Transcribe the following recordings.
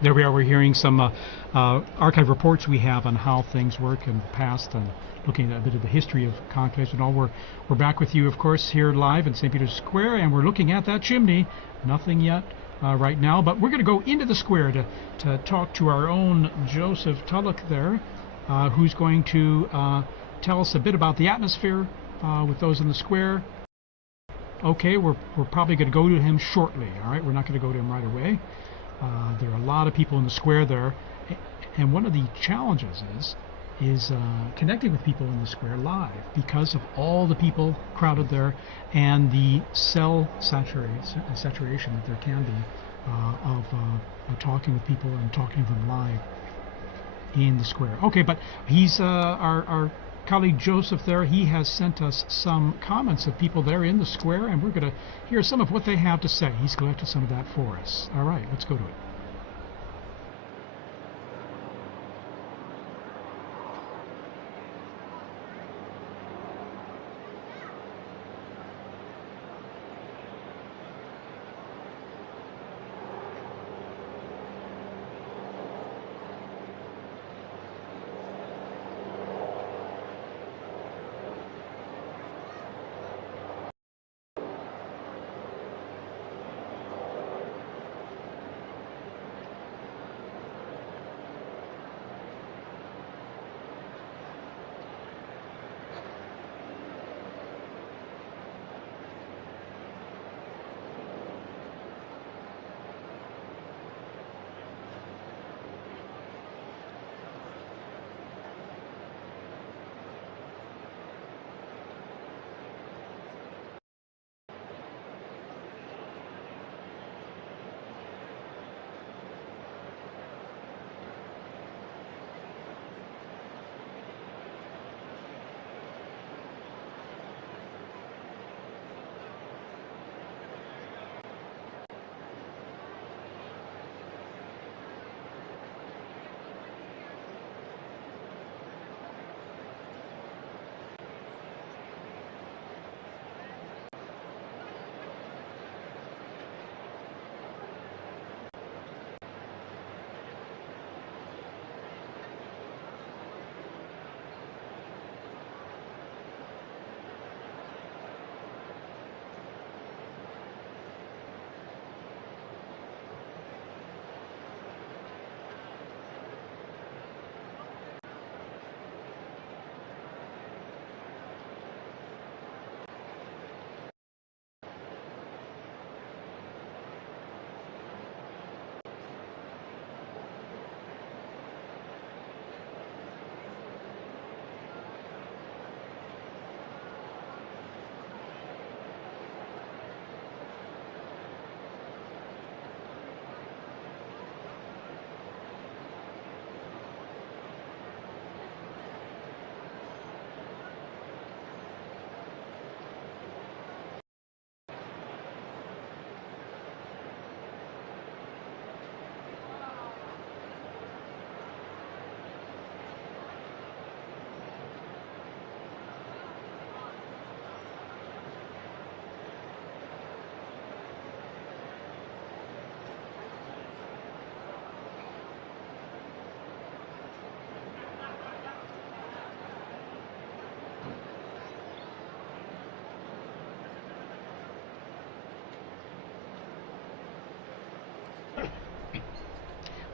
There we are. We're hearing some archive reports we have on how things work in the past and looking at a bit of the history of conclaves and all. We're back with you, of course, here live in St. Peter's Square, and we're looking at that chimney. Nothing yet right now, but we're going to go into the square to talk to our own Joseph Tulloch there, who's going to tell us a bit about the atmosphere with those in the square. Okay, we're probably going to go to him shortly. All right, we're not going to go to him right away. There are a lot of people in the square there, and one of the challenges is connecting with people in the square live because of all the people crowded there and the cell saturation that there can be of talking with people and talking to them live in the square. Okay, but he's our colleague Joseph there. He has sent us some comments of people there in the square, and we're going to hear some of what they have to say. He's collected some of that for us. All right, let's go to it.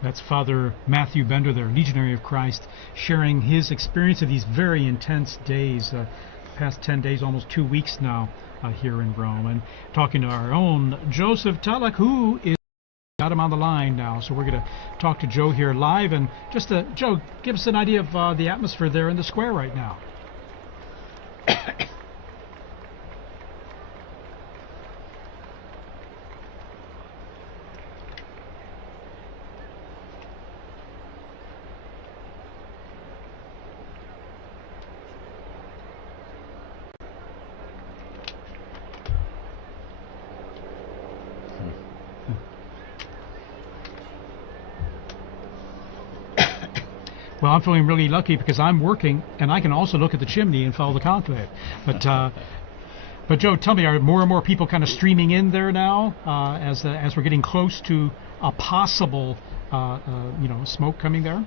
That's Father Matthew Bender there, Legionary of Christ, sharing his experience of these very intense days, past 10 days, almost 2 weeks now here in Rome, and talking to our own Joseph Tulloch, who is got him on the line now. So we're going to talk to Joe here live, and just Joe, give us an idea of the atmosphere there in the square right now. Well, I'm feeling really lucky because I'm working and I can also look at the chimney and follow the conclave. But Joe, tell me, are more and more people kind of streaming in there now as we're getting close to a possible smoke coming there?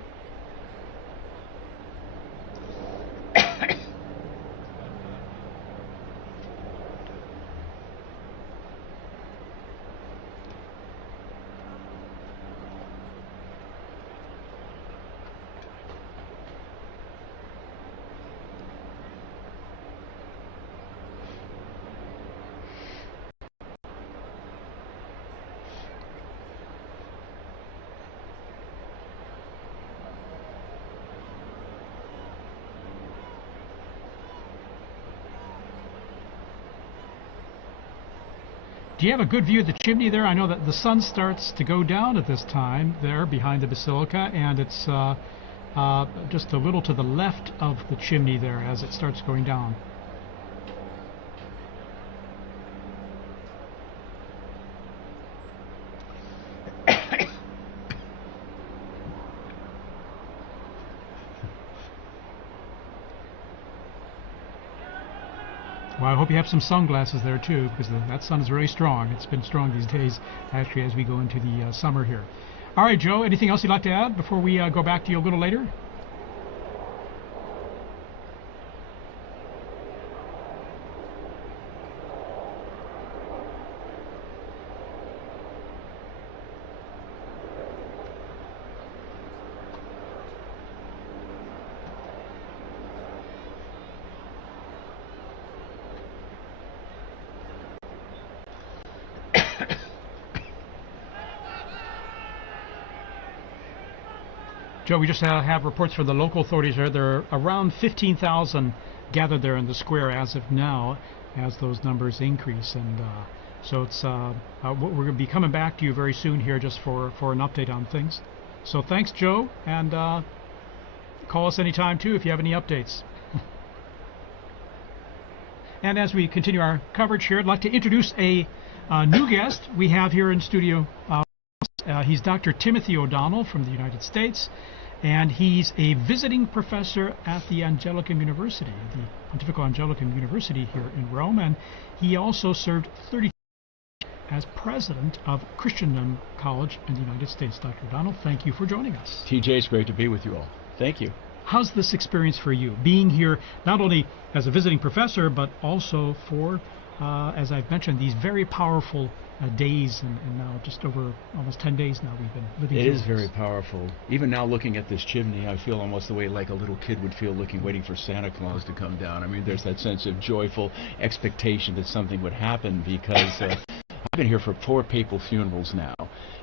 Do you have a good view of the chimney there? I know that the sun starts to go down at this time there behind the basilica, and it's just a little to the left of the chimney there as it starts going down. Well, I hope you have some sunglasses there too, because that sun is very strong. It's been strong these days, actually, as we go into the summer here. All right, Joe, anything else you'd like to add before we go back to you a little later? Joe, we just have reports from the local authorities there. There are around 15,000 gathered there in the square as of now, as those numbers increase. And so it's we're going to be coming back to you very soon here just for an update on things. So thanks, Joe, and call us anytime too if you have any updates. And as we continue our coverage here, I'd like to introduce a new guest we have here in studio. He's Dr. Timothy O'Donnell from the United States, and he's a visiting professor at the Angelicum University, the Pontifical Angelicum University here in Rome, and he also served 30 years as president of Christendom College in the United States. Dr. O'Donnell, thank you for joining us. TJ, it's great to be with you all. Thank you. How's this experience for you, being here not only as a visiting professor, but also for, as I've mentioned, these very powerful days, and now just over almost 10 days now we've been living through this. It is very powerful. Even now looking at this chimney, I feel almost the way like a little kid would feel waiting for Santa Claus to come down. I mean, there's that sense of joyful expectation that something would happen, because I've been here for 4 papal funerals now,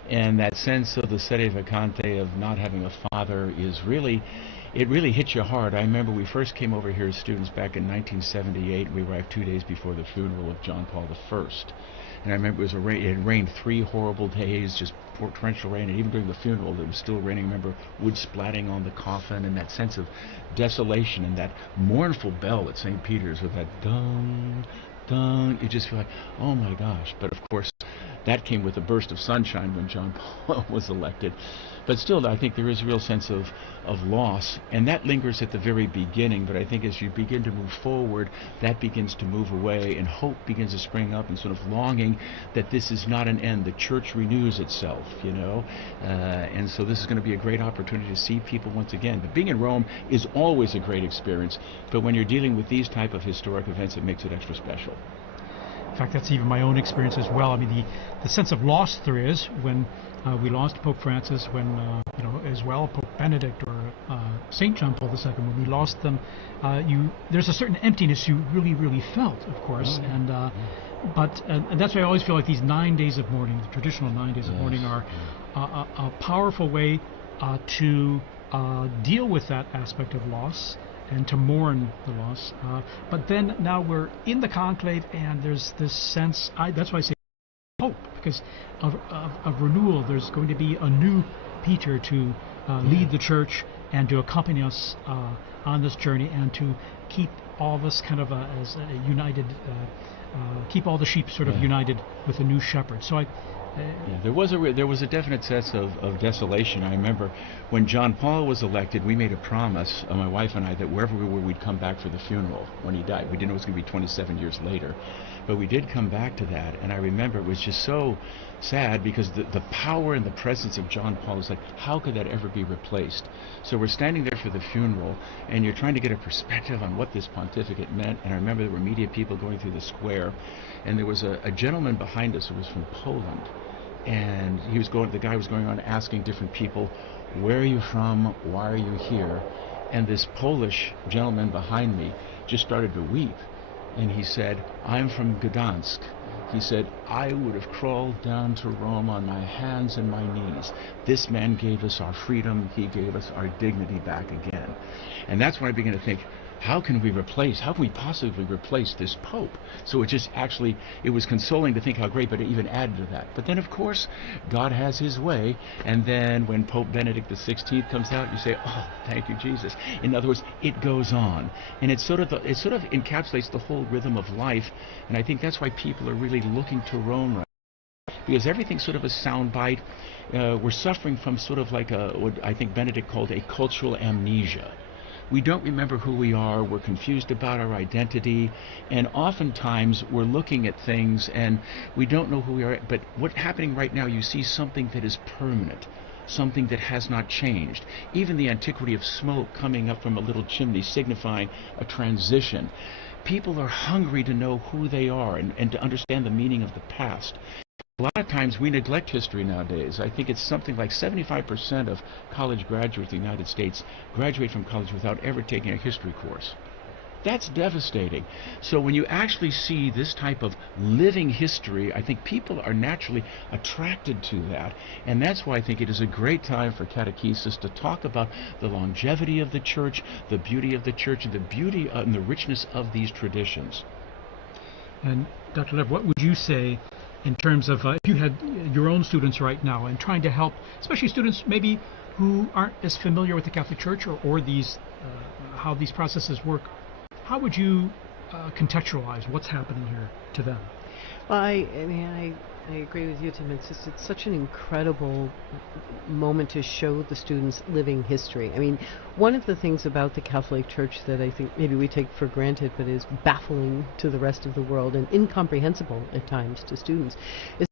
and that sense of the sede vacante, of not having a father, is really, it really hits you hard. I remember we first came over here as students back in 1978. We arrived 2 days before the funeral of John Paul I. And I remember it had rained 3 horrible days, just torrential rain, and even during the funeral it was still raining. I remember wood splatting on the coffin, and that sense of desolation, and that mournful bell at St. Peter's with that dung, dung. You just feel like, oh my gosh. But of course, that came with a burst of sunshine when John Paul was elected. But still, I think there is a real sense of loss, and that lingers at the very beginning. But I think as you begin to move forward, that begins to move away, and hope begins to spring up, and sort of longing that this is not an end. The church renews itself, you know, and so this is going to be a great opportunity to see people once again. But being in Rome is always a great experience, but when you're dealing with these type of historic events, it makes it extra special. In fact, that's even my own experience as well. I mean, the sense of loss there is when we lost Pope Francis, when, as well, Pope Benedict or St. John Paul II, when we lost them, there's a certain emptiness you really, really felt, of course. And that's why I always feel like these 9 days of mourning, the traditional 9 days of mourning, are a powerful way to deal with that aspect of loss and to mourn the loss. But then now we're in the conclave, and there's this sense, that's why I say hope, because of renewal. There's going to be a new Peter to lead the church and to accompany us on this journey, and to keep all of us kind of as a united, keep all the sheep sort of united with a new shepherd. So Yeah, there was a definite sense of desolation. I remember when John Paul was elected, we made a promise, my wife and I, that wherever we were, we'd come back for the funeral when he died. We didn't know it was going to be 27 years later, but we did come back to that. And I remember it was just so sad because the power and the presence of John Paul is like, how could that ever be replaced? So we're standing there for the funeral, and you're trying to get a perspective on what this pontificate meant. And I remember there were media people going through the square, and there was a gentleman behind us who was from Poland. And the guy was going on asking different people, where are you from? Why are you here? And this Polish gentleman behind me just started to weep. And he said, I'm from Gdansk. He said, I would have crawled down to Rome on my hands and my knees. This man gave us our freedom. He gave us our dignity back again. And that's when I began to think, how can we possibly replace this Pope? So it was consoling to think how great, but it even added to that. But then, of course, God has his way, and then when Pope Benedict XVI comes out, you say, oh, thank you, Jesus. In other words, it goes on. And it sort of encapsulates the whole rhythm of life, and I think that's why people are really looking to Rome right now, because everything's sort of a soundbite. We're suffering from sort of like what I think Benedict called a cultural amnesia. We don't remember who we are, we're confused about our identity, and oftentimes we're looking at things and we don't know who we are. But what's happening right now, you see something that is permanent, something that has not changed. Even the antiquity of smoke coming up from a little chimney signifying a transition. People are hungry to know who they are and to understand the meaning of the past. A lot of times we neglect history nowadays. I think it's something like 75% of college graduates in the United States graduate from college without ever taking a history course. That's devastating. So when you actually see this type of living history, I think people are naturally attracted to that. And that's why I think it is a great time for catechesis to talk about the longevity of the church, the beauty of the church, and the beauty and the richness of these traditions. And Dr. Lev, what would you say in terms of if you had your own students right now and trying to help, especially students maybe who aren't as familiar with the Catholic Church or these how these processes work, how would you contextualize what's happening here to them? Well, I agree with you, Tim. It's such an incredible moment to show the students living history. I mean, one of the things about the Catholic Church that I think maybe we take for granted but is baffling to the rest of the world and incomprehensible at times to students is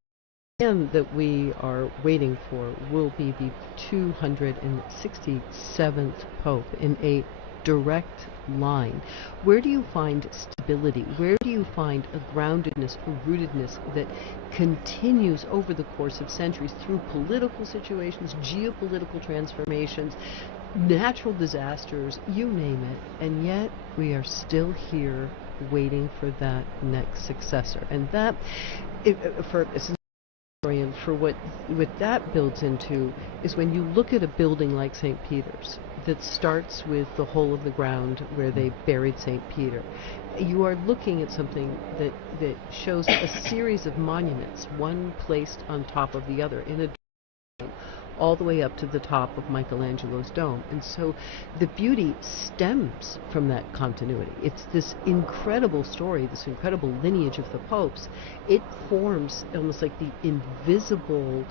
the man that we are waiting for will be the 267th Pope in a direct line. Where do you find stability? Where do you find a groundedness, a rootedness that continues over the course of centuries through political situations, geopolitical transformations, natural disasters, you name it, and yet we are still here waiting for that next successor. And that, for what that builds into is when you look at a building like St. Peter's that starts with the hole of the ground where they buried St. Peter, you are looking at something that shows a series of monuments, one placed on top of the other in a all the way up to the top of Michelangelo's dome. And so the beauty stems from that continuity. It's this incredible story, this incredible lineage of the popes. It forms almost like the invisible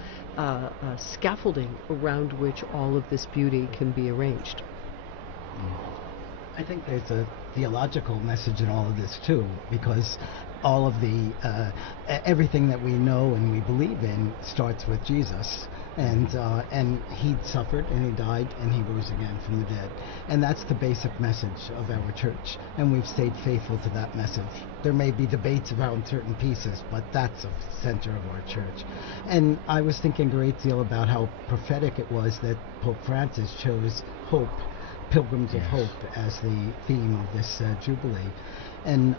scaffolding around which all of this beauty can be arranged. I think there's a theological message in all of this too, because all of the everything that we know and we believe in starts with Jesus, and he suffered and he died and he rose again from the dead, and that's the basic message of our church, and we've stayed faithful to that message. There may be debates about certain pieces, but that's the center of our church. And I was thinking a great deal about how prophetic it was that Pope Francis chose hope, Pilgrims of Hope, as the theme of this Jubilee. And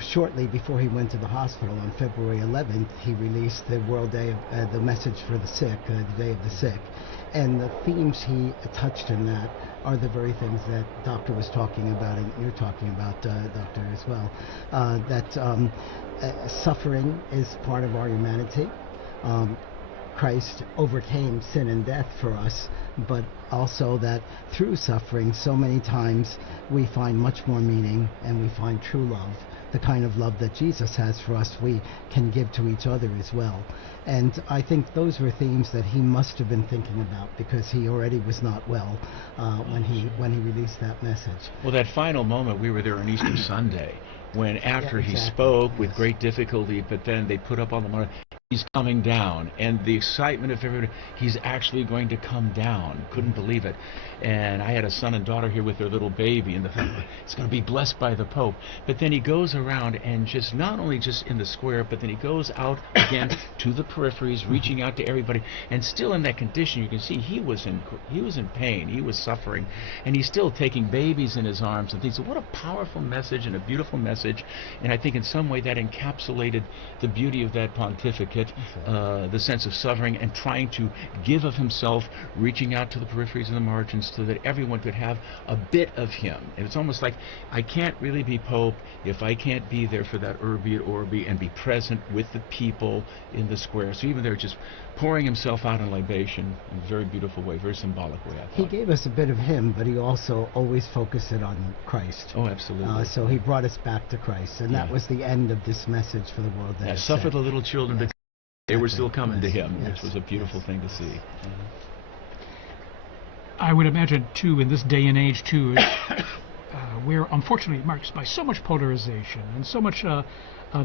shortly before he went to the hospital on February 11th, he released the World Day of the Message for the Sick, the Day of the Sick. And the themes he touched in that are the very things that Doctor was talking about, and you're talking about, Doctor, as well. That suffering is part of our humanity. Christ overcame sin and death for us, but also that through suffering so many times we find much more meaning and we find true love. The kind of love that Jesus has for us, we can give to each other as well. And I think those were themes that he must have been thinking about, because he already was not well when he released that message. Well, that final moment, we were there on Easter Sunday, when after he exactly. spoke with great difficulty, but then they put up on the mountain, he's coming down, and the excitement of everybody, he's actually going to come down. Couldn't believe it. And I had a son and daughter here with their little baby, and the fact that it's going to be blessed by the Pope. But then he goes around and just not only just in the square, but then he goes out again to the peripheries, reaching out to everybody, and still in that condition. You can see he was in pain, he was suffering, and he's still taking babies in his arms and things. So what a powerful message and a beautiful message. And I think in some way that encapsulated the beauty of that pontificate, the sense of suffering and trying to give of himself, reaching out to the peripheries and the margins, so that everyone could have a bit of him. And it's almost like, I can't really be Pope if I can't be there for that Urbi et Orbi and be present with the people in the square. So even there, just pouring himself out in libation in a very beautiful way, very symbolic way, I thought. He gave us a bit of him, but he also always focused it on Christ. Oh, absolutely. So he brought us back to Christ, and that was the end of this message for the world. That suffer the little children, yes. to they were still coming to him, yes. which was a beautiful thing to see. I would imagine, too, in this day and age, too, we're unfortunately marked by so much polarization and so much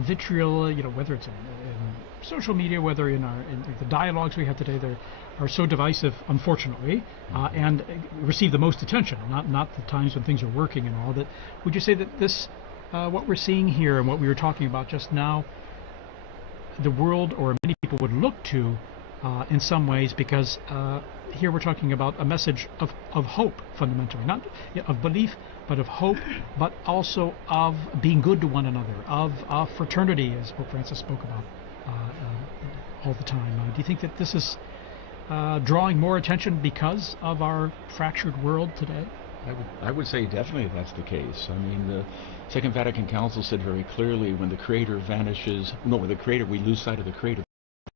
vitriol, whether it's in social media, whether in the dialogues we have today, they are so divisive, unfortunately, and receive the most attention, not the times when things are working and all that. Would you say that this, what we're seeing here and what we were talking about just now, the world or many people would look to in some ways, because here we're talking about a message of hope, fundamentally, not of belief, but of hope, but also of being good to one another, of fraternity, as Pope Francis spoke about all the time. Do you think that this is drawing more attention because of our fractured world today? I would say definitely that's the case. I mean, the Second Vatican Council said very clearly, when the Creator vanishes, when the Creator, we lose sight of the Creator,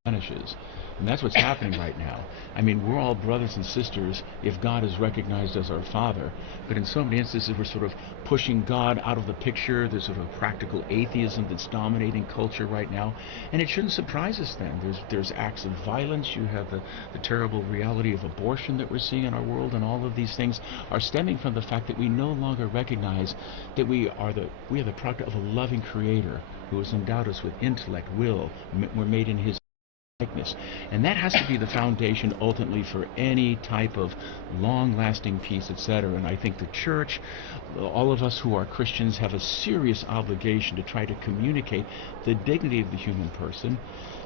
vanishes. And that's what's happening right now. I mean, we're all brothers and sisters if God is recognized as our Father. But in so many instances, we're sort of pushing God out of the picture. There's sort of practical atheism that's dominating culture right now. And it shouldn't surprise us then. There's acts of violence. You have the terrible reality of abortion that we're seeing in our world. And all of these things are stemming from the fact that we no longer recognize that we are the product of a loving Creator who has endowed us with intellect, will. We're made in His likeness. And that has to be the foundation ultimately for any type of long-lasting peace, etc. And I think the Church, all of us who are Christians, have a serious obligation to try to communicate the dignity of the human person.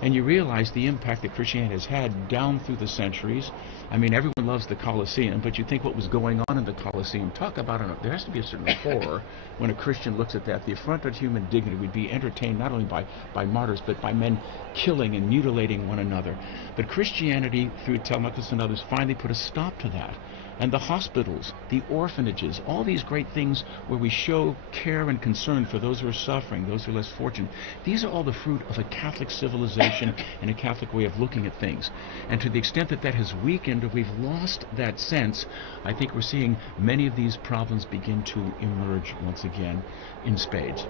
And you realize the impact that Christianity has had down through the centuries. I mean, everyone loves the Colosseum, but you think what was going on in the Colosseum, talk about it, there has to be a certain horror when a Christian looks at that. The affront of human dignity would be entertained not only by martyrs, but by men killing and mutilating one another. But Christianity, through Telemachus and others, finally put a stop to that. And the hospitals, the orphanages, all these great things where we show care and concern for those who are suffering, those who are less fortunate, these are all the fruit of a Catholic civilization and a Catholic way of looking at things. And to the extent that that has weakened, or we've lost that sense, I think we're seeing many of these problems begin to emerge once again in spades.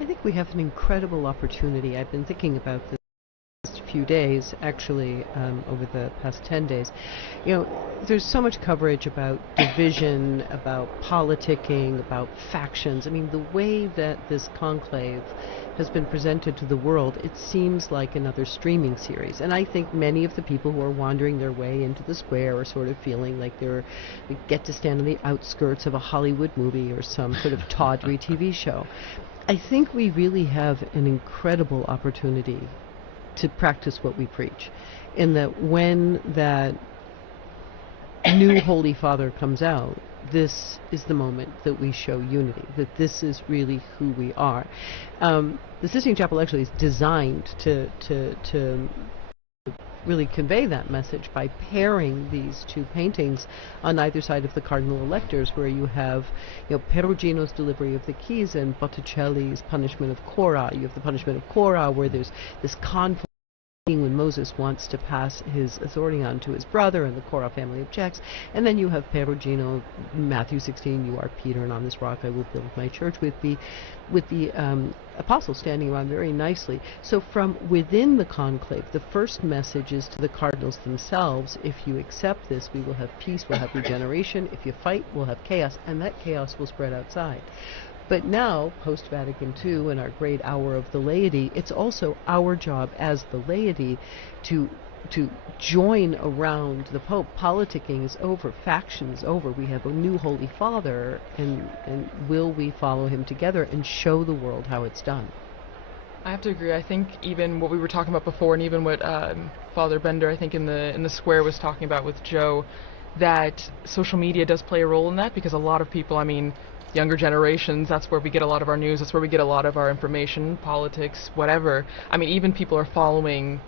I think we have an incredible opportunity. I've been thinking about this few days, actually, over the past 10 days. There's so much coverage about division, about politicking, about factions. I mean, the way that this conclave has been presented to the world, it seems like another streaming series. And I think many of the people who are wandering their way into the square are sort of feeling like they get to stand on the outskirts of a Hollywood movie or some sort of tawdry TV show. I think we really have an incredible opportunity to practice what we preach, in that when that new Holy Father comes out, this is the moment that we show unity, that this is really who we are. The Sistine Chapel actually is designed to really convey that message by pairing these two paintings on either side of the cardinal electors, where you have Perugino's delivery of the keys and Botticelli's punishment of Cora. You have the punishment of Cora, where there's this conflict when Moses wants to pass his authority on to his brother, and the Korah family objects. And then you have Perugino, Matthew 16, you are Peter, and on this rock I will build my church, with the apostles standing around very nicely. So from within the conclave, the first message is to the cardinals themselves: if you accept this, we will have peace, we'll have regeneration. If you fight, we'll have chaos, and that chaos will spread outside. But now, post-Vatican II and our great hour of the laity, it's also our job as the laity to join around the Pope. Politicking is over, faction is over. We have a new Holy Father, and will we follow him together and show the world how it's done? I have to agree. I think even what we were talking about before, and even what Father Bender, I think in the square, was talking about with Joe, that social media does play a role in that, because a lot of people, I mean, younger generations, that's where we get a lot of our news, that's where we get a lot of our information, politics, whatever. I mean, even people are following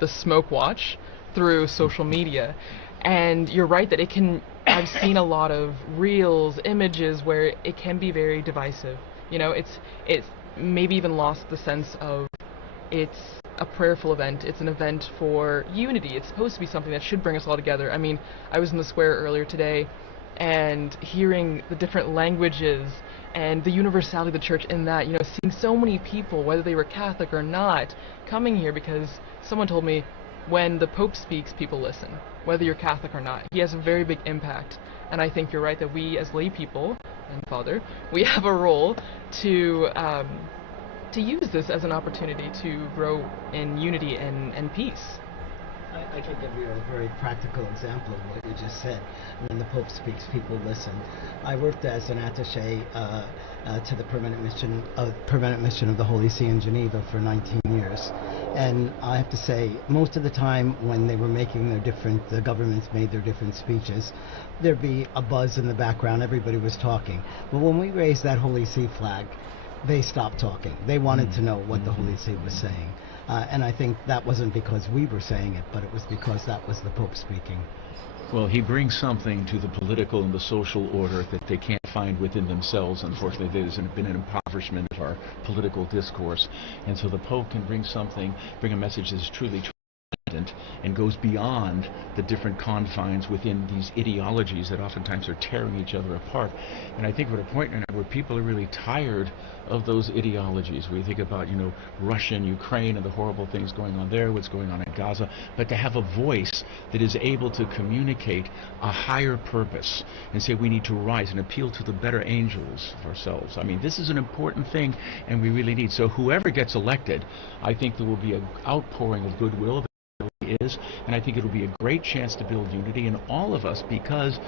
the smoke watch through social media. And you're right that it can, I've seen a lot of reels, images where it can be very divisive. You know, it's maybe even lost the sense of it's a prayerful event, it's an event for unity, it's supposed to be something that should bring us all together. I mean, I was in the square earlier today, and hearing the different languages and the universality of the church in that, you know, seeing so many people, whether they were Catholic or not, coming here because someone told me when the Pope speaks, people listen, whether you're Catholic or not. He has a very big impact, and I think you're right that we as lay people, and Father, we have a role to use this as an opportunity to grow in unity and peace. I can give you a very practical example of what you just said. When the Pope speaks, people listen. I worked as an attaché to the permanent mission of the Holy See in Geneva for 19 years. And I have to say, most of the time when they were making the governments made their different speeches, there'd be a buzz in the background, everybody was talking. But when we raised that Holy See flag, they stopped talking. They wanted to know what the Holy See was saying. And I think that wasn't because we were saying it, but it was because that was the Pope speaking. Well, he brings something to the political and the social order that they can't find within themselves. Unfortunately, there's been an impoverishment of our political discourse. And so the Pope can bring a message that is truly transcendent and goes beyond the different confines within these ideologies that oftentimes are tearing each other apart. And I think we're at a point now where people are really tired of those ideologies. We think about, you know, Russia and Ukraine and the horrible things going on there, what's going on in Gaza, but to have a voice that is able to communicate a higher purpose and say we need to rise and appeal to the better angels of ourselves. I mean, this is an important thing, and we really need. So whoever gets elected, I think there will be an outpouring of goodwill. Is, and I think it'll be a great chance to build unity in all of us, because,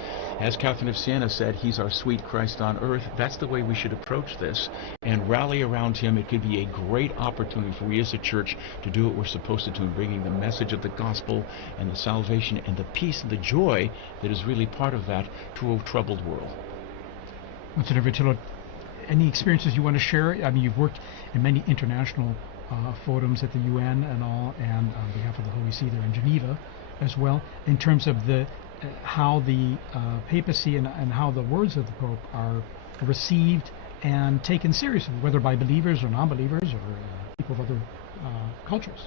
as Catherine of Siena said, he's our sweet Christ on earth. That's the way we should approach this and rally around him. It could be a great opportunity for we as a church to do what we're supposed to do in bringing the message of the gospel and the salvation and the peace and the joy that is really part of that to a troubled world. Monsignor Vitillo, any experiences you want to share? I mean, you've worked in many international forums at the UN and all, and on behalf of the Holy See there in Geneva as well, in terms of how the papacy and how the words of the Pope are received and taken seriously, whether by believers or non-believers or people of other cultures.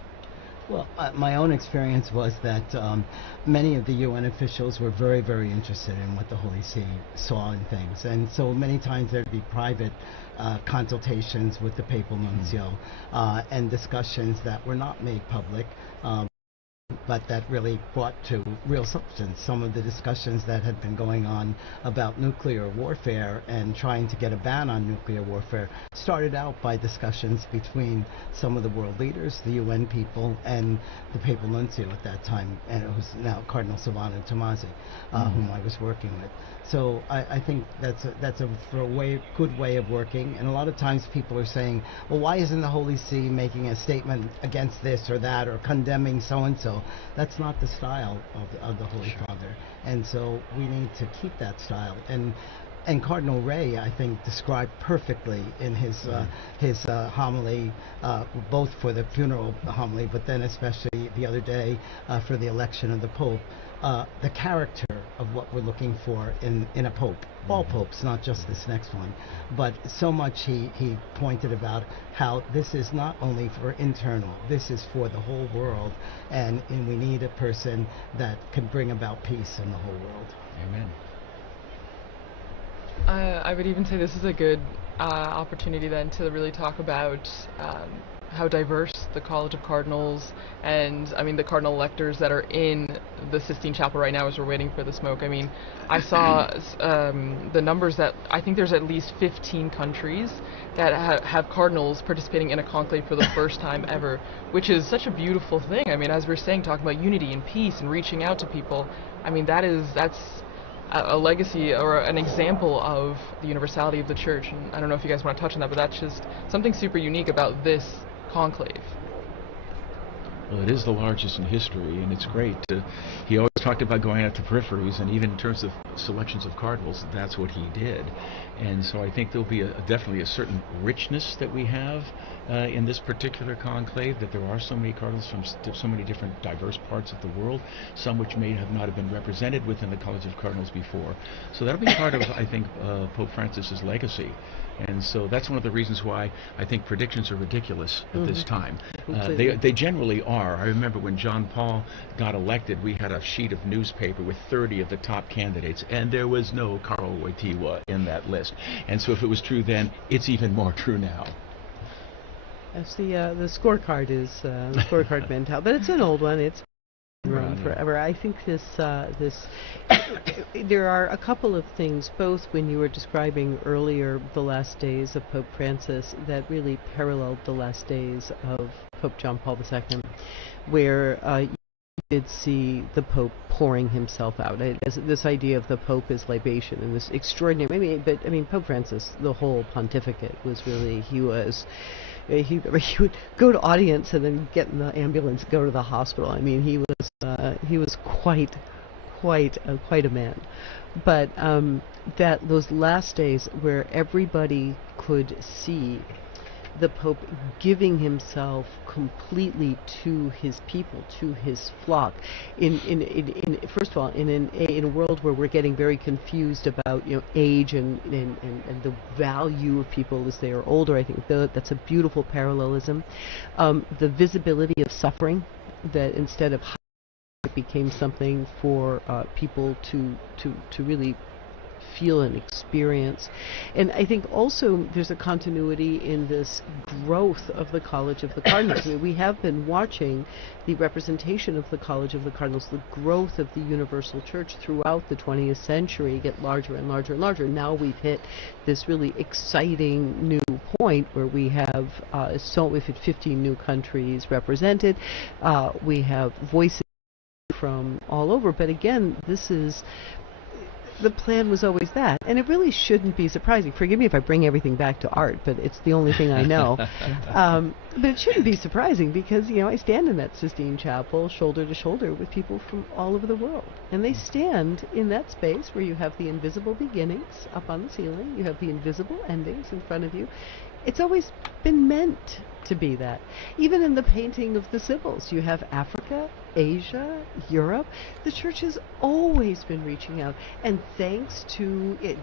Well, my own experience was that many of the UN officials were very, very interested in what the Holy See saw in things. And so many times there'd be private consultations with the papal nuncio and discussions that were not made public, but that really brought to real substance. Some of the discussions that had been going on about nuclear warfare and trying to get a ban on nuclear warfare started out by discussions between some of the world leaders, the UN people, and the papal nuncio at that time, and it was now Cardinal Silvano Tomasi, whom I was working with. So I think that's a good way of working. And a lot of times people are saying, well, why isn't the Holy See making a statement against this or that or condemning so-and-so? That's not the style of the Holy Father. And so we need to keep that style. And Cardinal Ray, I think, described perfectly in his homily, both for the funeral homily, but then especially the other day for the election of the Pope, the character of what we're looking for in a pope. All popes, not just this next one. But so much he pointed about how this is not only for internal, this is for the whole world, and we need a person that can bring about peace in the whole world. Amen. I would even say this is a good opportunity then to really talk about how diverse the College of Cardinals and, I mean, the cardinal electors that are in the Sistine Chapel right now as we're waiting for the smoke. I mean, I saw the numbers that I think there's at least 15 countries that have cardinals participating in a conclave for the first time ever, which is such a beautiful thing. I mean, as we're saying, talking about unity and peace and reaching out to people, I mean, that's a legacy or an example of the universality of the church. And I don't know if you guys want to touch on that, but that's just something super unique about this conclave. Well, it is the largest in history, and it's great. He always talked about going out to peripheries, and even in terms of selections of cardinals, that's what he did. And so I think there'll be definitely a certain richness that we have in this particular conclave, that there are so many cardinals from so many different diverse parts of the world, some which may have not have been represented within the College of Cardinals before. So that'll be part of, I think, Pope Francis's legacy. And so that's one of the reasons why I think predictions are ridiculous at this time. They generally are. I remember when John Paul got elected, we had a sheet of newspaper with 30 of the top candidates, and there was no Karl Wojtyła in that list. And so if it was true then, it's even more true now. Yes, the scorecard is the scorecard mentality, but it's an old one. It's run forever. I think there are a couple of things, both when you were describing earlier the last days of Pope Francis, that really paralleled the last days of Pope John Paul II, where you did see the Pope pouring himself out. This idea of the Pope as libation and this extraordinary. I mean, Pope Francis, the whole pontificate was really, he would go to audience and then get in the ambulance, go to the hospital. I mean, he was quite a man. But that those last days where everybody could see the Pope giving himself completely to his people, to his flock. First of all, in a world where we're getting very confused about age and the value of people as they are older, I think that's a beautiful parallelism. The visibility of suffering, that instead of it became something for people to really feel and experience. And I think also there's a continuity in this growth of the College of the Cardinals. I mean, we have been watching the representation of the College of the Cardinals, the growth of the Universal Church throughout the 20th century get larger and larger and larger. Now we've hit this really exciting new point where we have we've hit 15 new countries represented. We have voices from all over. But again, the plan was always that, and it really shouldn't be surprising. Forgive me if I bring everything back to art, but it's the only thing I know. But it shouldn't be surprising because, I stand in that Sistine Chapel shoulder to shoulder with people from all over the world. And they stand in that space where you have the invisible beginnings up on the ceiling, you have the invisible endings in front of you. It's always been meant to be that. Even in the painting of the Sibyls, you have Africa, Asia, Europe. The church has always been reaching out, and thanks to the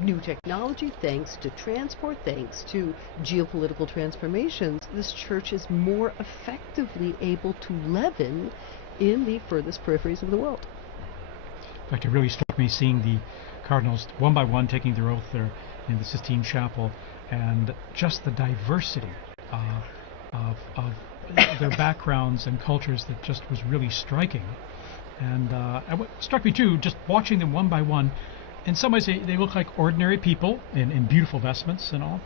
new technology, thanks to transport, thanks to geopolitical transformations, this church is more effectively able to leaven in the furthest peripheries of the world. In fact, it really struck me seeing the cardinals one by one taking their oath there in the Sistine Chapel, and just the diversity of their backgrounds and cultures that just was really striking. And what struck me too, just watching them one by one, in some ways they look like ordinary people in beautiful vestments and all,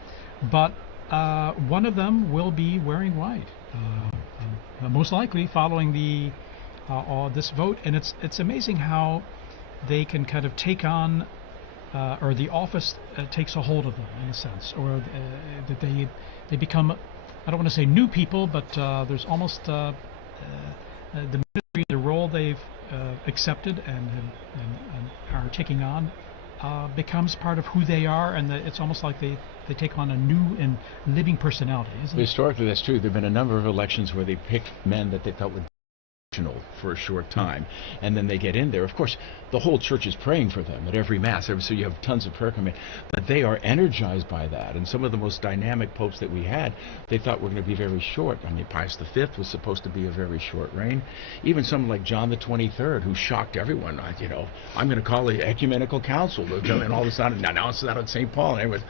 but one of them will be wearing white, most likely following this vote. And it's amazing how they can kind of take on or the office takes a hold of them in a sense, or that they become, I don't want to say new people, but there's almost the ministry, the role they've accepted and are taking on becomes part of who they are, and it's almost like they take on a new and living personality, isn't it? Historically, that's true. There have been a number of elections where they picked men that they thought would for a short time, and then they get in there. Of course, the whole church is praying for them at every mass, so you have tons of prayer coming, but they are energized by that. And some of the most dynamic popes that we had, they thought were going to be very short. I mean, Pius V was supposed to be a very short reign. Even someone like John the 23rd, who shocked everyone. I'm going to call an ecumenical council, and all of a sudden announce that on St. Paul, and everyone's,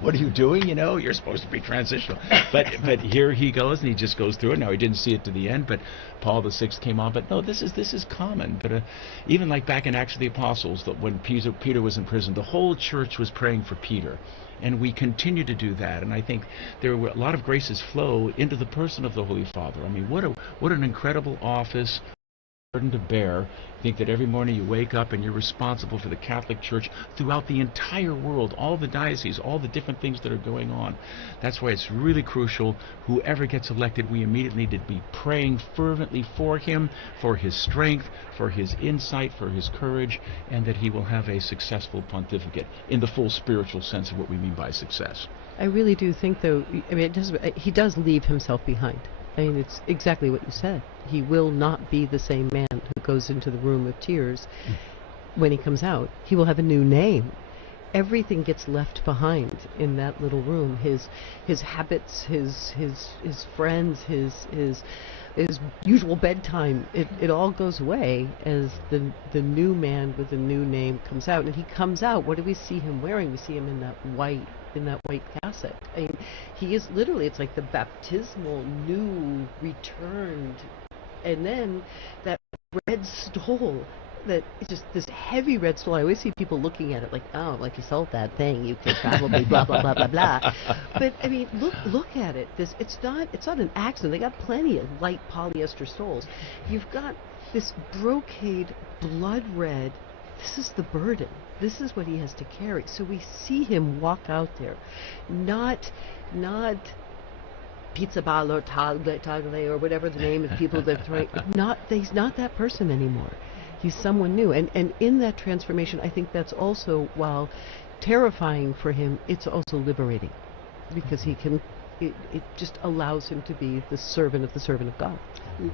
what are you doing? You're supposed to be transitional. But here he goes, and he just goes through it. Now, he didn't see it to the end, but Paul VI came on. But no, this is common. But even like back in Acts of the Apostles, that when Peter was in prison, the whole church was praying for Peter, and we continue to do that. And I think there were a lot of graces flow into the person of the Holy Father. I mean, what an incredible office, burden to bear. Think that every morning you wake up and you're responsible for the Catholic Church throughout the entire world, all the dioceses, all the different things that are going on. That's why it's really crucial. Whoever gets elected, we immediately need to be praying fervently for him, for his strength, for his insight, for his courage, and that he will have a successful pontificate in the full spiritual sense of what we mean by success. I really do think, though, he does leave himself behind. I mean, it's exactly what you said. He will not be the same man who goes into the room of tears when he comes out. He will have a new name. Everything gets left behind in that little room. His habits, his friends, his usual bedtime. It all goes away as the new man with the new name comes out. And he comes out. What do we see him wearing? We see him in that white cassock. I mean, he is literally, it's like the baptismal new returned, and then that red stole, that it's just this heavy red stole. I always see people looking at it like, oh, like you sold that thing, you could probably blah blah blah blah blah. But I mean, look at it. It's not an accident. They got plenty of light polyester stoles. You've got this brocade blood red. This is the burden. This is what he has to carry. So we see him walk out there, not pizza ball or tagle or whatever the name of people that throwing. He's not that person anymore. He's someone new. And in that transformation, I think that's also, while terrifying for him, it's also liberating, because it just allows him to be the servant of God.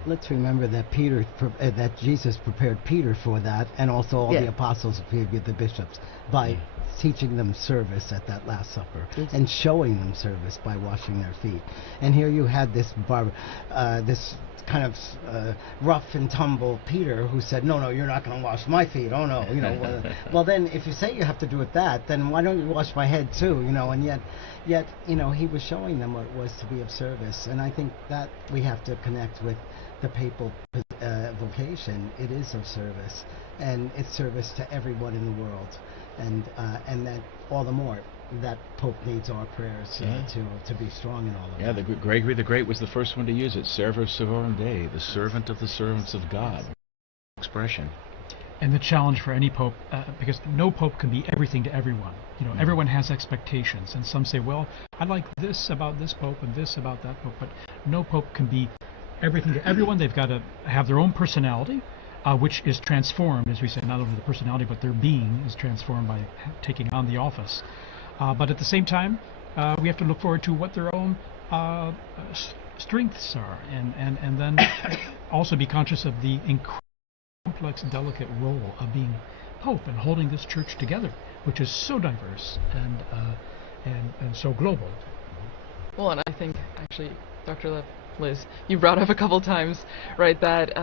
Let's remember that that Jesus prepared Peter for that, and also all the apostles, the bishops, by teaching them service at that Last Supper, and showing them service by washing their feet. And here you had this kind of rough and tumble Peter, who said, no, you're not going to wash my feet. Oh no, well then, if you say you have to do it then why don't you wash my head too? And yet he was showing them what it was to be of service. And I think that we have to connect with the papal vocation. It is of service, and it's service to everyone in the world, and that all the more that Pope needs our prayers to be strong in all of that. Yeah, Gregory the Great was the first one to use it. Servus servorum Dei, the servant of the servants of God. Expression. And the challenge for any pope, because no pope can be everything to everyone. Everyone has expectations, and some say, well, I like this about this pope and this about that pope, but no pope can be everything to everyone. They've got to have their own personality, which is transformed, as we say, not only the personality, but their being is transformed by taking on the office. But at the same time, we have to look forward to what their own strengths are, and then also be conscious of the incredible complex, delicate role of being Pope and holding this church together, which is so diverse and so global. Well, and I think, actually, Dr. Liz, you brought up a couple times, right, that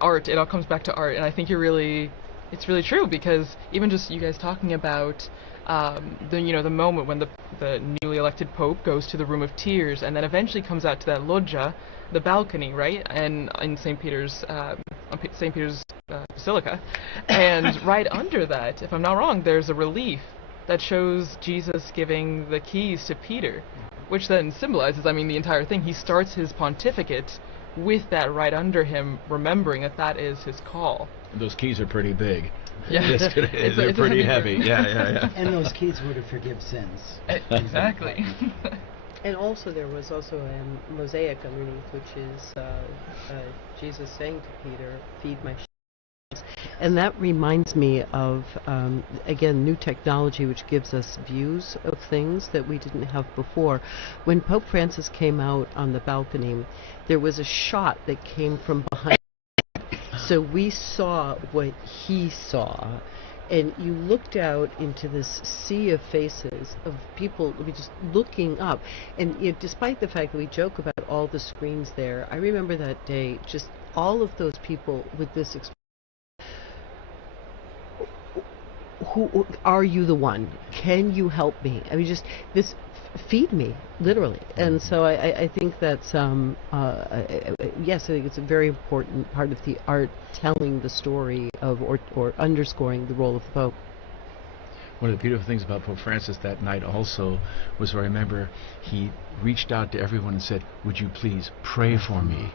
art, it all comes back to art, and I think it's really true, because even just you guys talking about the moment when the newly elected Pope goes to the Room of Tears and then eventually comes out to that loggia, the balcony, right, and in St. Peter's Basilica, and right under that, if I'm not wrong, there's a relief that shows Jesus giving the keys to Peter, which then symbolizes, the entire thing. He starts his pontificate with that right under him, remembering that is his call. Those keys are pretty big. Yeah, they're pretty heavy. Yeah. And those keys were to forgive sins. Exactly. And also there was also a mosaic underneath, which is Jesus saying to Peter, "Feed my sheep." And that reminds me of, again, new technology which gives us views of things that we didn't have before. When Pope Francis came out on the balcony, there was a shot that came from behind So we saw what he saw, and you looked out into this sea of faces of people just looking up. And despite the fact that we joke about all the screens there, I remember that day, just all of those people with this who are you the one? Can you help me? I mean, just this, feed me, literally. And so I think that's, yes, I think it's a very important part of the art, telling the story of, or underscoring the role of the Pope. One of the beautiful things about Pope Francis that night also was, I remember he reached out to everyone and said, "Would you please pray for me?"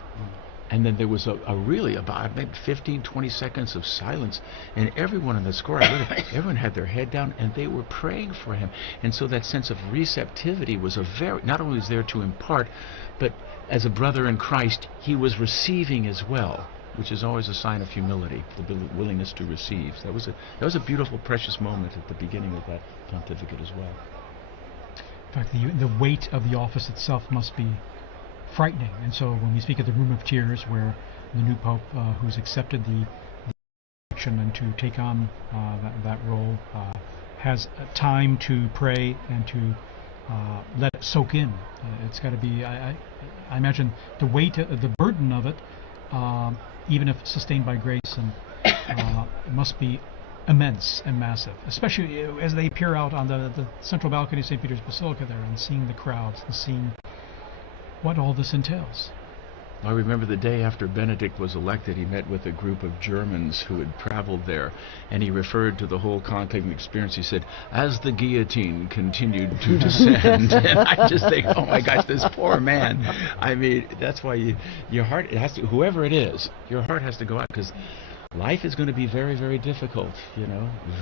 And then there was a really about maybe 15, 20 seconds of silence, and everyone in the square, everyone had their head down, and they were praying for him. And so that sense of receptivity was not only was there to impart, but as a brother in Christ, he was receiving as well, which is always a sign of humility, the willingness to receive. So that was a beautiful, precious moment at the beginning of that pontificate as well. In fact, the weight of the office itself must be frightening. And so when we speak of the Room of Tears, where the new Pope, who's accepted the action and to take on that role, has time to pray and to let it soak in. It's got to be, I imagine, the weight, the burden of it, even if sustained by grace, and must be immense and massive, especially as they peer out on the central balcony of St. Peter's Basilica there and seeing the crowds and seeing what all this entails. I remember the day after Benedict was elected, he met with a group of Germans who had traveled there, and he referred to the whole conclave experience. He said, "As the guillotine continued to descend," and I just think, oh my gosh, this poor man. I mean, that's why your heart, it has to, whoever it is, your heart has to go out, because life is going to be very, very difficult,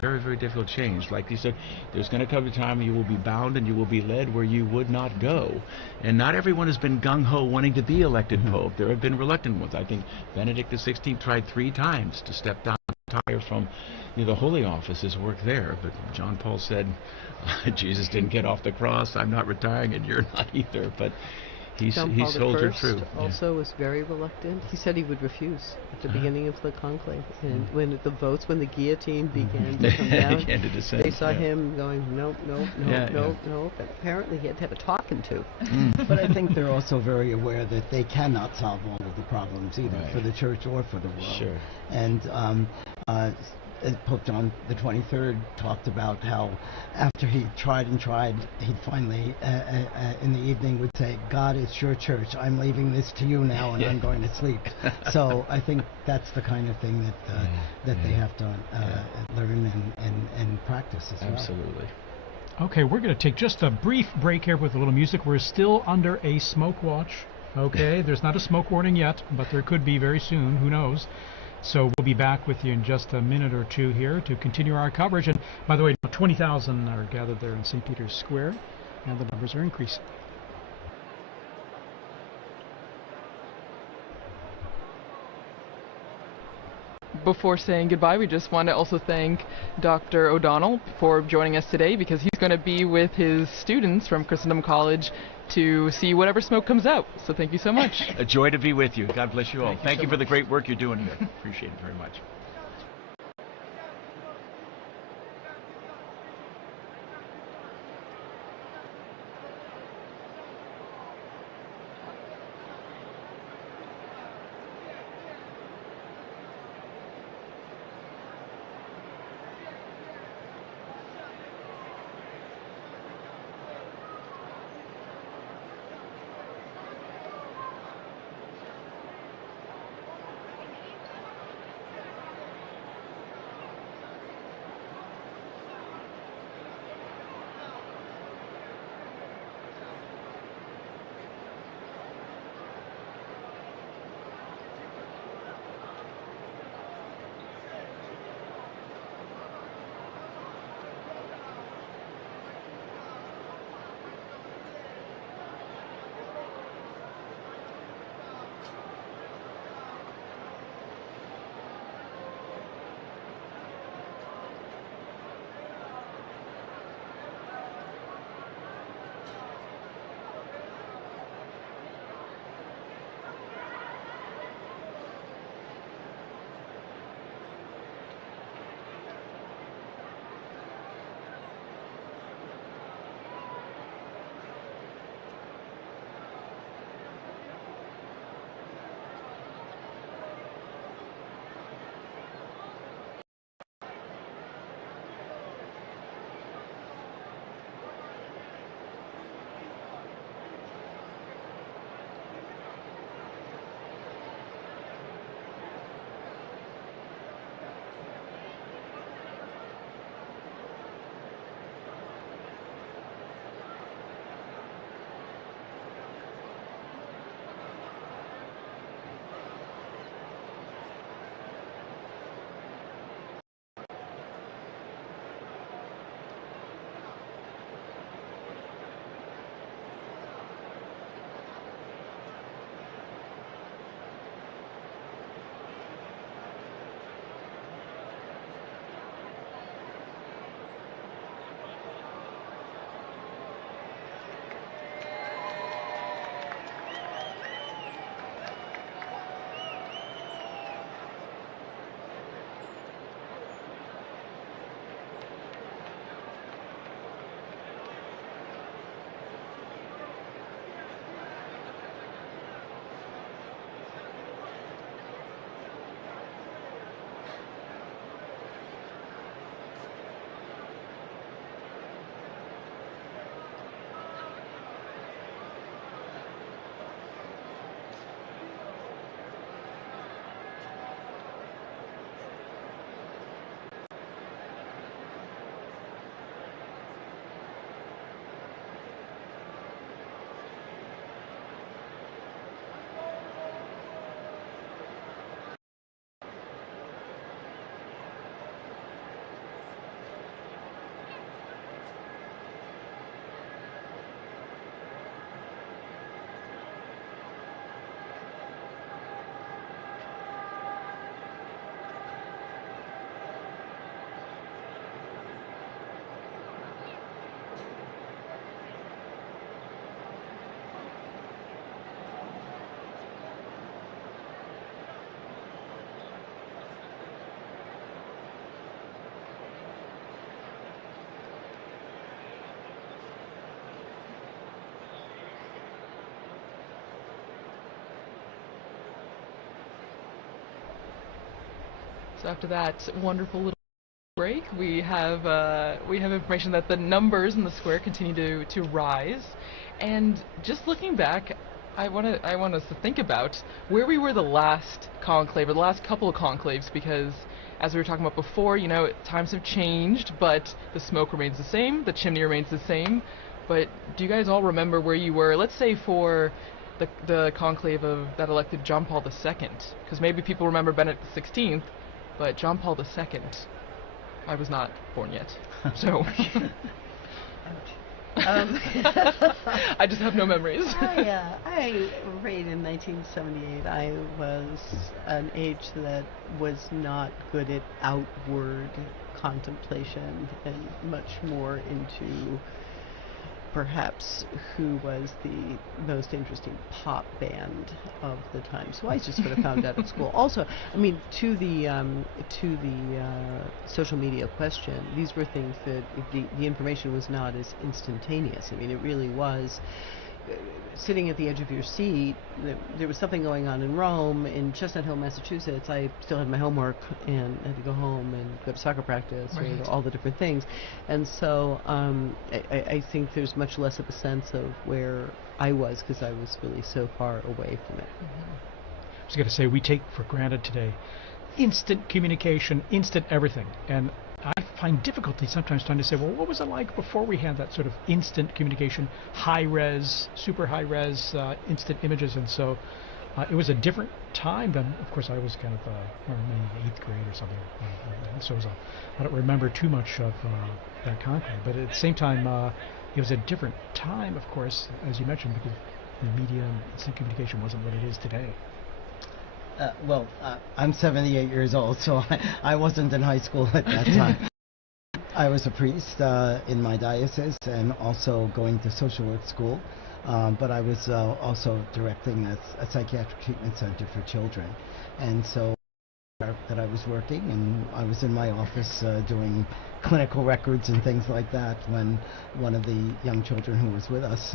very, very difficult change. Like you said, there's going to come a time when you will be bound and you will be led where you would not go. And not everyone has been gung-ho wanting to be elected Pope. There have been reluctant ones. I think Benedict XVI tried 3 times to step down, retire from the Holy Office, his work there. But John Paul said, Jesus didn't get off the cross, I'm not retiring, and you're not either. But he's soldiered through. Also was very reluctant. He said he would refuse at the beginning of the conclave, and when the guillotine began to come down, they saw him going, nope. And apparently he had to have a talking to. But I think they're also very aware that they cannot solve all of the problems either, for the Church or for the world. Sure. And Pope John the 23rd talked about how after he tried and tried, he'd finally, in the evening, would say, "God, it's your church. I'm leaving this to you now, and I'm going to sleep." So I think that's the kind of thing that they have to learn and practice as well. Absolutely. Okay, we're going to take just a brief break here with a little music. We're still under a smoke watch. Okay, there's not a smoke warning yet, but there could be very soon. Who knows? So we'll be back with you in just a minute or two here to continue our coverage. And by the way, 20,000 are gathered there in St. Peter's Square, and the numbers are increasing. Before saying goodbye, we just want to also thank Dr. O'Donnell for joining us today, because he's going to be with his students from Christendom College to see whatever smoke comes out. So thank you so much. A joy to be with you. God bless you all. Thank you for the great work you're doing here. Appreciate it very much. So after that wonderful little break, we have information that the numbers in the square continue to rise, and just looking back, I want us to think about where we were the last conclave, or the last couple of conclaves, because as we were talking about before, you know, times have changed, but the smoke remains the same, the chimney remains the same. But do you guys all remember where you were, let's say for the conclave that elected John Paul II? Because maybe people remember Benedict XVI, but John Paul II, I was not born yet, so I just have no memories. I reigned in 1978. I was an age that was not good at outward contemplation and much more into perhaps who was the most interesting pop band of the time. So I just sort of found out at school. Also, I mean, to the social media question, these were things that the information was not as instantaneous. I mean, it really was sitting at the edge of your seat. There was something going on in Rome, in Chestnut Hill, Massachusetts. I still had my homework and had to go home and go to soccer practice, right, or all the different things. And so I think there's much less of a sense of where I was, because I was really so far away from it. I was going to say, we take for granted today instant communication, instant everything, and I find difficulty sometimes trying to say, well, what was it like before we had that sort of instant communication, high-res, super high-res, instant images? And so it was a different time than, of course, I was kind of maybe 8th grade or something. So I don't remember too much of that conclave. But at the same time, it was a different time, of course, as you mentioned, because the media and instant communication wasn't what it is today. I'm 78 years old, so I wasn't in high school at that time. I was a priest in my diocese and also going to social work school, but I was also directing a psychiatric treatment center for children. And so that I was working, and I was in my office doing clinical records and things like that when one of the young children who was with us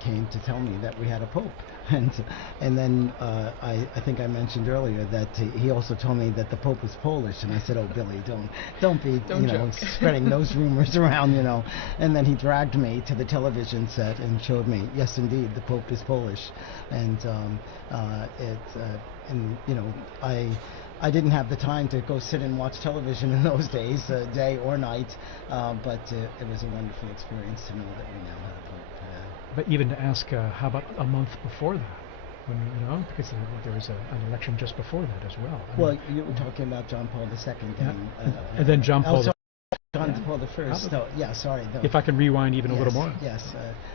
came to tell me that we had a pope. And then I think I mentioned earlier that he also told me that the pope was Polish, and I said, "Oh, Billy, don't be spreading those rumors around, you know." And then he dragged me to the television set and showed me, yes, indeed, the pope is Polish, and I didn't have the time to go sit and watch television in those days, day or night, but it was a wonderful experience to know that we now had a pope. But even to ask, how about a month before that? When, because there was an election just before that as well. You were talking about John Paul II, and then John Paul I. If I can rewind even a little more. Yes,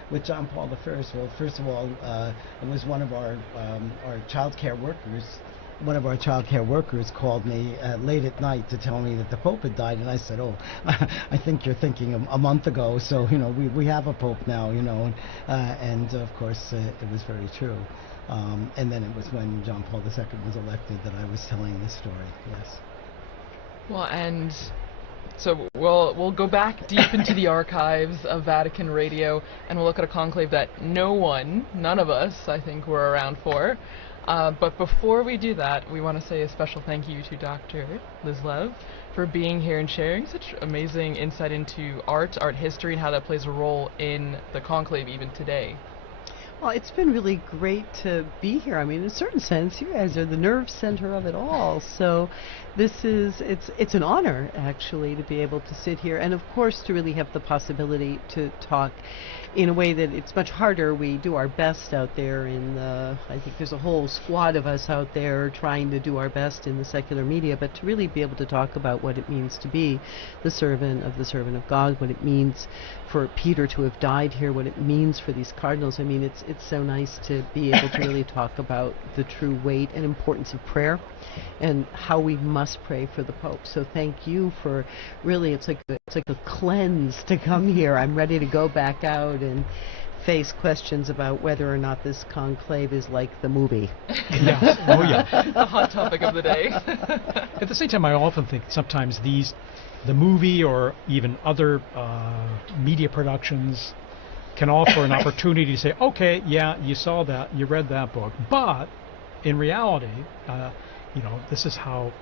with John Paul I. Well, first of all, it was one of our child care workers. One of our child care workers called me late at night to tell me that the Pope had died, and I said, "Oh, I think you're thinking a month ago. So we have a Pope now, and of course it was very true. And then it was when John Paul II was elected that I was telling this story. Yes. Well, and so we'll go back deep into the archives of Vatican Radio, and we'll look at a conclave that none of us, I think, were around for. But before we do that, we want to say a special thank you to Dr. Liz Lev for being here and sharing such amazing insight into art history, and how that plays a role in the conclave even today. Well, it's been really great to be here. I mean, in a certain sense, you guys are the nerve center of it all. So it's an honor, actually, to be able to sit here, and of course to really have the possibility to talk in a way that it's much harder. We do our best out there I think there's a whole squad of us out there trying to do our best in the secular media, but to really be able to talk about what it means to be the servant of God, what it means for Peter to have died here, what it means for these cardinals. I mean, it's so nice to be able to really talk about the true weight and importance of prayer and how we must pray for the Pope. So thank you for really, it's like a cleanse to come here. I'm ready to go back out and face questions about whether or not this conclave is like the movie. Yeah. Oh yeah. The hot topic of the day. At the same time, I often think sometimes the movie or even other media productions can offer an opportunity to say, okay, yeah, you saw that, you read that book, but in reality, this is how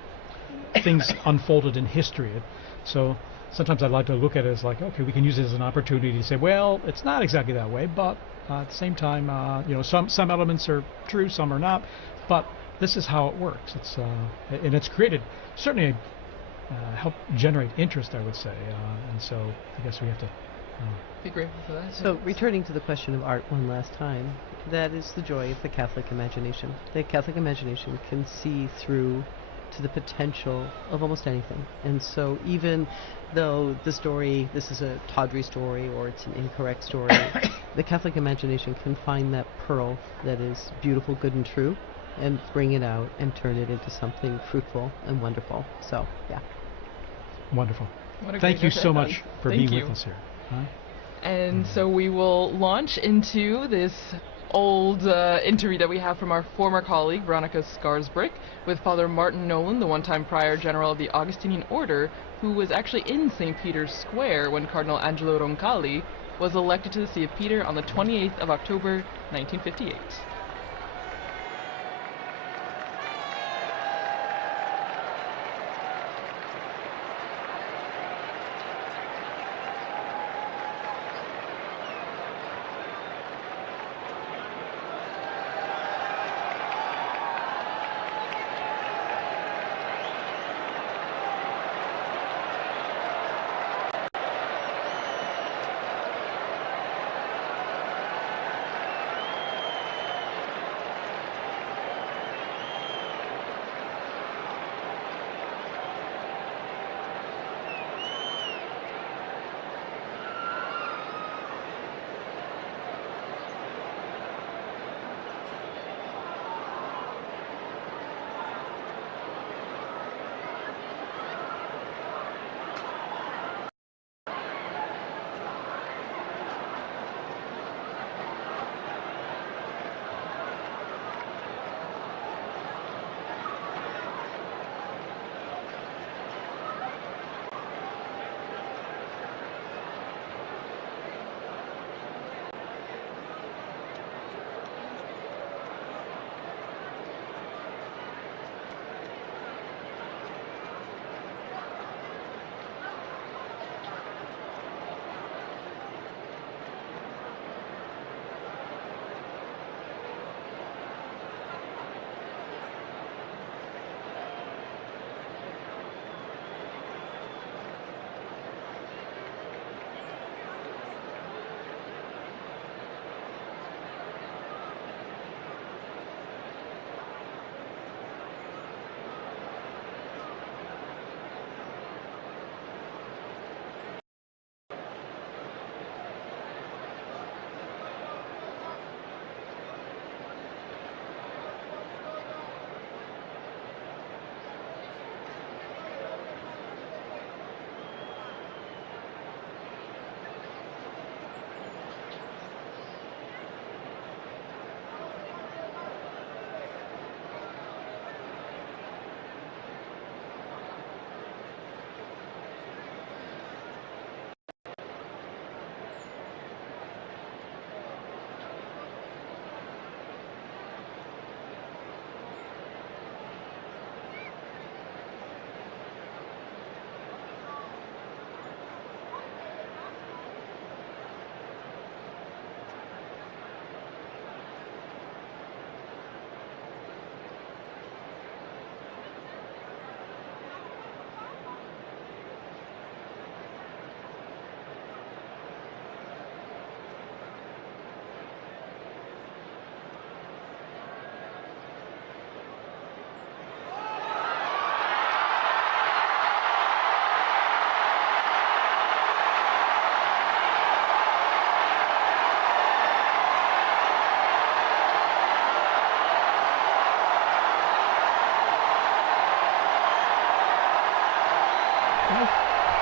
things unfolded in history. So sometimes I like to look at it as like, okay, we can use it as an opportunity to say, well, it's not exactly that way, but at the same time, some elements are true, some are not, but this is how it works. And it's created certainly helped generate interest, I would say, and so I guess we have to Be grateful for that. So, returning to the question of art one last time, that is the joy of the Catholic imagination. The Catholic imagination can see through to the potential of almost anything. And so, even though this is a tawdry story or it's an incorrect story, the Catholic imagination can find that pearl that is beautiful, good, and true, and bring it out and turn it into something fruitful and wonderful. So, yeah. Wonderful. What a Thank great you note so to much end on. for Thank being you. with us here. Huh? And so we will launch into this old interview that we have from our former colleague, Veronica Skarsbrick, with Father Martin Nolan, the one-time Prior General of the Augustinian Order, who was actually in St. Peter's Square when Cardinal Angelo Roncalli was elected to the See of Peter on the 28th of October, 1958.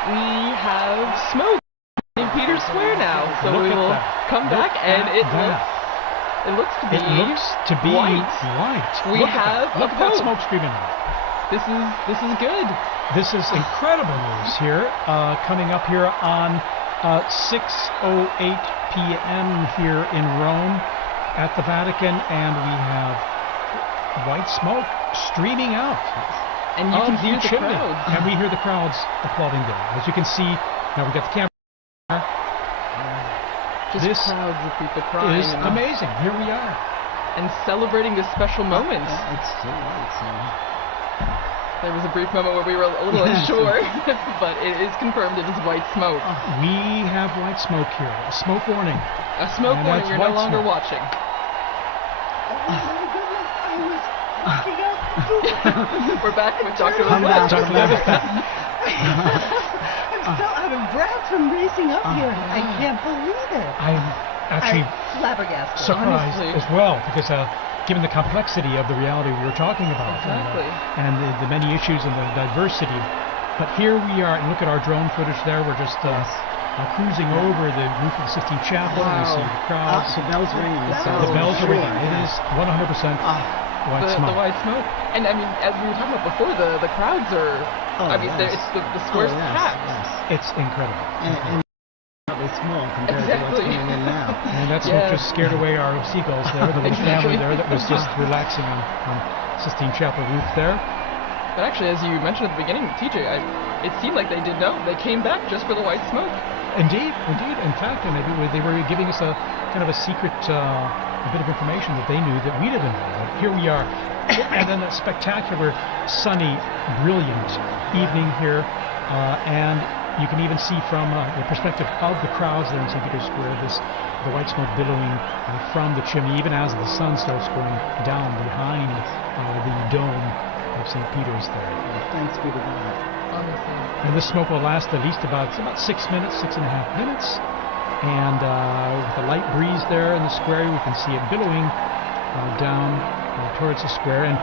We have smoke in Peter's Square now, so Look we at will that. come Look back, and at it that. looks to be It looks to be white. white. We Look at have that. Look a at that pope. smoke streaming out. This is good. This is incredible news here, coming up here on 6:08 p.m. here in Rome at the Vatican, and we have white smoke streaming out. And you can hear the Chimney. crowds. And we hear the crowds applauding there. As you can see, now we got the camera. Just This crowds of people crying. is and, amazing. Here we are. and celebrating this special moment. It's too late, so. There was a brief moment where we were a little unsure, but it is confirmed it is white smoke. We have white smoke here. A smoke warning. A smoke And warning, that's you're no white longer smoke. watching. We're back with Dr. I'm Levitt. back. Dr. Levitt. I'm so out of breath from racing up here. I can't believe it. I am actually I'm flabbergasted. surprised honestly. as well, because given the complexity of the reality we were talking about, Exactly. and the many issues and the diversity. But here we are, and look at our drone footage there. We're just cruising over the roof of the Sistine Chapel. We Wow. see the crowds. The bells ringing. The bells are ringing. It is 100% white The smoke. white smoke. And I mean, as we were talking about before, the crowds are, I mean, it's the square's packed. It's incredible. And probably small compared to Exactly. what's going in now. And that smoke just scared away our seagulls there, the little family there that was just relaxing on Sistine Chapel roof there. But actually, as you mentioned at the beginning, TJ, it seemed like they did know. They came back just for the white smoke. Indeed. In fact, and maybe they were giving us a kind of a secret, a bit of information that they knew that we didn't know. But here we are, and then a spectacular, sunny, brilliant evening here, and you can even see from the perspective of the crowds there in St. Peter's Square, the white smoke billowing from the chimney, even as the sun starts going down behind the dome of St. Peter's there. Thanks be to God. Honestly. And this smoke will last at least about 6 minutes, 6.5 minutes. And with a light breeze there in the square, we can see it billowing down towards the square. And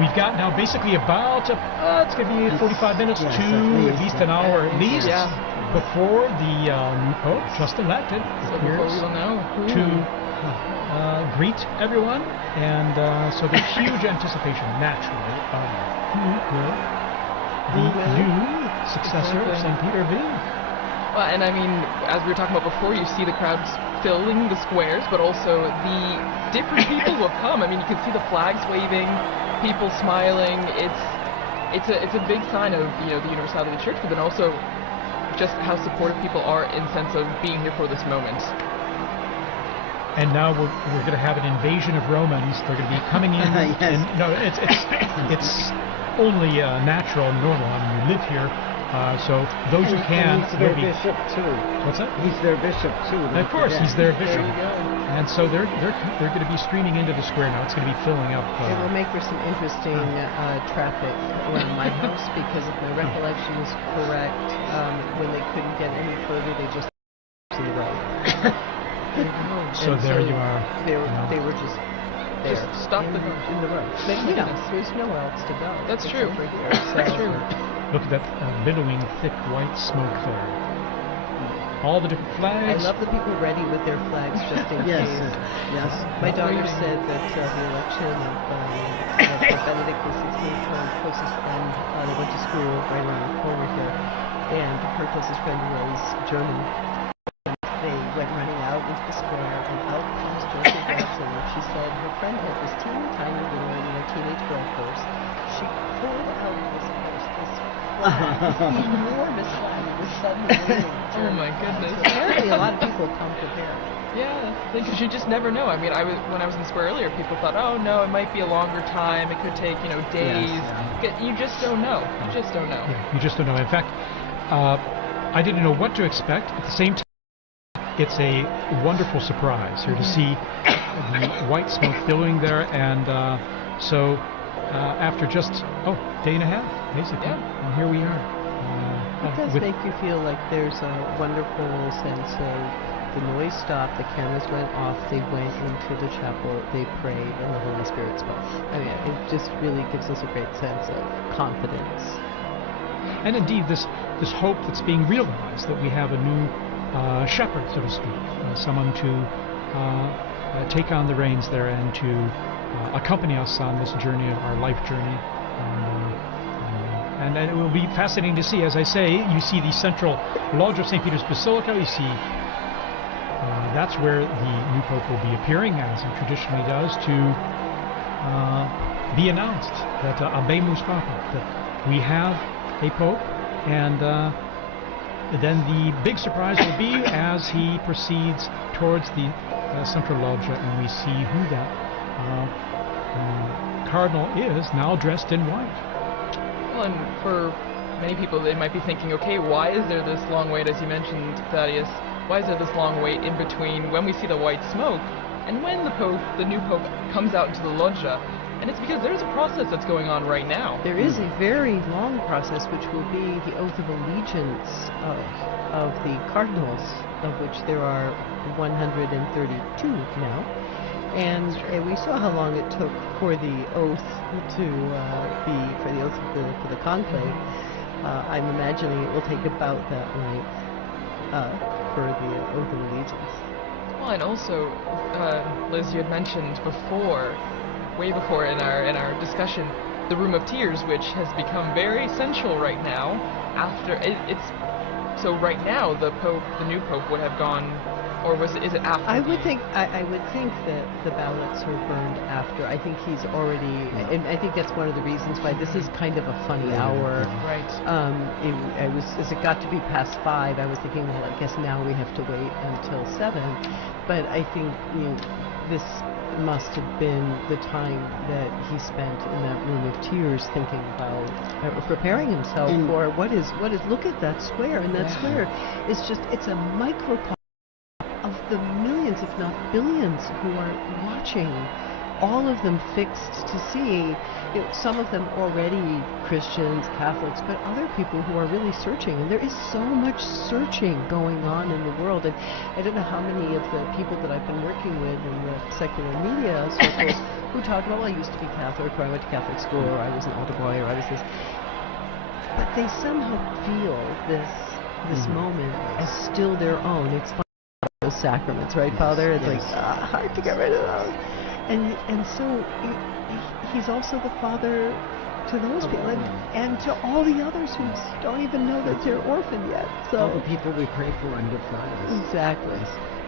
we've got now basically about, it's going to be 45 minutes Yes, to at least an hour at least Yeah. before the new Pope, just elected, So before appears we will know who. to greet everyone. And so there's huge anticipation, naturally, of who will the new successor of St. Peter be. Well, and I mean, as we were talking about before, you see the crowds filling the squares, but also the different people who have come. I mean, you can see the flags waving, people smiling. It's a big sign of the universality of the church, but then also just how supportive people are in sense of being here for this moment. And now we're going to have an invasion of Romans. They're going to be coming in. Yes. And, no, it's only natural and normal. I mean, we live here, so those who can. And he's their will be, bishop too. what's that? He's their bishop too. And of course, he's their bishop. There you go. And so they're going to be streaming into the square now. It's going to be filling up. It will make for some interesting traffic around my house because if my recollection is correct, when they couldn't get any further, they just to the road. So there you are. They were just there. Just stop the car. in the road. But, there's nowhere else to go. That's except true. for here. That's So, true. Look at that billowing, thick white smoke there. All the different I flags. love the people ready with their flags just in Yes, case. yes. My daughter Waiting. said that the election of Pope Benedict XVI, her closest friend, they went to school right around the corner here, and her closest friend was German. They went running out into the square, and out comes Joseph Watson, and she said her friend had this teeny tiny little, teenage girl purse. She pulled out this purse, this flag, this enormous flag, was suddenly waving. Oh my goodness. So apparently a lot of people come prepared. Yeah, because you just never know. I mean, when I was in the square earlier, people thought, oh no, it might be a longer time. It could take, days. Yes, You just don't know. You just don't know. Yeah, you just don't know. In fact, I didn't know what to expect. At the same time, it's a wonderful surprise here to see the white smoke billowing there, and so after just day and a half, basically, Yeah. and here we are. It does with- make you feel like there's a wonderful sense of the noise stopped, the cameras went off, they went into the chapel, they prayed, and the Holy Spirit spoke. I mean, it just really gives us a great sense of confidence. and indeed this hope that's being realized that we have a new shepherd, so to speak, someone to take on the reins there and to accompany us on this journey, our life journey. And it will be fascinating to see. As I say, you see the central lodge of St. Peter's Basilica. You see that's where the new Pope will be appearing, as he traditionally does, to be announced that Habemus Papa, that we have a pope, and then the big surprise will be as he proceeds towards the central loggia, and we see who that cardinal is, now dressed in white. Well, and for many people, they might be thinking, okay, why is there this long wait, as you mentioned, Thaddeus? Why is there this long wait in between when we see the white smoke and when the new pope, comes out into the loggia? And it's because there's a process that's going on right now. There is a very long process, which will be the oath of allegiance of the cardinals, of which there are 132 now. And we saw how long it took for the oath to for the conclave. I'm imagining it will take about that length for the oath of allegiance. Well, and also, Liz, you had mentioned before, way before in our discussion, the Room of Tears, which has become very essential right now. So right now the new pope would have gone, or is it after? I would think that the ballots are burned after. I think he's already, and I think that's one of the reasons why this is kind of a funny hour. Right. As it got to be past 5, I was thinking, well, I guess now we have to wait until 7. But I think this must have been the time that he spent in that Room of Tears thinking about preparing himself for what is look at that square, and that square is just, it's a microcosm of the millions, if not billions, who are watching, all of them fixed to see, some of them already Christians, Catholics, but other people who are really searching. And there is so much searching going on in the world. And I don't know how many of the people that I've been working with in the secular media circles who talk about, well, I used to be Catholic, or I went to Catholic school, or I was an altar boy, or I was this. But they somehow feel this moment as still their own. It's like those sacraments, right, Father? It's like, hard to get rid of those. And so he's also the father to those people, and to all the others who don't even know that they're orphaned yet. So all the people we pray for on Good Fridays. Exactly.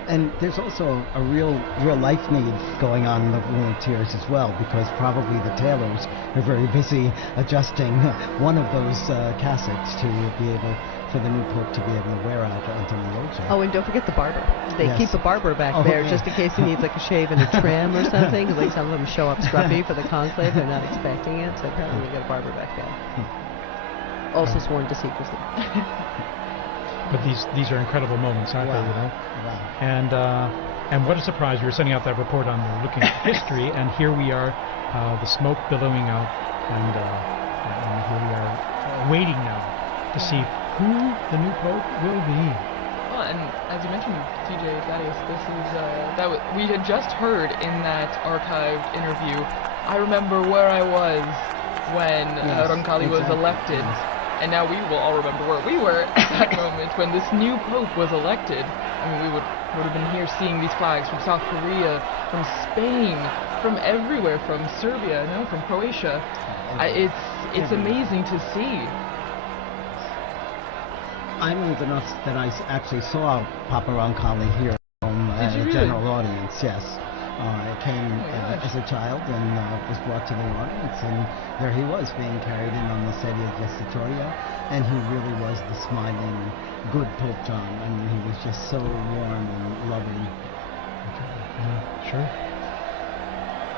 And there's also a real life need going on in the Room of Tears as well, because probably the tailors are very busy adjusting one of those cassocks to be able, for the new pope to be able to wear out onto the loggia. Oh, and don't forget the barber. They keep a barber back there just in case he needs like a shave and a trim or something. Like some of them show up scruffy for the conclave, they're not expecting it, so apparently we got a barber back there. Also sworn to secrecy. But these are incredible moments, aren't they? You know? Wow. And what a surprise! We were sending out that report on looking at history, and here we are, the smoke billowing out, and here we are waiting now to see who the new pope will be. Well, and as you mentioned, TJ Thaddeus, this is we had just heard in that archived interview. I remember where I was when Roncalli was elected. And now we will all remember where we were at that moment when this new pope was elected. I mean, we would have been here seeing these flags from South Korea, from Spain, from everywhere, from Serbia, from Croatia. It's amazing to see. I'm old enough that I actually saw Papa Roncalli here at a general audience, yes. I came as a child and was brought to the audience, and there he was being carried in on the sedia gestatoria, and he really was the smiling, good Pope John. I mean, he was just so warm and loving. Sure.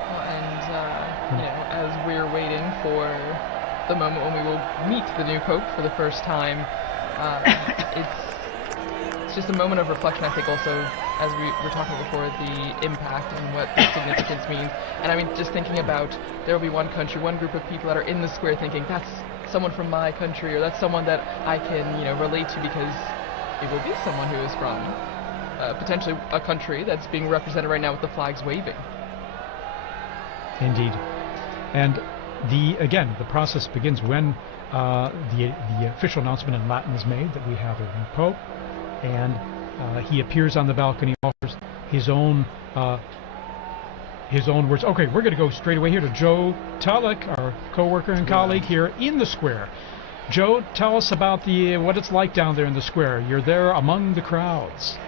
Well, and as we're waiting for the moment when we will meet the new Pope for the first time, it's just a moment of reflection, I think, also, as we were talking before, the impact and what the significance means. And I mean, just thinking about, there will be one country, one group of people that are in the square thinking, that's someone from my country, or that's someone that I can, relate to, because it will be someone who is from potentially a country that's being represented right now with the flags waving. Indeed. And the process begins when the official announcement in Latin is made that we have a new pope, and he appears on the balcony, offers his own words. Okay, we're going to go straight away here to Joe Tulloch, our co-worker and colleague here in the square. Joe, tell us about what it's like down there in the square. You're there among the crowds.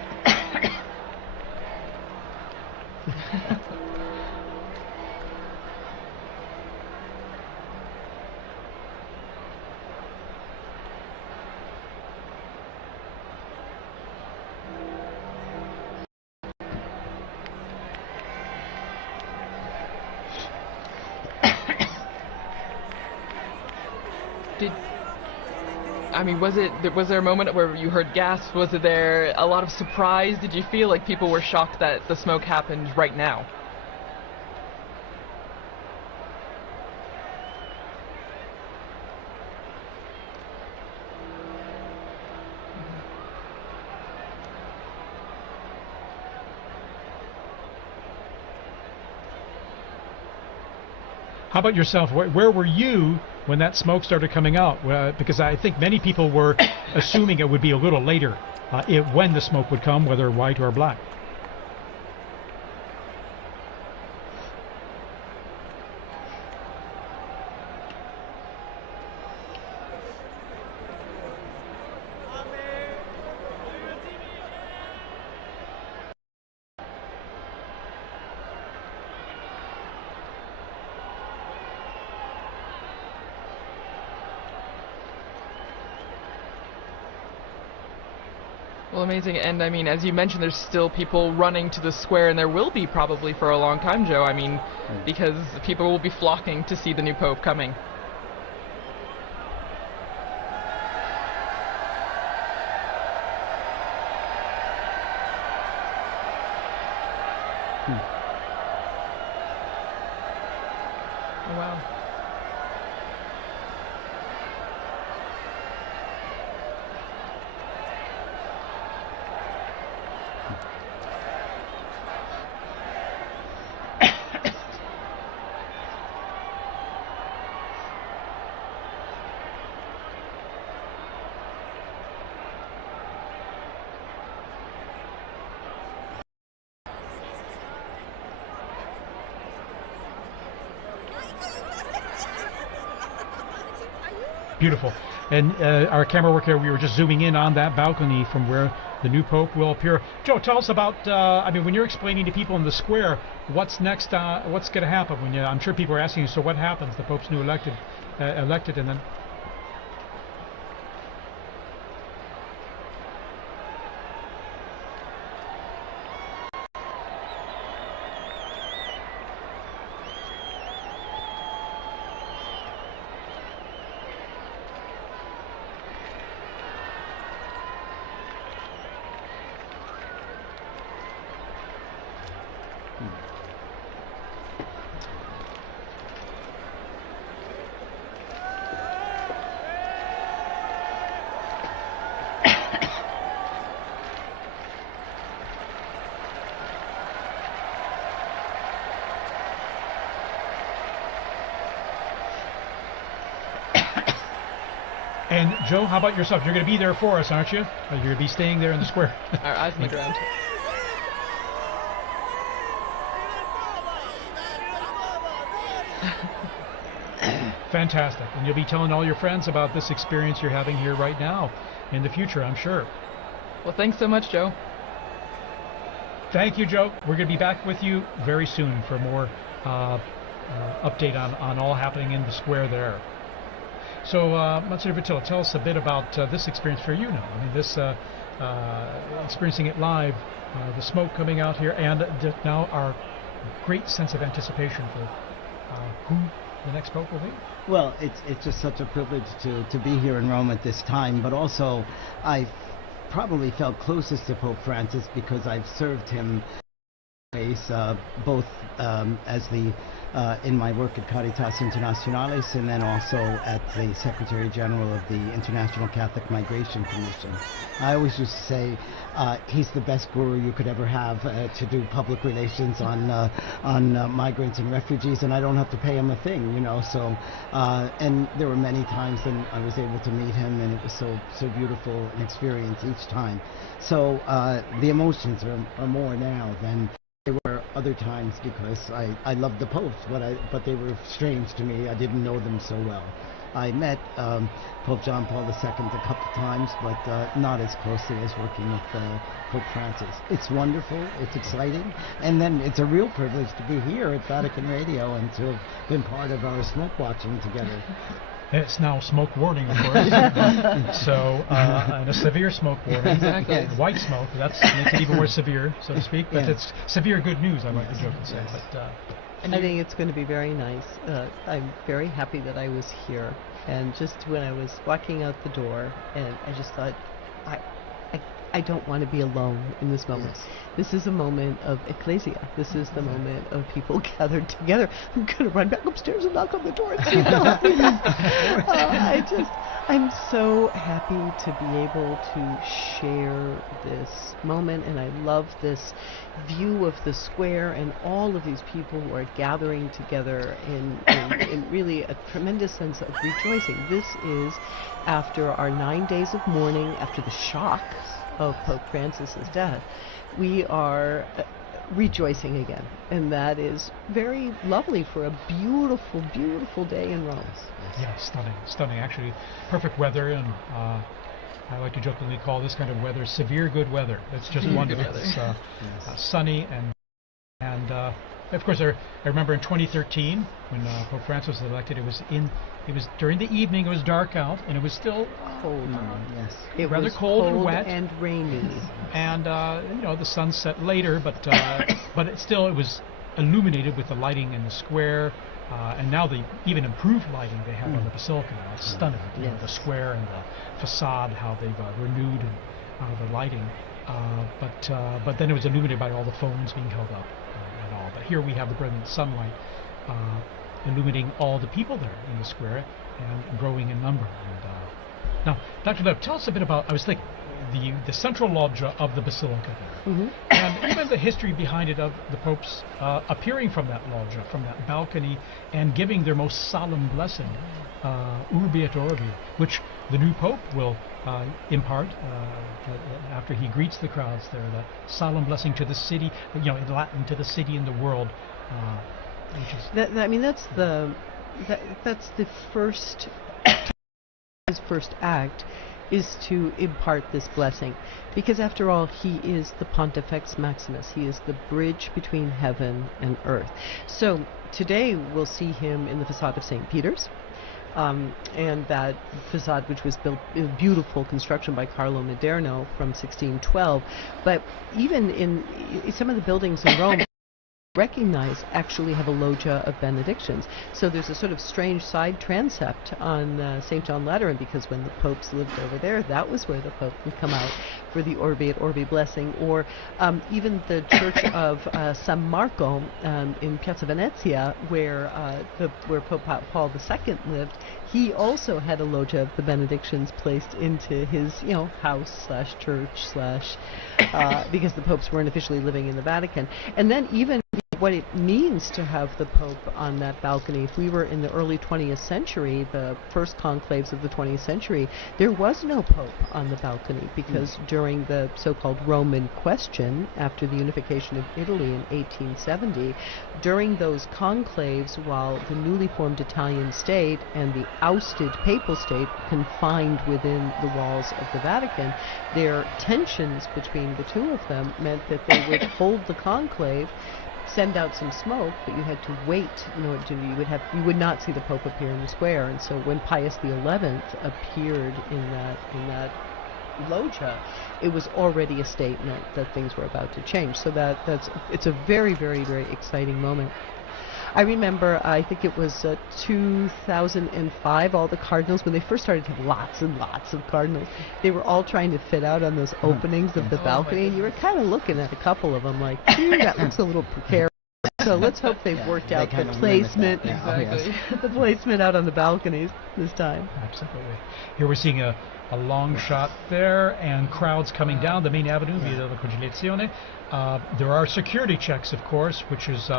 I mean, was there a moment where you heard gasps? Was there a lot of surprise? Did you feel like people were shocked that the smoke happened right now? How about yourself? Where were you when that smoke started coming out? Because I think many people were assuming it would be a little later when the smoke would come, whether white or black. Well, amazing. And I mean, as you mentioned, there's still people running to the square, and there will be probably for a long time, Joe. I mean, because people will be flocking to see the new Pope coming. Oh, wow. Beautiful. And our camera work here, we were just zooming in on that balcony from where the new Pope will appear. Joe, tell us about, I mean, when you're explaining to people in the square, what's next, what's going to happen? I'm sure people are asking you, so what happens? The Pope's new elected, and then... And Joe, how about yourself? You're going to be there for us, aren't you? You're going to be staying there in the square. Our eyes on the ground. Fantastic. And you'll be telling all your friends about this experience you're having here right now in the future, I'm sure. Well, thanks so much, Joe. Thank you, Joe. We're going to be back with you very soon for more update on all happening in the square there. So, Monsignor Vitilla, tell us a bit about this experience for you now. I mean, this experiencing it live, the smoke coming out here, and now our great sense of anticipation for who the next Pope will be. Well, it's just such a privilege to be here in Rome at this time, but also I probably felt closest to Pope Francis because I've served him both as the in my work at Caritas Internationalis and then also at the Secretary General of the International Catholic Migration Commission. I always used to say he's the best guru you could ever have to do public relations on migrants and refugees, and I don't have to pay him a thing, you know. So and there were many times when I was able to meet him, and it was so beautiful an experience each time. So the emotions are more now than they were other times because I loved the popes, but they were strange to me. I didn't know them so well. I met Pope John Paul II a couple times, but not as closely as working with Pope Francis. It's wonderful, it's exciting, and then it's a real privilege to be here at Vatican Radio and to have been part of our smoke watching together. It's now smoke warning, of course. So, and a severe smoke warning. Exactly. White smoke, that makes it even more severe, so to speak. But it's severe good news, I like the joke to say. Yes. But And I think it's going to be very nice. I'm very happy that I was here. And just when I was walking out the door, and I just thought, I, I don't want to be alone in this moment. Yes. This is a moment of ecclesia. This is the moment of people gathered together. I'm going to run back upstairs and knock on the door and see if they'll let me back. I'm so happy to be able to share this moment, and I love this view of the square and all of these people who are gathering together in really a tremendous sense of rejoicing. This is after our 9 days of mourning, after the shock of Pope Francis's death. We are rejoicing again, and that is very lovely for a beautiful, beautiful day in Rome. Yeah, stunning. Actually, perfect weather, and I like to jokingly call this kind of weather severe good weather. It's just wonderful. It's sunny and of course, I remember in 2013 when Pope Francis was elected. It was during the evening. It was dark out, and it was still Cold. Yes. It rather was cold and wet and rainy. and the sun set later, but it was illuminated with the lighting in the square, and now the even improved lighting they have on the basilica. It's stunning. You know, the square and the facade, how they've renewed the lighting, but then it was illuminated by all the phones being held up and all. But here we have the brilliant sunlight illuminating all the people there in the square and growing in number. And now, Dr. Lev, tell us a bit about, I was thinking, the central loggia of the basilica there, and even the history behind it of the popes appearing from that loggia, from that balcony, and giving their most solemn blessing, Urbi et Orbi, which the new pope will impart after he greets the crowds there, that solemn blessing to the city, in Latin, to the city and the world. Which is That's the first. His first act is to impart this blessing, because after all, he is the Pontifex Maximus. He is the bridge between heaven and earth. So today we'll see him in the facade of St. Peter's, and that facade, which was built in beautiful construction by Carlo Maderno from 1612. But even in some of the buildings in Rome, actually have a loggia of benedictions. So there's a sort of strange side transept on St. John Lateran, because when the popes lived over there, that was where the pope would come out for the Urbi et Orbi blessing. Or even the church of San Marco in Piazza Venezia, where Pope Paul II lived, he also had a loggia of the benedictions placed into his house/church/ because the popes weren't officially living in the Vatican. And then even what it means to have the Pope on that balcony. If we were in the early 20th century, the first conclaves of the 20th century, there was no Pope on the balcony, because during the so-called Roman question, after the unification of Italy in 1870, during those conclaves, while the newly formed Italian state and the ousted papal state confined within the walls of the Vatican, their tensions between the two of them meant that they would hold the conclave, send out some smoke, but you had to wait in order to, you would not see the Pope appear in the square. And so when Pius XI appeared in that loggia, it was already a statement that things were about to change. So it's a very, very, very exciting moment. I remember, I think it was 2005, all the cardinals, when they first started to have lots and lots of cardinals, they were all trying to fit out on those openings of the balcony, and you were kind of looking at a couple of them like, that looks a little precarious. So let's hope they've worked out the placement, the placement out on the balconies this time. Absolutely. Here we're seeing a long shot there, and crowds coming down the main avenue, Via della Conciliazione. There are security checks, of course, which is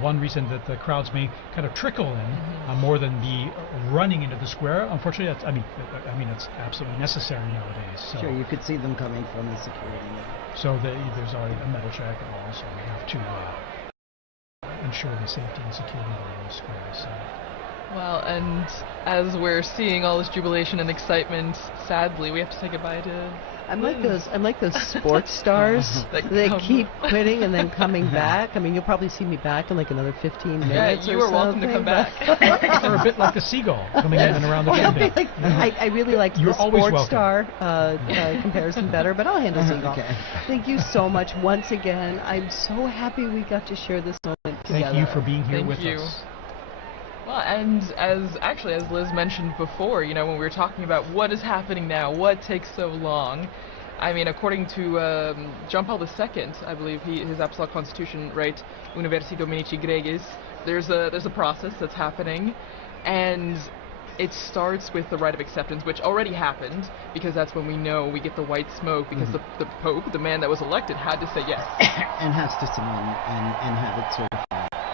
one reason that the crowds may kind of trickle in more than be running into the square. Unfortunately, it's absolutely necessary nowadays. So, sure, you could see them coming from the security. So there's already a metal check, and also we have to ensure the safety and security of the square. So Well, and as we're seeing all this jubilation and excitement, sadly, we have to say goodbye to I'm Liz. like those sports stars That that come- keep quitting and then coming back. I mean, you'll probably see me back in like another 15 minutes. Yeah, you or are welcome to something, come but- back. Or a bit like the seagull coming in and around the chimney. I really like You're the always sports welcome. star comparison better, but I'll handle seagull. Okay. Thank you so much once again. I'm so happy we got to share this moment together. Thank you for being here Thank with you. us. Well, and as Liz mentioned before, you know, when we were talking about what is happening now, what takes so long, I mean, according to John Paul II, I believe his Apostolic Constitution, right, Universi Dominici Gregis, there's a process that's happening, and it starts with the rite of acceptance, which already happened, because that's when we know we get the white smoke, because the Pope, the man that was elected, had to say yes. And has to sign and have it certified.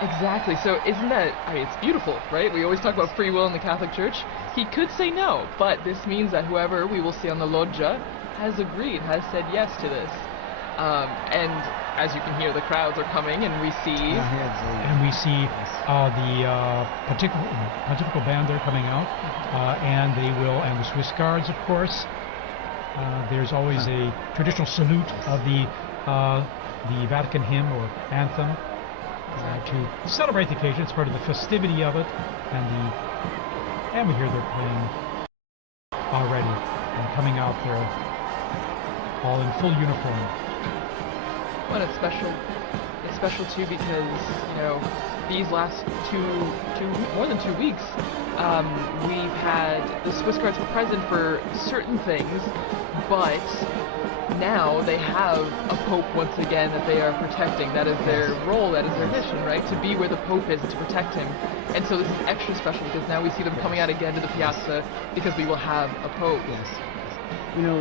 Exactly. So isn't that, I mean, it's beautiful, right? We always talk about free will in the Catholic Church. He could say no, but this means that whoever we will see on the loggia has agreed, has said yes to this. And as you can hear, the crowds are coming, and we see... And we see the pontifical band there coming out, and the Swiss Guards, of course. There's always a traditional salute of the Vatican hymn or anthem to celebrate the occasion. It's part of the festivity of it, and we hear they're playing already and coming out there all in full uniform. Well, it's special too because, you know, these last more than 2 weeks, we've had the Swiss Guards were present for certain things, but now they have a Pope once again that they are protecting. That is their role, that is their mission, right? To be where the Pope is and to protect him. And so this is extra special because now we see them coming out again to the piazza because we will have a Pope. Yes. You know,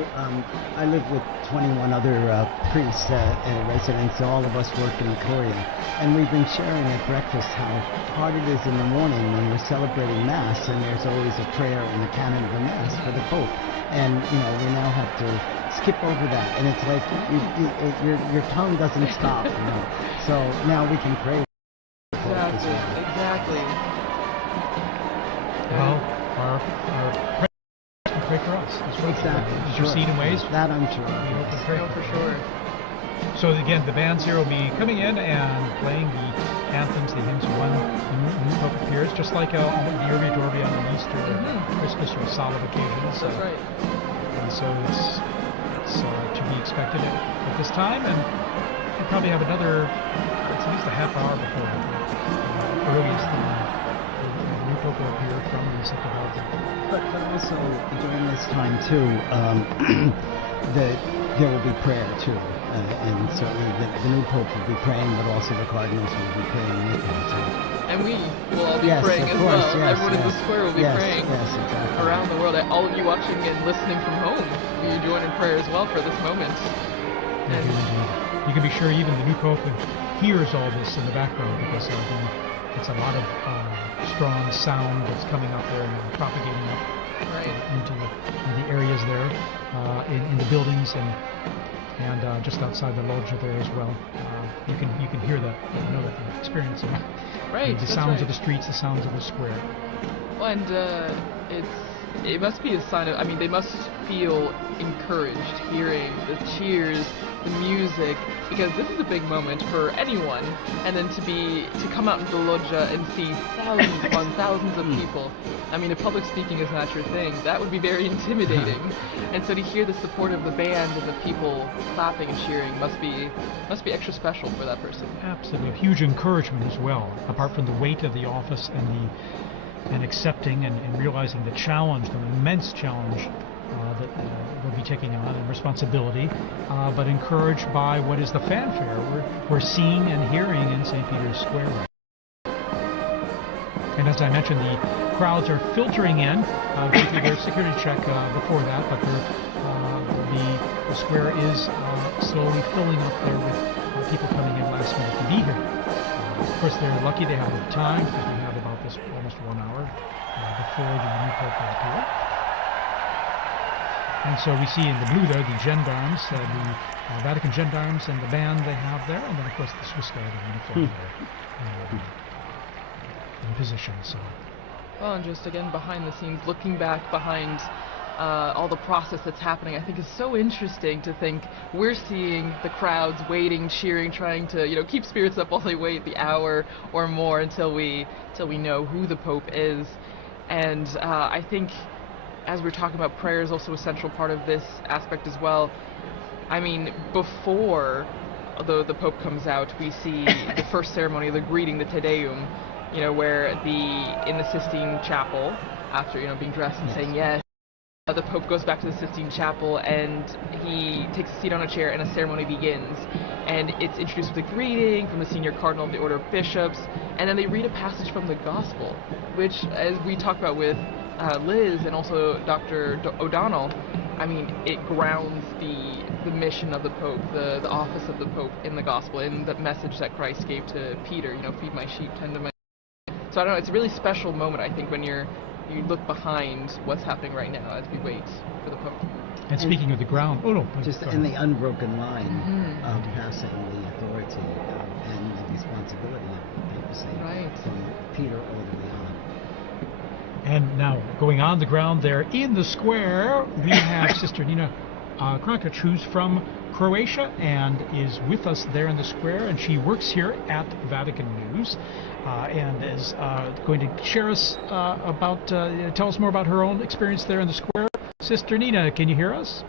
I live with 21 other priests and residents. All of us work in the Curia, and we've been sharing at breakfast how hard it is in the morning when we're celebrating Mass, and there's always a prayer in the canon of the Mass for the Pope. And you know, we now have to skip over that, and it's like your tongue doesn't stop. You know? So now we can pray. Exactly. Well, our pray for us. That's right. Exactly. Intercede in ways. That I'm sure. We hope and pray No, for sure. So again, the bands here will be coming in and playing the anthems, the hymns when the new Pope appears, just like the Urbi et Orbi on an Easter, Christmas, or solemn occasions. That's right. And so it's to be expected at this time, and we'll probably have another, it's at least a half hour before the earliest the new Pope will appear from the Second Vatican. But also during this time too, there will be prayer too, and certainly the new Pope will be praying, but also the cardinals will be praying with him too. And we will all be Yes, praying of as course, well. yes, Everyone in the yes. square will be Yes, praying yes, exactly. around the world. All of you watching and listening from home, you join in prayer as well for this moment. And You can be sure even the new Pope hears all this in the background, because it's a lot of strong sound that's coming up there and propagating up into the areas there, in the buildings and just outside the loggia there as well. You can hear that, know that they're experiencing the sounds of the streets, the sounds of the square. Well, and it must be a sign of, I mean, they must feel encouraged hearing the cheers, the music, because this is a big moment for anyone, and then to come out into the loggia and see thousands upon thousands of people. I mean, if public speaking is not your thing, that would be very intimidating. And so to hear the support of the band and the people clapping and cheering must be extra special for that person. Absolutely, a huge encouragement as well, apart from the weight of the office and accepting and realizing the challenge, the immense challenge that we'll be taking on, and responsibility, but encouraged by what is the fanfare we're seeing and hearing in St. Peter's Square. And as I mentioned, the crowds are filtering in. There's a security check before that, but the square is slowly filling up there with people coming in last minute to be here. Of course, they're lucky they have the time, because we have about this almost 1 hour before the new Pope will appear. And so we see in the blue there the gendarmes, the Vatican gendarmes, and the band they have there, and then of course the Swiss Guard in uniform there in position. So. Well, and just again behind the scenes, looking back behind all the process that's happening, I think is so interesting to think we're seeing the crowds waiting, cheering, trying to keep spirits up while they wait the hour or more until we know who the Pope is. And I think, as we're talking about, prayer is also a central part of this aspect as well. I mean, before the Pope comes out, we see the first ceremony, the greeting, the Te Deum, where in the Sistine Chapel, after being dressed and saying yes, the Pope goes back to the Sistine Chapel and he takes a seat on a chair and a ceremony begins. And it's introduced with a greeting from the senior cardinal of the Order of Bishops, and then they read a passage from the Gospel, which, as we talked about with Liz and also Dr. O'Donnell, I mean, it grounds the mission of the Pope, the office of the Pope in the Gospel, in the message that Christ gave to Peter, feed my sheep, tend to my... So I don't know, it's a really special moment, I think, when you look behind what's happening right now as we wait for the Pope. And speaking of the ground, just in the unbroken line of passing the authority and the responsibility of the papacy from Peter all the way on. And now, going on the ground there in the square, we have Sister Nina Krankic, who's from Croatia and is with us there in the square, and she works here at Vatican News and is going to share us tell us more about her own experience there in the square. Sister Nina, can you hear us?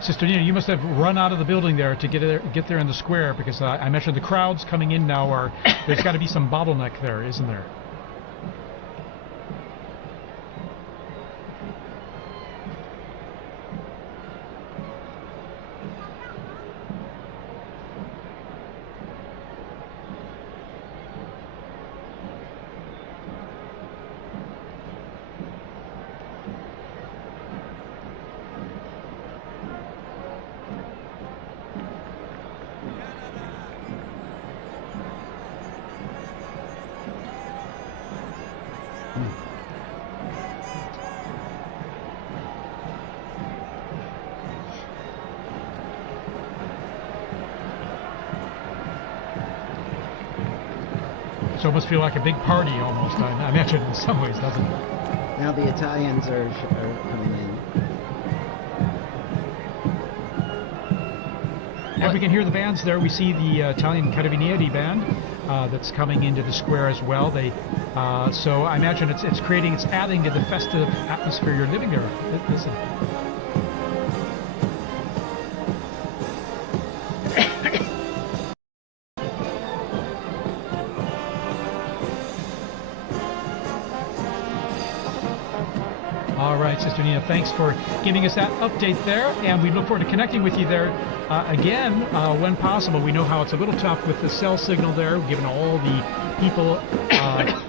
Sister Nina, you must have run out of the building there to get there in the square, because I mentioned the crowds coming in now there's got to be some bottleneck there, isn't there? So it must feel like a big party almost, I imagine, in some ways, doesn't it? Now the Italians are coming in. And we can hear the bands there. We see the Italian Carabinieri band that's coming into the square as well. So I imagine it's adding to the festive atmosphere you're living there. Listen. All right, Sister Nina, thanks for giving us that update there, and we look forward to connecting with you there again when possible. We know how it's a little tough with the cell signal there, given all the people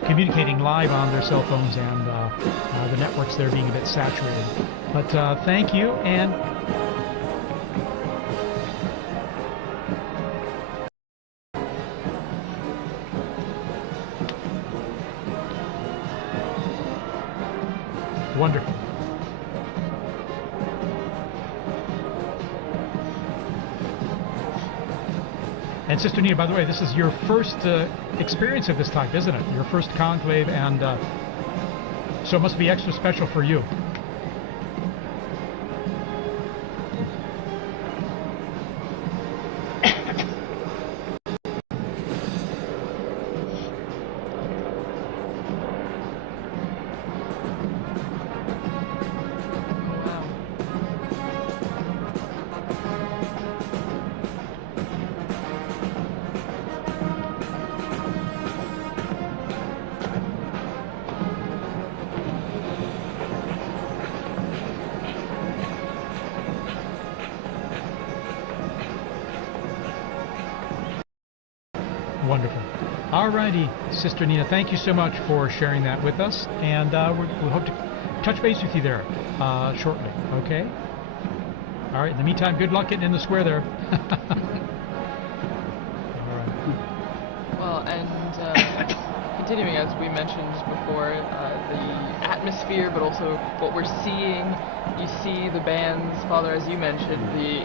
communicating live on their cell phones and the networks there being a bit saturated. But thank you, and wonderful. And Sister Nina, by the way, this is your first experience of this type, isn't it? Your first conclave, and so it must be extra special for you. Wonderful. All righty, Sister Nina, thank you so much for sharing that with us, and we hope to touch base with you there shortly, okay? All right, in the meantime, good luck getting in the square there. All right. Well, and continuing as we mentioned before, the atmosphere, but also what we're seeing. You see the bands, Father, as you mentioned,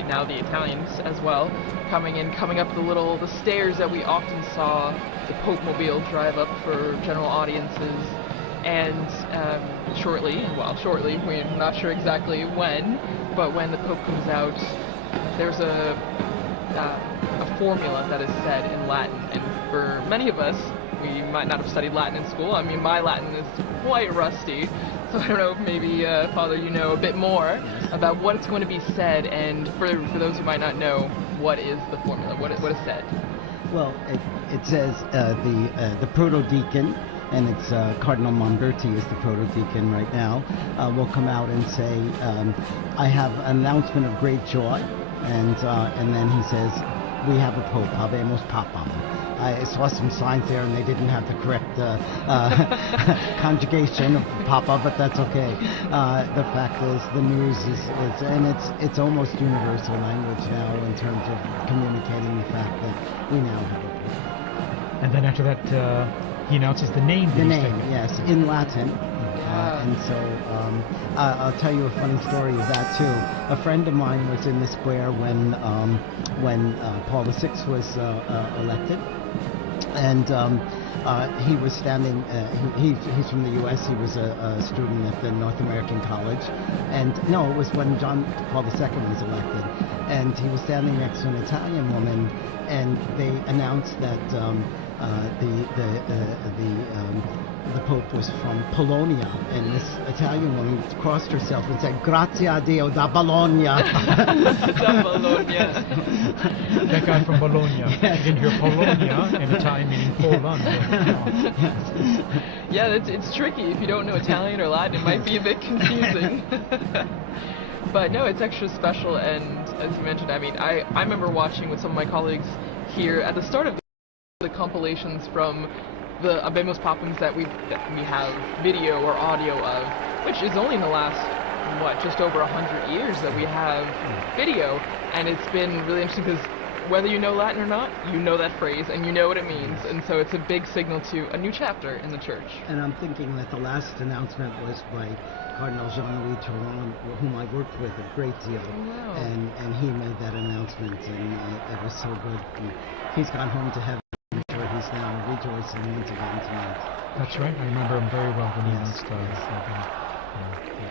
now the Italians as well, coming up the stairs that we often saw the Pope Mobile drive up for general audiences. And shortly, we're not sure exactly when, but when the Pope comes out, there's a formula that is said in Latin, and for many of us, we might not have studied Latin in school. I mean, my Latin is quite rusty, so I don't know if maybe, Father, you know a bit more about what's going to be said, and for those who might not know, what is the formula? What is said? Well, it says the proto-deacon, and it's Cardinal Monberti is the proto-deacon right now, will come out and say, I have an announcement of great joy, and then he says, we have a Pope, Habemus Papam. I saw some signs there, and they didn't have the correct conjugation of Papa, but that's okay. The fact is, the news is and it's almost universal language now in terms of communicating the fact that we now have a Pope. And then after that, he announces the name. The name, yes, in Latin. And so I'll tell you a funny story of that too. A friend of mine was in the square when Paul VI was elected, and he was standing. He's from the U.S. He was a student at the North American College, and no, it was when Paul II was elected, and he was standing next to an Italian woman, and they announced that the Pope was from Polonia, and this Italian woman crossed herself and said, "Grazie a Dio da Bologna." Da Bologna. That guy from Bologna. You didn't hear Polonia in Italian meaning Poland. Yeah, it's tricky. If you don't know Italian or Latin, it might be a bit confusing. But no, it's extra special, and as you mentioned, I mean, I remember watching with some of my colleagues here at the start of the compilations from the Habemus Papams that we have video or audio of, which is only in the last, just over 100 years that we have video, and it's been really interesting because whether you know Latin or not, you know that phrase and you know what it means, and so it's a big signal to a new chapter in the church. And I'm thinking that the last announcement was by Cardinal Jean-Louis Touron, whom I worked with a great deal, and he made that announcement, and it was so good. And he's gone home to heaven. He's now rejoicing once again tonight. That's right. I remember him very well when he announced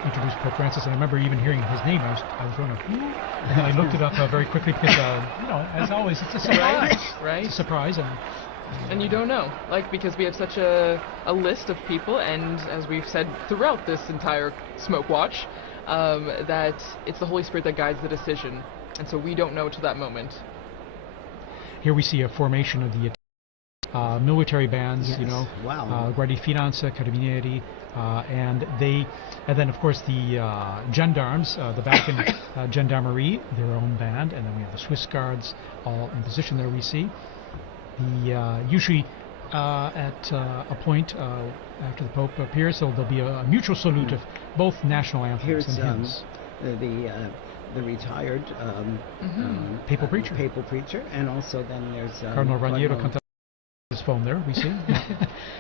introduced Pope Francis, and I remember even hearing his name. I was going, and I looked it up very quickly because, as always, it's a surprise. Right? It's a surprise, and you don't know, because we have such a list of people, and as we've said throughout this entire Smoke Watch, that it's the Holy Spirit that guides the decision, and so we don't know to that moment. Here we see a formation of the military bands, Wow. Guardia Finanza, Carabinieri, and then of course the gendarmes, the Vatican Gendarmerie, their own band, and then we have the Swiss Guards all in position there. We see the usually at a point after the Pope appears, so there'll be a mutual salute of both national anthems and hymns. The retired papal preacher, and also then there's Cardinal Raniero Cantata. His phone there, we see.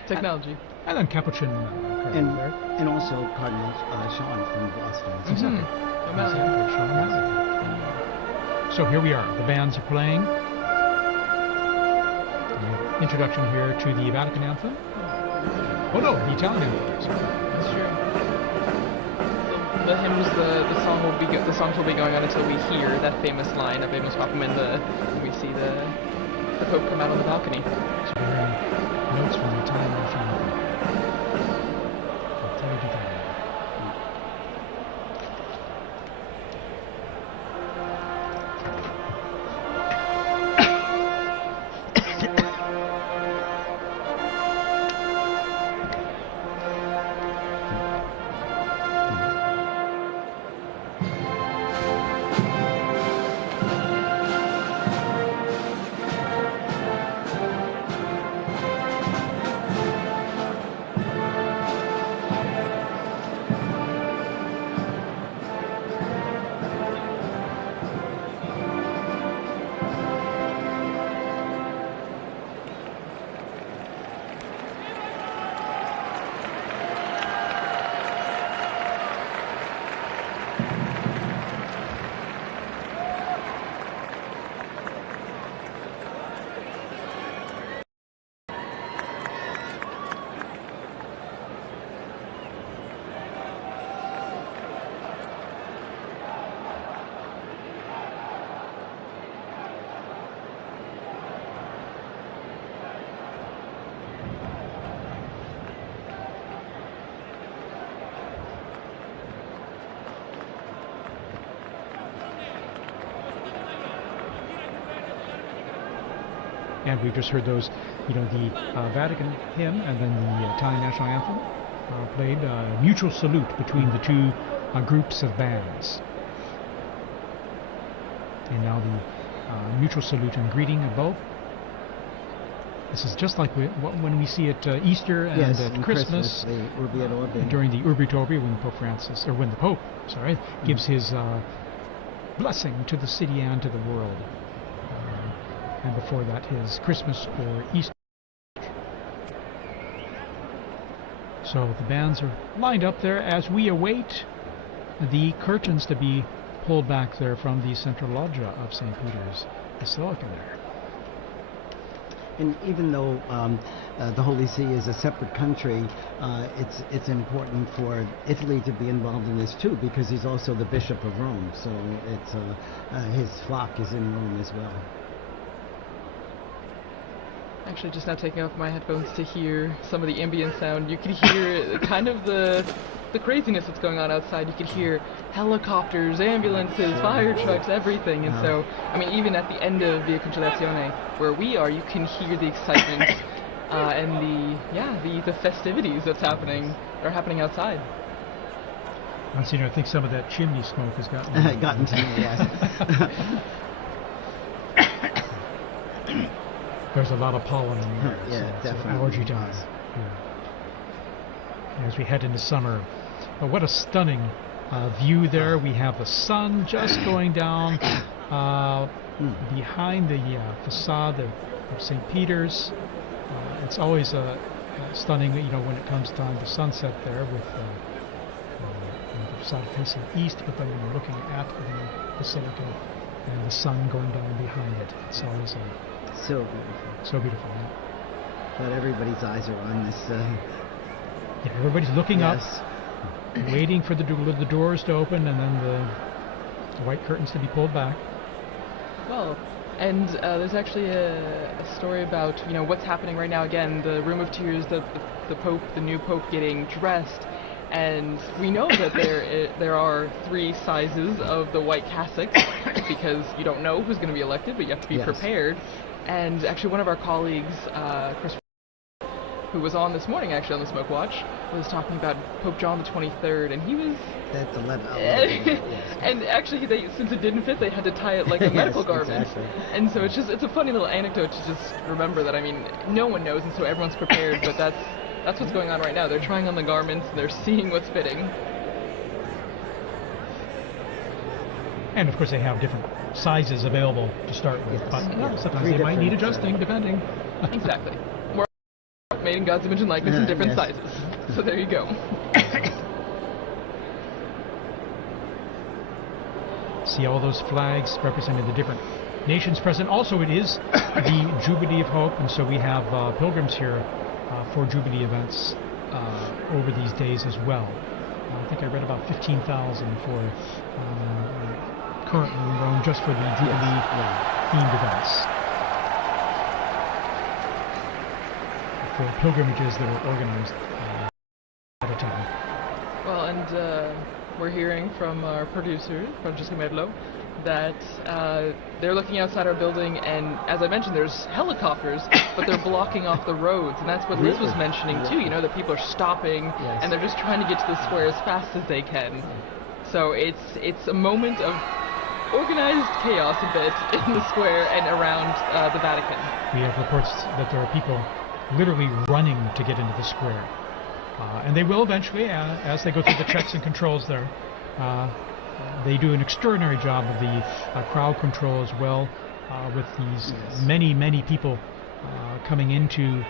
Technology. And then Capuchin. And also Cardinal Sean from Boston. Exactly. So here we are. The bands are playing. Introduction here to the Vatican anthem. Oh no, the Italian anthem. Sorry. That's true. The hymns, the songs will be going on until we hear that famous line of Habemus Papam when we see the Pope come out on the balcony. So we're hearing notes from the Italian national anthem. And we've just heard those, the Vatican hymn and then the Italian national anthem played. Mutual salute between the two groups of bands. And now the mutual salute and greeting of both. This is just like when we see at Easter and at Christmas, the Urbi et Orbi. During the Urbi et Orbi, when when the Pope, gives his blessing to the city and to the world. And before that, his Christmas or Easter. So the bands are lined up there as we await the curtains to be pulled back there from the central loggia of St. Peter's Basilica there. And even though the Holy See is a separate country, it's important for Italy to be involved in this too, because he's also the Bishop of Rome. So it's his flock is in Rome as well. Actually, just now taking off my headphones to hear some of the ambient sound, you could hear kind of the craziness that's going on outside. You could hear helicopters, ambulances, fire trucks, everything. And so, I mean, even at the end of Via Conciliazione, where we are, you can hear the excitement and the festivities that are happening outside. Monsignor, I think some of that chimney smoke has gotten to me, yes. There's a lot of pollen in the air. Yeah, definitely. Allergy time. Yeah. As we head into summer. But what a stunning view there. We have the sun just going down behind the facade of St. Peter's. It's always stunning, when it comes time to sunset there with the facade facing east, but then when you're looking at the basilica and the sun going down behind it. It's always so beautiful. So beautiful, yeah. But everybody's eyes are on this. Yeah, everybody's looking up, waiting for the doors to open and then the white curtains to be pulled back. Well, and there's actually a story about what's happening right now. Again, the Room of Tears, the Pope, the new Pope, getting dressed, and we know that there are 3 sizes of the white cassocks because you don't know who's going to be elected, but you have to be prepared. And actually, one of our colleagues, Chris, who was on this morning, actually on the Smoke Watch, was talking about Pope John the 23rd, and he was. That's 11. And actually, since it didn't fit, they had to tie it like a medical garment. Exactly. And so it's a funny little anecdote to just remember that. I mean, no one knows, and so everyone's prepared. But that's what's going on right now. They're trying on the garments, and they're seeing what's fitting. And of course, they have different sizes available to start with, but sometimes they might need adjusting, depending. Exactly. We're made in God's image and likeness in different sizes. So there you go. See all those flags representing the different nations present. Also, it is the Jubilee of Hope, and so we have pilgrims here for Jubilee events over these days as well. I think I read about 15,000 for currently in Rome just for the Jubilee themed events. For pilgrimages that are organized at a time. Well, and we're hearing from our producer, Francesca Merlo, that they're looking outside our building, and as I mentioned, there's helicopters, but they're blocking off the roads, and that's what Liz was mentioning too, that people are stopping, and they're just trying to get to the square as fast as they can. So it's a moment of organized chaos a bit in the square and around the Vatican. We have reports that there are people literally running to get into the square. And they will eventually, as they go through the checks and controls there. They do an extraordinary job of the crowd control as well, with these many people coming into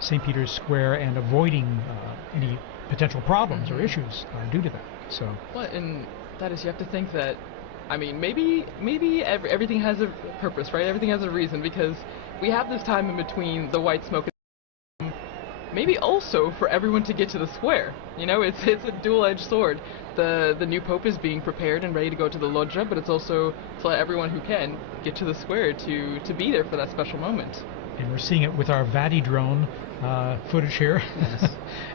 St. Peter's Square and avoiding any potential problems or issues due to that. So. Well, and that is, you have to think that, I mean, maybe everything has a purpose, right? Everything has a reason, because we have this time in between the white smoke and maybe also for everyone to get to the square. It's a dual-edged sword. The new Pope is being prepared and ready to go to the loggia, but it's also to let everyone who can get to the square to be there for that special moment. And we're seeing it with our Vati drone footage here,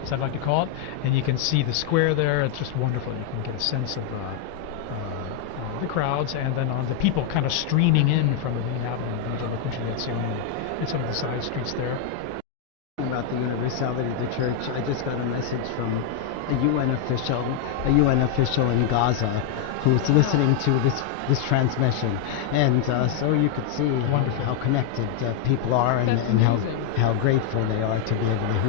as I'd like to call it. And you can see the square there. It's just wonderful. You can get a sense of the crowds and then on the people kind of streaming in from the main avenue into the Conciliazione and some of the side streets there. About the universality of the church, I just got a message from a UN official in Gaza who's listening to this transmission, and so you could see how connected people are and how grateful they are to be able to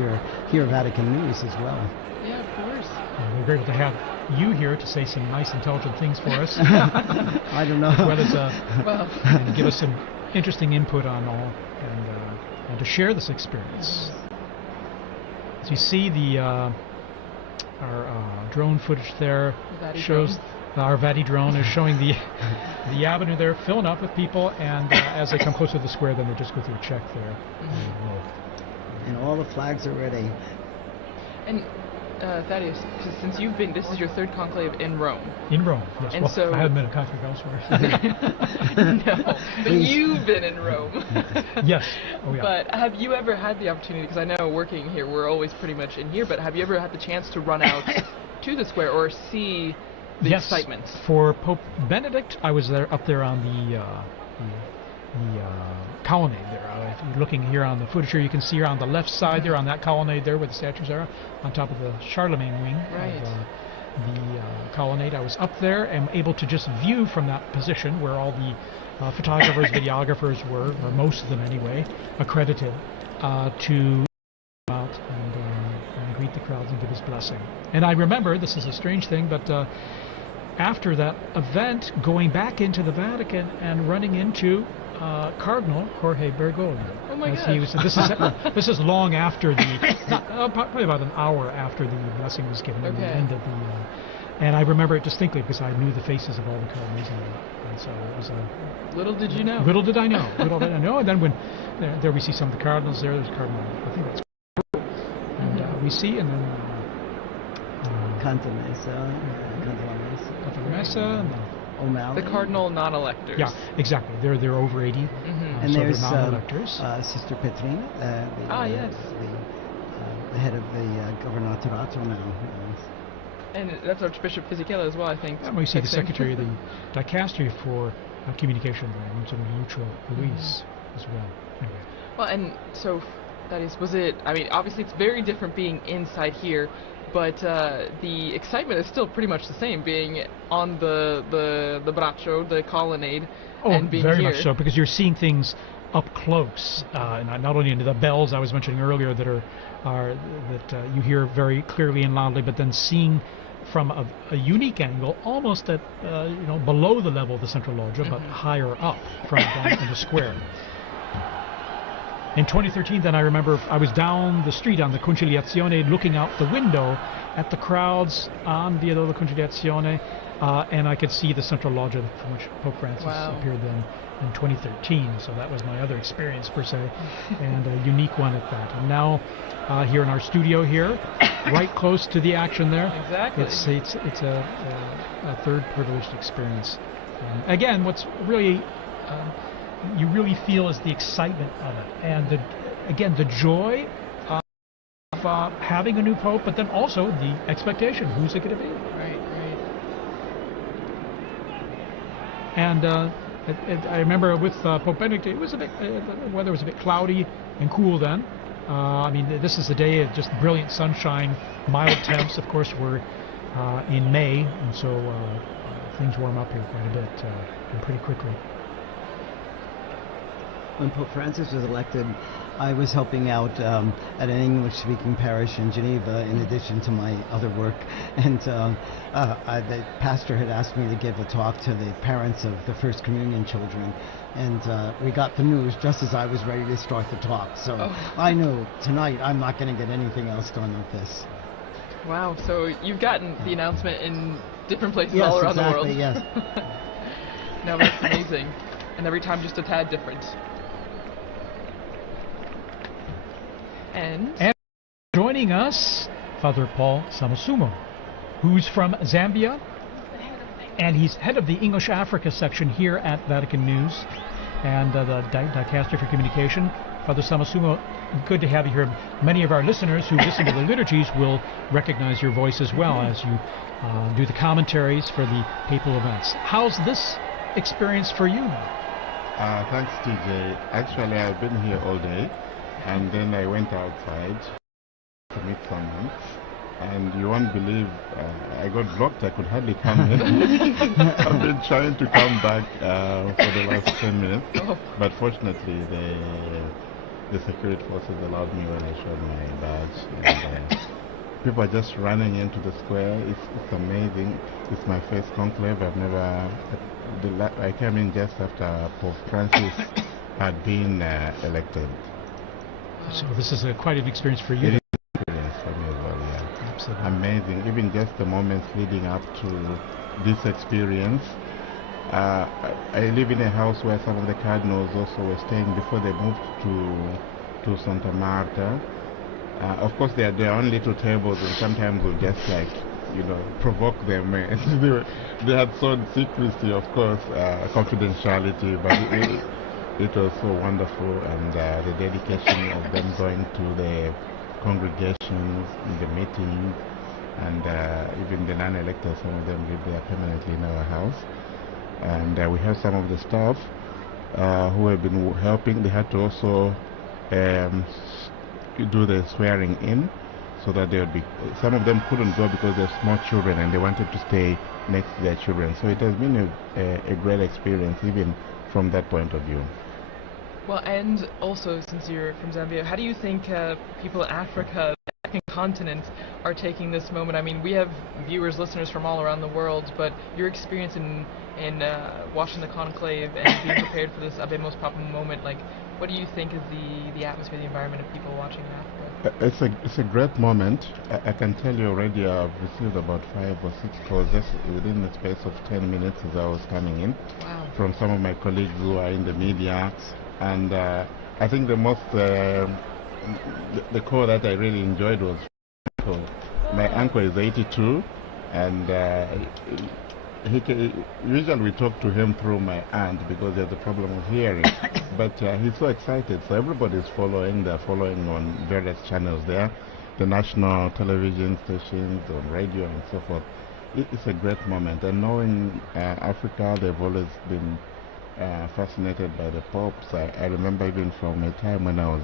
hear Vatican news as well. Yeah, of course. We're grateful to have you here to say some nice, intelligent things for us. I don't know. As well as and give us some interesting input on all, and to share this experience. As you see, our drone footage there shows our Vati drone is showing the avenue there filling up with people, and as they come closer to the square, then they just go through a check there. And all the flags are ready. And Thaddeus, since you've been, this is your third conclave in Rome. In Rome, yes. And well, so I haven't been a conclave elsewhere. No, but you've been in Rome. Yes. Oh, yeah. But have you ever had the opportunity, because I know working here, we're always pretty much in here, but have you ever had the chance to run out to the square or see the excitement? For Pope Benedict, I was up there on the colonnade there. If you're looking here on the footage here, you can see here on the left side there on that colonnade there where the statues are, on top of the Charlemagne wing of the colonnade. I was up there and able to just view from that position where all the photographers, videographers were, or most of them anyway, accredited to come out and greet the crowds and give his blessing. And I remember, this is a strange thing, but after that event, going back into the Vatican and running into Cardinal Jorge Bergoglio. Oh my gosh. This is long after probably about an hour after the blessing was given at the end of the. And I remember it distinctly because I knew the faces of all the cardinals, and so it was a. Little did you know. Little did I know. Little did I know. And then when there we see some of the cardinals there. There's Cardinal. I think that's. And we see, and then. Canta Messa, and the cardinal non-electors. Yeah, exactly. They're over 80. And so there's they're non-electors. Sister Petrina, the head of the Governatorato now. And that's Archbishop Fisichella as well, I think. And we see the Secretary of the Dicastery for Communication, Lucio Luis, as well. Anyway. Well, and so, was it, I mean, obviously it's very different being inside here, but the excitement is still pretty much the same, being on the braccio, the colonnade, and being very here. much so, because you're seeing things up close, and not only into the bells I was mentioning earlier that you hear very clearly and loudly, but then seeing from a unique angle, almost at below the level of the central loggia, but higher up from in the square. In 2013, then I remember I was down the street on the Conciliazione looking out the window at the crowds on Via della Conciliazione, and I could see the central loggia from which Pope Francis appeared then in 2013. So that was my other experience, per se, and a unique one at that. And now here in our studio here, right close to the action there. Exactly. It's a third privileged experience. Again, what's really you really feel is the excitement of it, and the joy of having a new pope, but then also the expectation. Who's it going to be? Right. And I remember with Pope Benedict, it was a bit, the weather was a bit cloudy and cool then. I mean, this is a day of just brilliant sunshine, mild temps. Of course, we're in May, and so things warm up here quite a bit and pretty quickly. When Pope Francis was elected, I was helping out at an English-speaking parish in Geneva in addition to my other work, and the pastor had asked me to give a talk to the parents of the First Communion children, and we got the news just as I was ready to start the talk, so I knew tonight I'm not going to get anything else done with this. Wow, so you've gotten the announcement in different places all around the world. Yes, No, that's amazing, and every time just a tad different. And joining us, Father Paul Samasumo, who's from Zambia, and he's head of the English Africa section here at Vatican News and the Dicastery for Communication. Father Samasumo, good to have you here. Many of our listeners who listen to the liturgies will recognize your voice as well as you do the commentaries for the papal events. How's this experience for you now? Thanks, TJ. Actually, I've been here all day, and then I went outside to meet someone. And you won't believe, I got blocked. I could hardly come in. I've been trying to come back for the last 10 minutes. But fortunately, the security forces allowed me when I showed my badge. And, people are just running into the square. It's amazing. It's my first conclave. I've never... I came in just after Pope Francis had been elected. So this is quite an experience for you. For me as well, yeah. Absolutely. Amazing. Even just the moments leading up to this experience. I live in a house where some of the cardinals also were staying before they moved to Santa Marta. Of course, they had their own little tables, and sometimes we'll just provoke them. They had shown secrecy, of course, confidentiality, but it was so wonderful, and the dedication of them going to the congregations, in the meetings, and even the non-electors, some of them live there permanently in our house. And we have some of the staff who have been helping. They had to also do the swearing in, so that they would be, some of them couldn't go because they're small children and they wanted to stay next to their children. So it has been a great experience even from that point of view. Well, and also, since you're from Zambia, how do you think people in Africa, the African continent, are taking this moment? I mean, we have viewers, listeners from all around the world, but your experience in watching the conclave and being prepared for this Abemos Papa moment, like, what do you think is the atmosphere, the environment of people watching in Africa? It's a great moment. I can tell you already I've received about 5 or 6 calls just within the space of 10 minutes as I was coming in. Wow. From some of my colleagues who are in the media. And I think the most, the call that I really enjoyed was uncle. My uncle is 82, and usually we talk to him through my aunt because there's a problem of hearing. But he's so excited, so everybody's following. They're following on various channels there, the national television stations, on radio and so forth. It's a great moment, and knowing Africa, they've always been fascinated by the popes. I remember even from a time when I was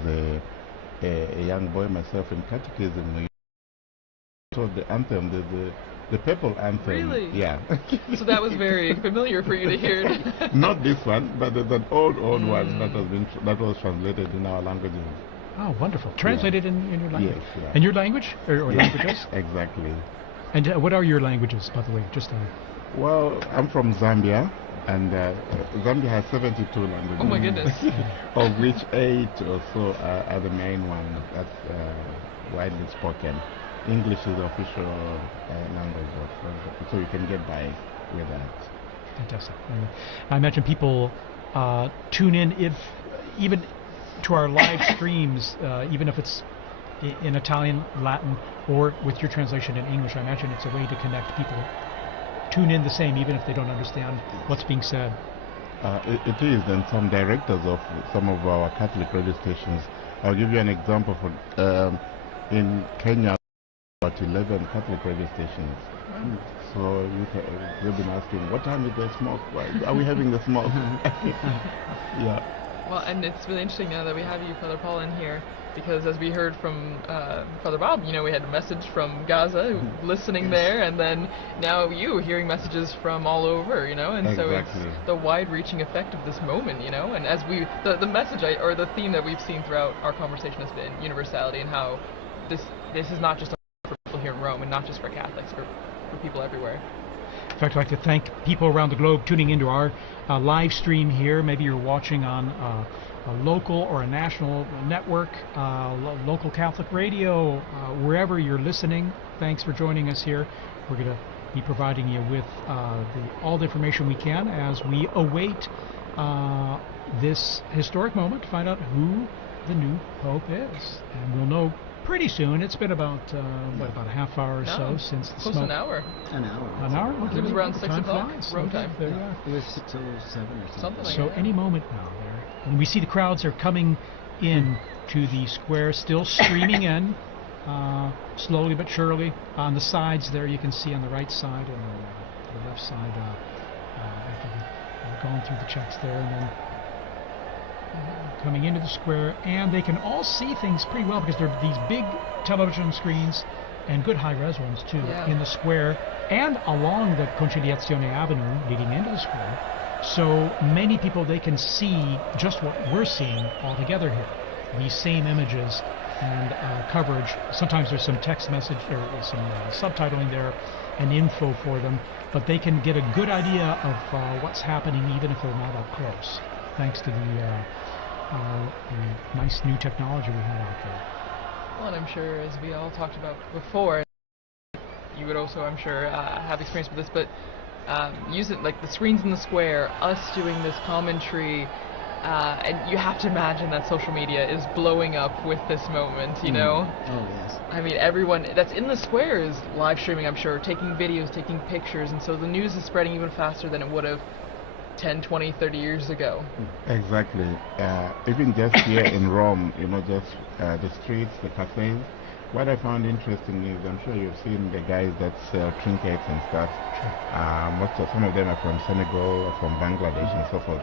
a young boy myself in catechism, we taught the anthem, the papal anthem. Really? Yeah. So that was very familiar for you to hear. Not this one, but there's an old one that was translated in our languages. Oh, wonderful. Translated in your language? Yes. Yeah. In your language? Or Yes, languages? exactly. And what are your languages, by the way? Just Well, I'm from Zambia, and Zambia has 72 languages. Oh my goodness. Of which 8 or so are the main ones that's widely spoken. English is the official language of so you can get by with that. fantastic. I imagine people tune in even to our live streams, even if it's in Italian, Latin, or with your translation in English. I imagine it's a way to connect people. Tune in the same, even if they don't understand what's being said. It is, and some directors of some of our Catholic radio stations. I'll give you an example. In Kenya, about 11 Catholic radio stations. So they've been asking, what time is the smoke? Why are we having the smoke? Yeah. Well, and it's really interesting now that we have you, Father Paul, in here, because as we heard from Father Bob, we had a message from Gaza, listening there, and then now you hearing messages from all over, and so Exactly. it's the wide-reaching effect of this moment, and as the message or the theme that we've seen throughout our conversation has been universality, and how this is not just for people here in Rome, and not just for Catholics, for people everywhere. In fact, I'd like to thank people around the globe tuning into our live stream here. Maybe you're watching on a local or a national network, local Catholic radio, wherever you're listening. Thanks for joining us here. We're going to be providing you with all the information we can as we await this historic moment to find out who the new Pope is. And we'll know pretty soon. It's been about about a half hour or so since the close smoke. to an hour. An hour. An hour? Okay. It was around 6 Time o'clock, flies. Rome Okay, time. there you are. It was till 7 or something. Something like So that. any moment now there. And we see the crowds are coming in to the square, still streaming in, slowly but surely. On the sides there, you can see on the right side and the left side, after going through the checks there, and then coming into the square, and they can all see things pretty well because there are these big television screens and good high-res ones too in the square and along the Conciliazione Avenue leading into the square. So many people, they can see just what we're seeing all together here. These same images and coverage. Sometimes there's some text message or some subtitling there and info for them, but they can get a good idea of what's happening even if they're not up close, thanks to the nice new technology we have out there. Well, and I'm sure, as we all talked about before, you would also, I'm sure, have experience with this, but use it like the screens in the square, us doing this commentary, and you have to imagine that social media is blowing up with this moment, you know? Oh, yes. I mean, everyone that's in the square is live streaming, I'm sure, taking videos, taking pictures, and so the news is spreading even faster than it would have 10, 20, 30 years ago. Exactly. Even just here in Rome, you know, just the streets, the cafes. What I found interesting is, I'm sure you've seen the guys that sell trinkets and stuff. Some of them are from Senegal or from Bangladesh and so forth.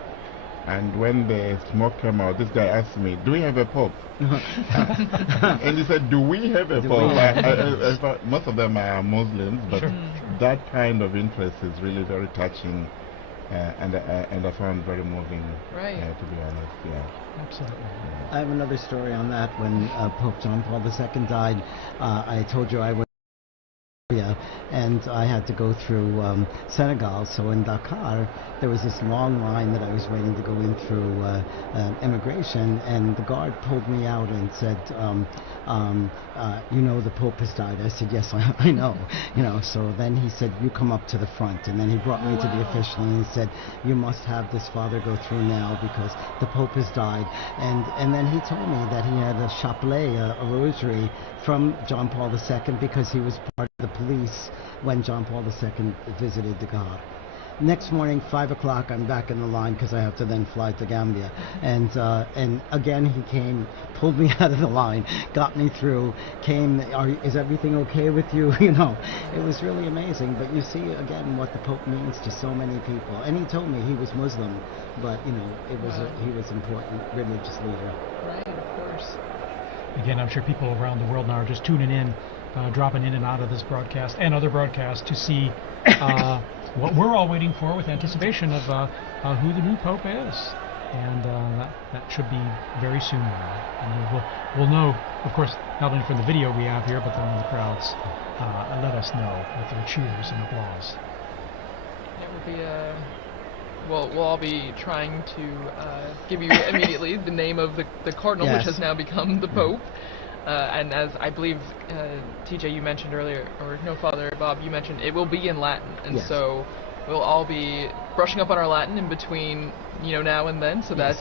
And when the smoke came out, this guy asked me, "Do we have a pope?" And he said, "Do we have a pope?" I thought most of them are Muslims, but that kind of interest is really very touching. And I found very moving, to be honest. Yeah, absolutely. I have another story on that. When Pope John Paul II died, I told you I was and I had to go through Senegal. So in Dakar, there was this long line that I was waiting to go in through immigration, and the guard pulled me out and said, "You know, the Pope has died." I said, "Yes, I know." You know. So then he said, "You come up to the front," and then he brought me to the official, and he said, "You must have this father go through now because the Pope has died." And then he told me that he had a chapelet, a rosary from John Paul II because he was part of the police when John Paul II visited Dakar. Next morning, 5 o'clock, I'm back in the line because I have to then fly to Gambia. And again, he came, pulled me out of the line, got me through, came, "Is everything okay with you?" You know, it was really amazing. But you see, again, what the Pope means to so many people. And he told me he was Muslim, but, you know, he was an important religious leader. Right, of course. Again, I'm sure people around the world now are just tuning in, dropping in and out of this broadcast and other broadcasts to see what we're all waiting for with anticipation of who the new Pope is. And that should be very soon now. And we'll know, of course, not only from the video we have here, but then the crowds let us know with their cheers and applause. It will be we'll all be trying to give you immediately the name of the cardinal, which has now become the Pope. And as I believe, TJ, you mentioned earlier, or no, Father Bob, you mentioned, it will be in Latin. And so we'll all be brushing up on our Latin in between, you know, now and then, so that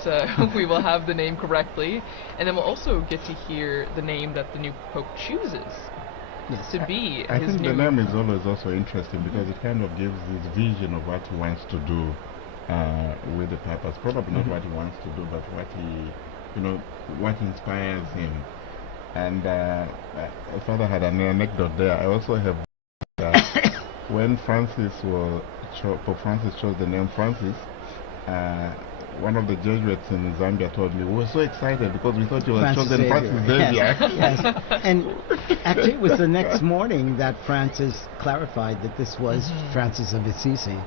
we will have the name correctly. And then we'll also get to hear the name that the new Pope chooses to be I his think new... the name is always also interesting because it kind of gives this vision of what he wants to do with the papacy. Probably not what he wants to do, but what he, you know, what inspires him. And Father had an anecdote there. I also have when Pope Francis chose the name Francis, one of the Jesuits in Zambia told me, "We were so excited because we thought you were chosen Francis Xavier." Yes. And actually it was the next morning that Francis clarified that this was Francis of Assisi.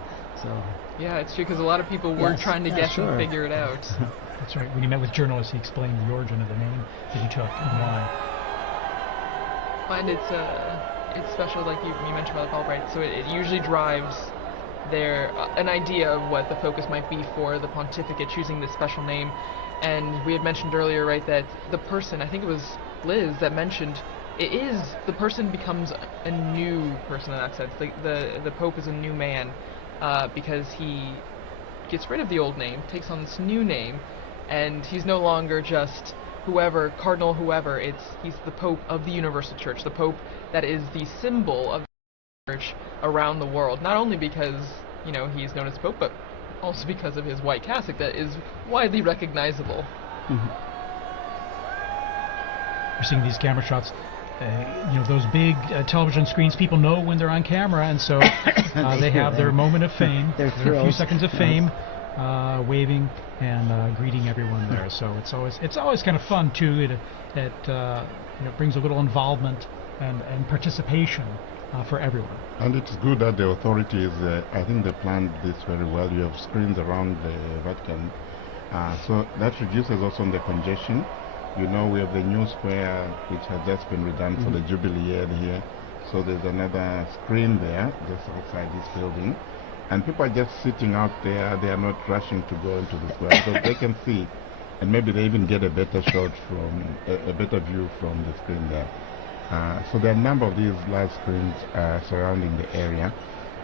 So yeah, it's true, because a lot of people were trying to guess and figure it out. That's right. When he met with journalists, he explained the origin of the name that he took and why. And it's special, like you mentioned about the Pope, right? So it usually drives an idea of what the focus might be for the pontificate, choosing this special name. And we had mentioned earlier, right, that the person, I think it was Liz that mentioned, the person becomes a new person in that sense. The Pope is a new man because he gets rid of the old name, takes on this new name, and he's no longer just whoever, cardinal whoever. He's the Pope of the Universal Church, the Pope that is the symbol of the Church around the world. Not only because, you know, he's known as Pope, but also because of his white cassock that is widely recognizable. we're seeing these camera shots. Those big television screens, people know when they're on camera, and so they have their moment of fame, Their a few seconds of fame, waving and greeting everyone there. So it's always kind of fun too. It brings a little involvement and participation for everyone. And it's good that the authorities, I think they planned this very well. You have screens around the Vatican, so that reduces also the congestion. We have the new square which has just been redone for the Jubilee year here. So there's another screen there just outside this building. And people are just sitting out there. They are not rushing to go into the square because they can see. And maybe they even get a better shot from, a better view from the screen there. So there are a number of these large screens surrounding the area.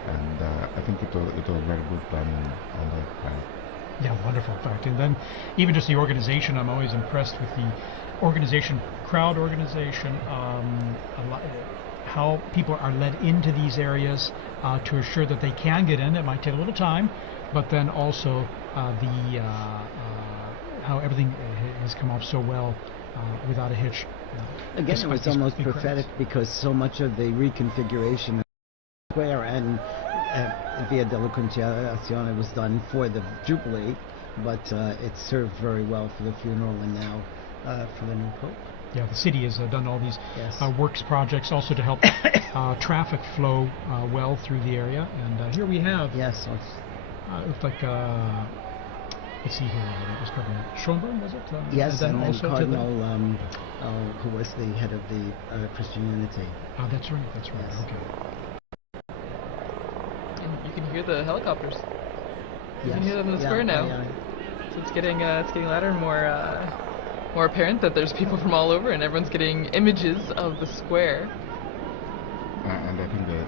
And I think it was very good planning on that time. Yeah, wonderful, in fact. And then even just the organization, I'm always impressed with the organization, crowd organization, how people are led into these areas to assure that they can get in. It might take a little time, but then also how everything has come off so well without a hitch. Again, it was almost prophetic because so much of the reconfiguration of the square and Via della Conciliazione was done for the Jubilee, but it served very well for the funeral and now for the new Pope. Yeah, the city has done all these works projects also to help traffic flow well through the area. And here we have, it looks like, let's see here, it was Cardinal Schönborn, was it? Yes, and then also Cardinal, who was the head of the Christian Unity. That's right, Yes. okay. And you can hear the helicopters. You Yes. can hear them in the square now. So it's getting louder and more apparent that there's people from all over, and everyone's getting images of the square. And I think the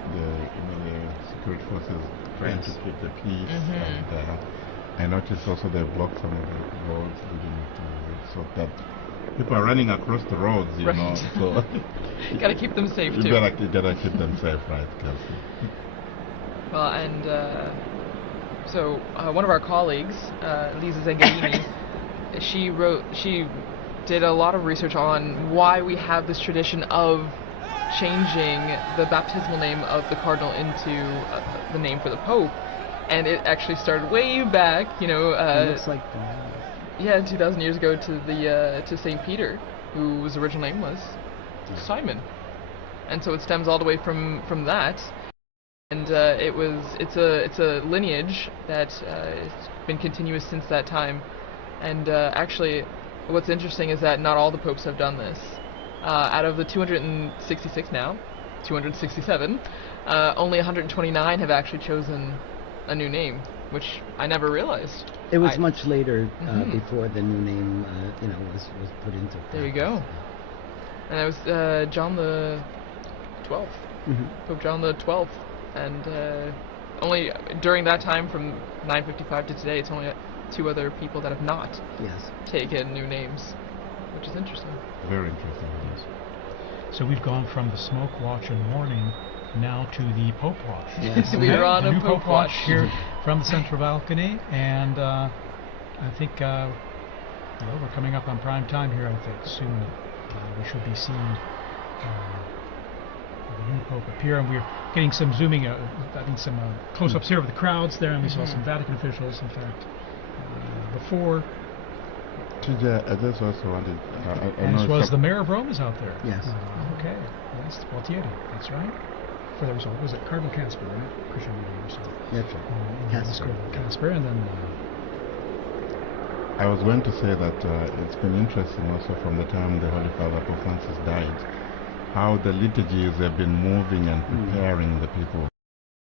security forces trying to keep the peace. And I noticed also they blocked some of the roads leading so that people are running across the roads, you know. So you gotta keep them safe too. You gotta keep them safe, right? Well, and so one of our colleagues, Lisa Zengarini, she did a lot of research on why we have this tradition of changing the baptismal name of the cardinal into the name for the Pope, and it actually started way back, It looks like 2,000 years ago to Saint Peter, whose original name was Simon, and so it stems all the way from that, and it's a lineage that has been continuous since that time, and actually, what's interesting is that not all the popes have done this. Out of the 266 now, 267, only 129 have actually chosen a new name, which I never realized. It was much later before the new name, was put into practice. There you go. And it was John the 12th, Pope John the 12th, and only during that time, from 955 to today, it's only 2 other people that have not taken new names, which is interesting. Very interesting, yes. So we've gone from the smoke watch in the morning now to the Pope watch. Yes. We are on a new Pope watch watch here from the central balcony, and I think we're coming up on prime time here. I think soon we should be seeing the new Pope appear, and we're getting some zooming, some close-ups here of the crowds there, and we saw some Vatican officials, in fact, before. TJ, I just also wanted... as well as the mayor of Rome is out there. Yes. Okay. Yes, Gualtieri, that's right. For that result, was it Cardinal Casper, right? Christian University. That's right. Casper, and then... I was going to say that it's been interesting also from the time the Holy Father Pope Francis died, how the liturgies have been moving and preparing the people.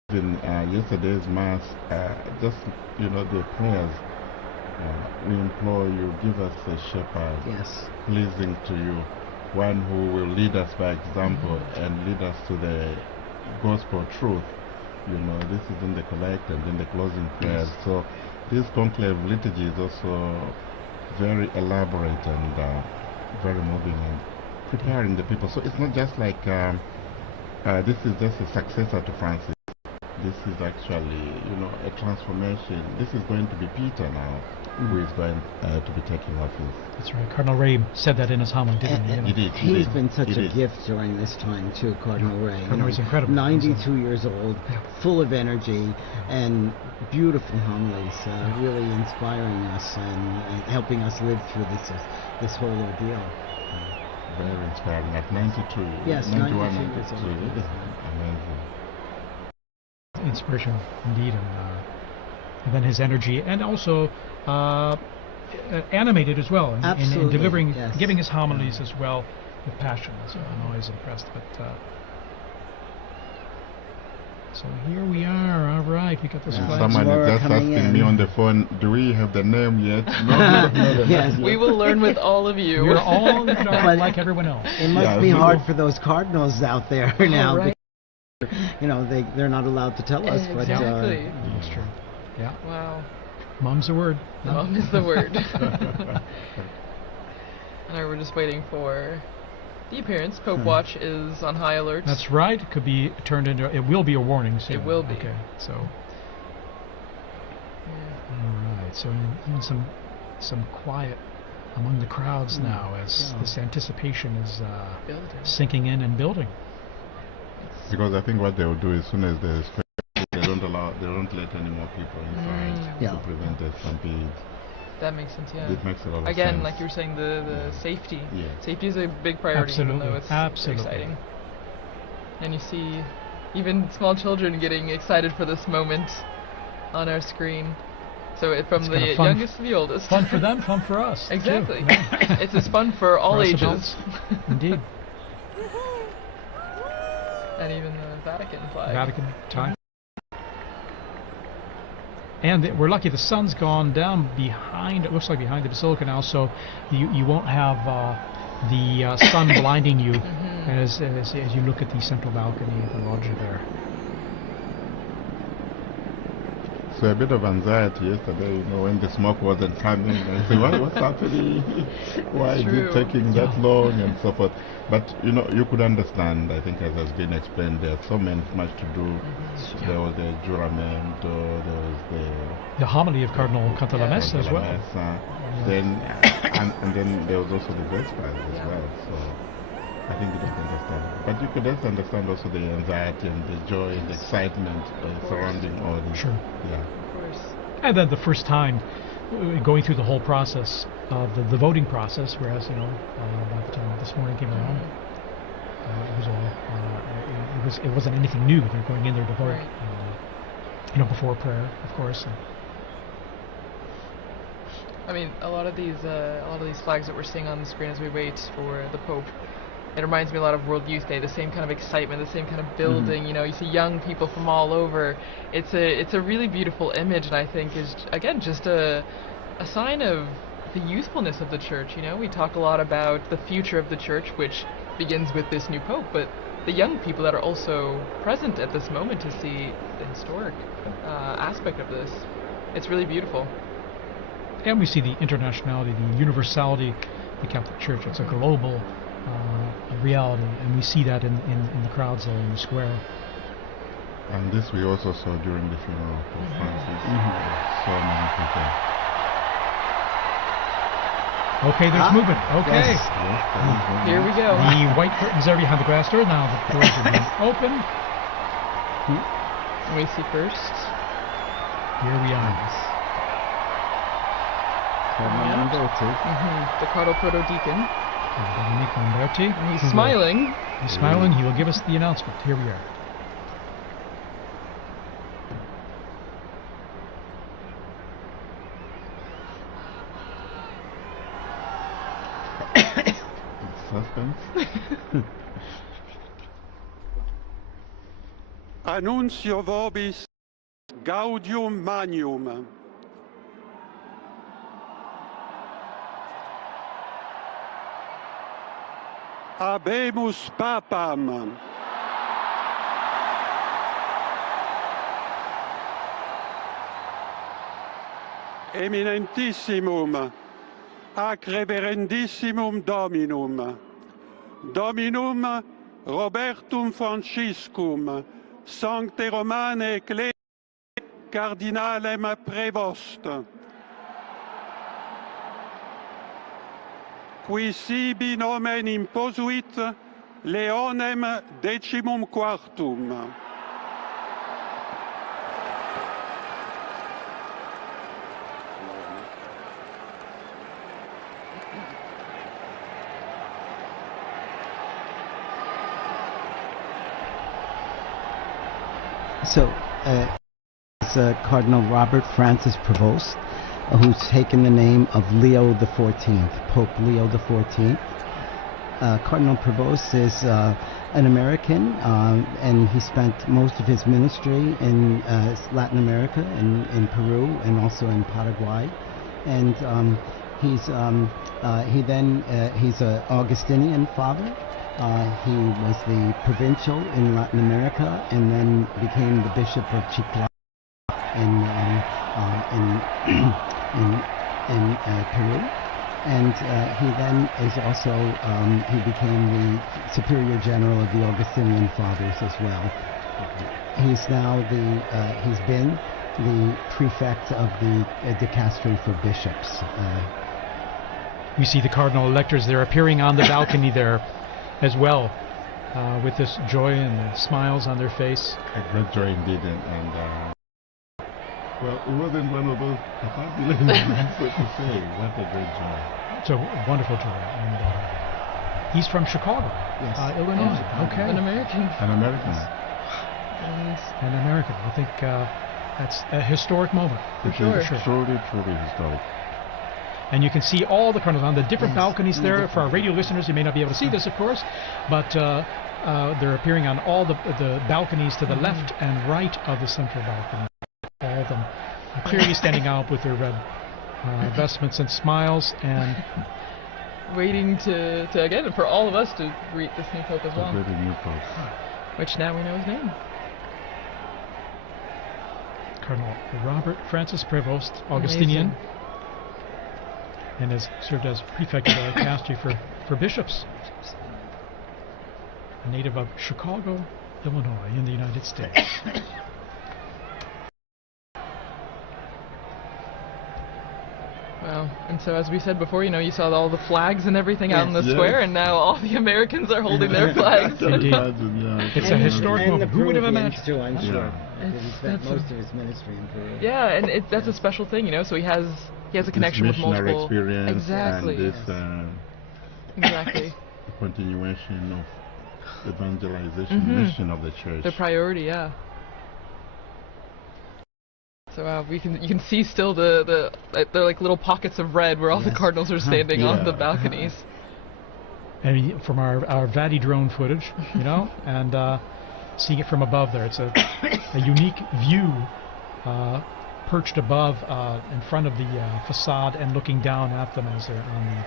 In yesterday's Mass, the prayers, we implore you, give us a shepherd, pleasing to you, one who will lead us by example and lead us to the gospel truth. This is in the collect and in the closing prayers. So this conclave liturgy is also very elaborate and very moving and preparing the people. So it's not just like this is just a successor to Francis, this is actually, a transformation. This is going to be Peter now, who is going to be taking office. That's right. Cardinal Ray said that in his homily, didn't he? He did. He's been such a gift during this time too, Cardinal Ray. Cardinal Ray's incredible. 92 years old, full of energy and beautiful homilies, really inspiring us and helping us live through this whole ordeal. Very inspiring. At 92, yes, 91, 92 years old. Amazing. Inspirational indeed, and then his energy, and also animated as well in delivering, giving his homilies as well with passion. So I'm always impressed. But so here we are. All right, we got this flag. Someone is just asking me on the phone, do we have the name yet? No, yes. We will learn with all of you. We're all like everyone else. It must be hard for those cardinals out there now. Right. They're not allowed to tell us. Exactly. But, that's true. Yeah. Wow. Mom's the word. Mom is the word. And we're just waiting for the appearance. Pope Watch is on high alert. That's right. It could be turned into. It will be a warning soon. It will be. Okay. So. All right. So even some quiet among the crowds now as this anticipation is sinking in and building. Because I think what they will do as soon as they don't let any more people inside to prevent the stampede. That makes sense, yeah. It makes a lot of sense. Again, like you were saying, the safety. Yeah. Safety is a big priority, even though it's exciting. And you see even small children getting excited for this moment on our screen. So from the youngest to the oldest. Fun for them, fun for us. Exactly. It's as fun for all ages. Indeed. And even the Vatican flag. Vatican time. And we're lucky the sun's gone down behind, it looks like behind the Basilica now, so you won't have the sun blinding you as you look at the central balcony of the loggia there. So a bit of anxiety yesterday, when the smoke wasn't coming. I said, what's happening? Why is it taking that long and so forth? But you could understand. I think, as has been explained, there's so much to do. There was the juramento, there was the homily of Cardinal Conclave as well. Then and then there was also the Vespers as well. So I think you don't understand. But you could just understand also the anxiety and the joy and the excitement surrounding all this. Sure. Yeah. Of course. And then the first time going through the whole process of the voting process, whereas by the time this morning came around, it was all it wasn't anything new. They're going in there to vote, before prayer, of course. I mean, a lot of these flags that we're seeing on the screen as we wait for the Pope, it reminds me a lot of World Youth Day. The same kind of excitement, the same kind of building. You see young people from all over. It's a really beautiful image, and I think is again just a sign of the youthfulness of the Church. We talk a lot about the future of the Church, which begins with this new Pope, but the young people that are also present at this moment to see the historic aspect of this. It's really beautiful. And we see the internationality, the universality of the Catholic Church. It's a global reality, and we see that in the crowds there in the square. And this we also saw during the funeral of Pope Francis. So many people. Okay, there's movement. Okay. Yes, here we go. The white curtains are behind the glass door. Now the doors are being opened. And we see first. Here we are. The Cardinal Proto-Deacon. And he's smiling. He's smiling. He will give us the announcement. Here we are. Suspense. Annuncio vobis gaudium magnum. Habemus papam. Eminentissimum, ac reverendissimum Dominum, Dominum Robertum Franciscum, Sancte Romane Ecclesiae Cardinalem Prevost, qui sibi nomen imposuit Leonem XIV. So, it's Cardinal Robert Francis Prevost, who's taken the name of Leo XIV, Pope Leo XIV. Cardinal Prevost is an American, and he spent most of his ministry in Latin America, in Peru, and also in Paraguay. And he's an Augustinian father. He was the provincial in Latin America, and then became the bishop of Chiclayo in Peru. And he then is also he became the superior general of the Augustinian Fathers as well. He's now he's been the prefect of the dicastery for bishops. We see the cardinal electors there appearing on the balcony there as well, with this joy and smiles on their face. A great joy indeed, and well, it wasn't one of those fabulous events, so to say. What a great joy. It's a wonderful joy. And he's from Chicago, Yes. Illinois. Okay. An American. An American. An American. I think that's a historic moment. It is truly, truly historic. And you can see all the cardinals on the different Yes. balconies there. For our radio listeners, you may not be able to see this, of course, but they're appearing on all the balconies to the left and right of the central balcony. All of them clearly standing out with their red vestments and smiles, and Waiting to again, for all of us to greet this new Pope as well. The new Pope. Which now we know his name. Cardinal Robert Francis Prevost, Augustinian, Amazing. and has served as prefect of the dicastery for bishops. A native of Chicago, Illinois, in the United States. Wow. And so, as we said before, you saw all the flags and everything out in the Yes. square, and now all the Americans are holding their flags. Indeed. It's a historic and moment. the Who would have Peruvians imagined? too, I'm sure. It's- He spent that's most of his ministry in Peru. Yeah, and that's a special thing, So he has a connection with missionary multiple. experience Exactly. and this Exactly. continuation of evangelization mission of the church. The priority, yeah. So you can see still they're like little pockets of red where all the Yes. cardinals are standing on the Yeah. balconies. And from our Vati drone footage, and seeing it from above there, it's a unique view, perched above in front of the facade and looking down at them as they're on the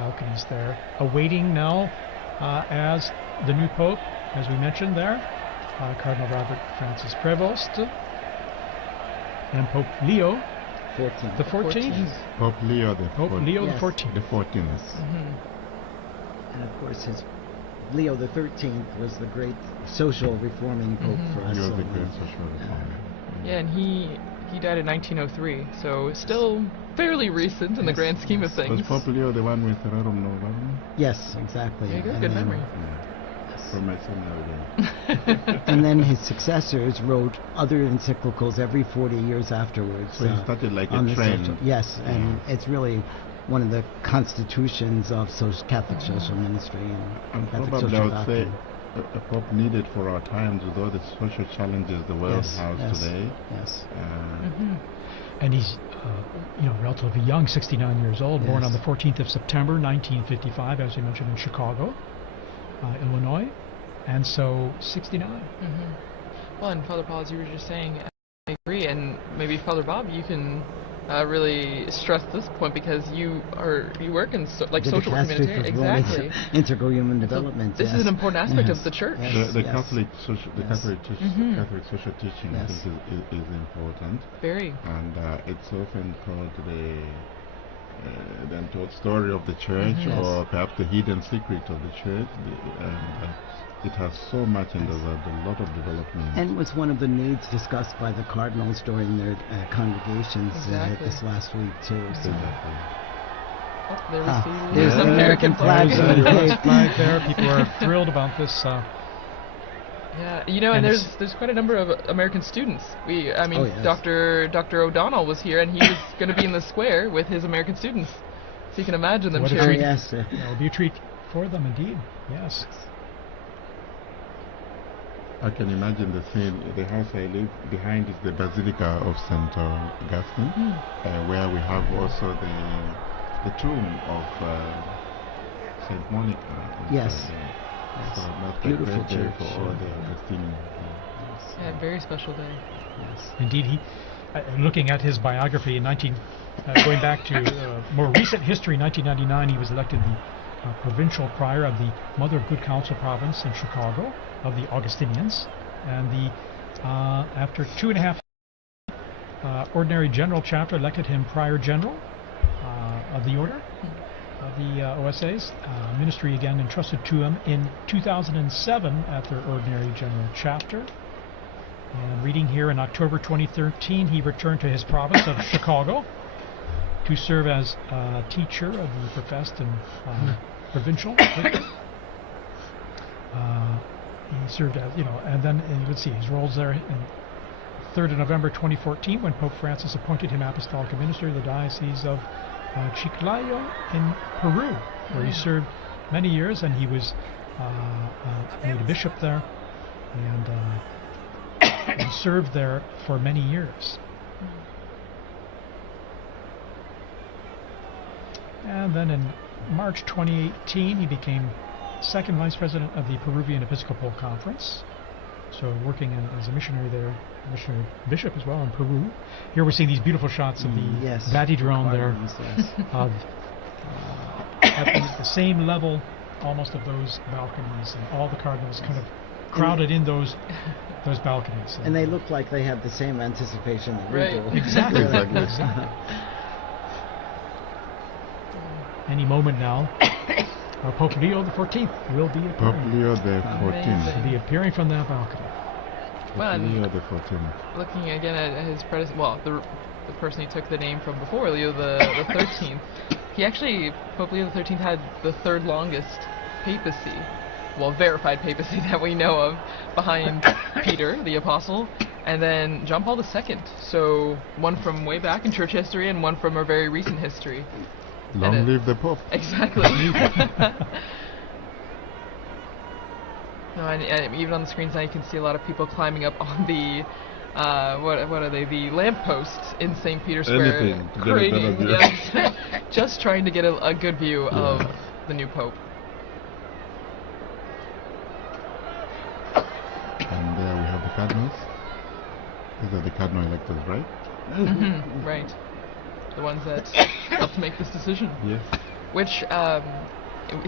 balconies there, awaiting now as the new Pope, as we mentioned there, Cardinal Robert Francis Prevost, and Pope Leo 14. the 14th. Pope Leo the Pope Leo Yes. the 14th. the 14th. And of course, Leo the 13th was the great social reforming pope for us. He was all. the great social reformer. Yeah, and he died in 1903, so still fairly recent in the Yes. grand scheme of Was things. Pope Leo the one with Rerum Novarum? Yes, exactly. There you go, And good then- memory. From my seminary. And then his successors wrote other encyclicals every 40 years afterwards. So he started like on a the trend. Yes, and it's really one of the constitutions of Catholic social ministry and Catholic Probably I social would say doctrine. a Pope needed for our times with all the social challenges the world Yes, has yes. today. Yes. And he's, relatively young, 69 years old, born Yes. on the 14th of September, 1955, as you mentioned, in Chicago, Illinois, and so 69. Well, and Father Paul, as you were just saying, I agree, and maybe Father Bob, you can really stress this point because you work in The social work dicastery community, for women's exactly. integral human development. This yes. is an important aspect Yes. of the church. Yes. The yes. Catholic social, the Yes. Catholic social teaching, I Yes. think, is important, Very. and it's often called the untold story of the church, Yes. or perhaps the hidden secret of the church. it has so much, and there's a lot of development. And was one of the needs discussed by the cardinals during their congregations Exactly. this last week too. So. Exactly. Oh, there we see There's the an American flag. There's a US flag there. People are thrilled about this. Yeah, you know, and And there's quite a number of American students. I mean, Oh, yes. Dr. O'Donnell was here, and he was going to be in the square with his American students. So you can imagine them What a cheering. treat. Yes. That will be a treat for them, indeed. Yes. I can imagine the scene. The house I live behind is the Basilica of St. Augustine, where we have also the tomb of St. Monica. Yes. So that's Beautiful a great day church. for all the Augustinians. Yeah, very special day. Indeed, he. Looking at his biography in going back to more recent history, 1999, he was elected the provincial prior of the Mother of Good Counsel province in Chicago of the Augustinians, and the after 2.5 ordinary general chapter elected him prior general of the order of the OSAs. Ministry again entrusted to him in 2007 at their ordinary general chapter. And reading here, in October 2013, he returned to his province of Chicago to serve as teacher of the professed and provincial. He served as, and then you would see his roles there. In 3rd of November 2014, when Pope Francis appointed him apostolic minister of the Diocese of Chiclayo in Peru, where he served many years, and he was made a bishop there, and he served there for many years. And then in March 2018, he became second vice president of the Peruvian Episcopal Conference, so working as a missionary there, missionary bishop as well in Peru. Here we're seeing these beautiful shots of the Yes. Vatican there, Cardinals, yes. of at the same level almost of those balconies, and all the cardinals kind of crowded in those balconies. And they look like they have the same anticipation that we Right. do. Exactly. Exactly. Exactly. Any moment now, Pope Leo XIV will be Pope appearing. Leo the Amazing. 14th. Will be appearing from that balcony. Well, Pope and Leo the 14th. looking again at his predecessor, well, the person he took the name from before, Leo the 13th, he actually, Pope Leo the 13th had the third longest papacy, well, verified papacy that we know of, behind Peter, the apostle, and then John Paul II. So one from way back in church history and one from our very recent history. Long live the Pope. Exactly. No, and even on the screens now you can see a lot of people climbing up on the what are they, the lampposts in St. Peter's Square, Anything to get a craning, better view. yes, just trying to get a good view of the new Pope. And there we have the cardinals. These are the cardinal electors, right? Right. The ones that helped make this decision. Yes. Which,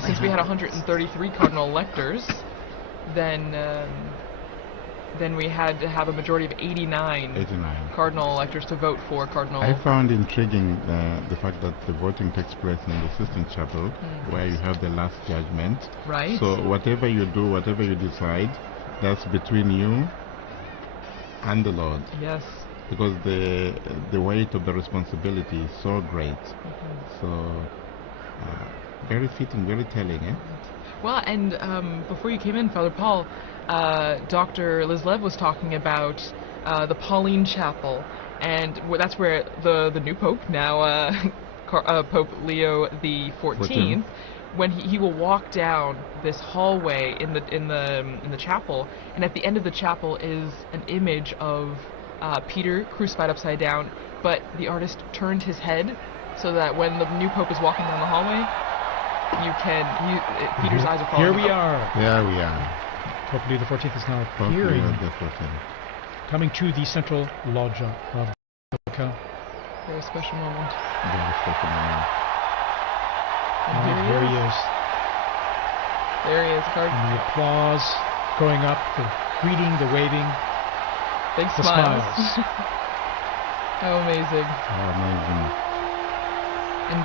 since we had 133 cardinal electors, then we had to have a majority of 89 89. cardinal electors to vote for cardinal. I found intriguing the fact that the voting takes place in the Sistine Chapel, where you have the last judgment. Right. So whatever you do, whatever you decide, that's between you and the Lord, Yes. because the weight of the responsibility is so great. So very fitting, very telling, eh? Well, and before you came in, Father Paul, Dr. Lislev was talking about the Pauline Chapel, and that's where the new Pope now, Pope Leo the 14th, when he will walk down this hallway in the chapel, and at the end of the chapel is an image of Peter crucified upside down, but the artist turned his head so that when the new Pope is walking down the hallway, Peter's eyes are following. Here we are. There we are. Pope Leo XIV is now Pope appearing, Leo the 14th. coming to the central loggia of the Basilica. Very special moment. Very special moment. And Here he is. There he is, And the applause going up, the greeting, the waving, Big the smiles. smiles. How amazing. How amazing. And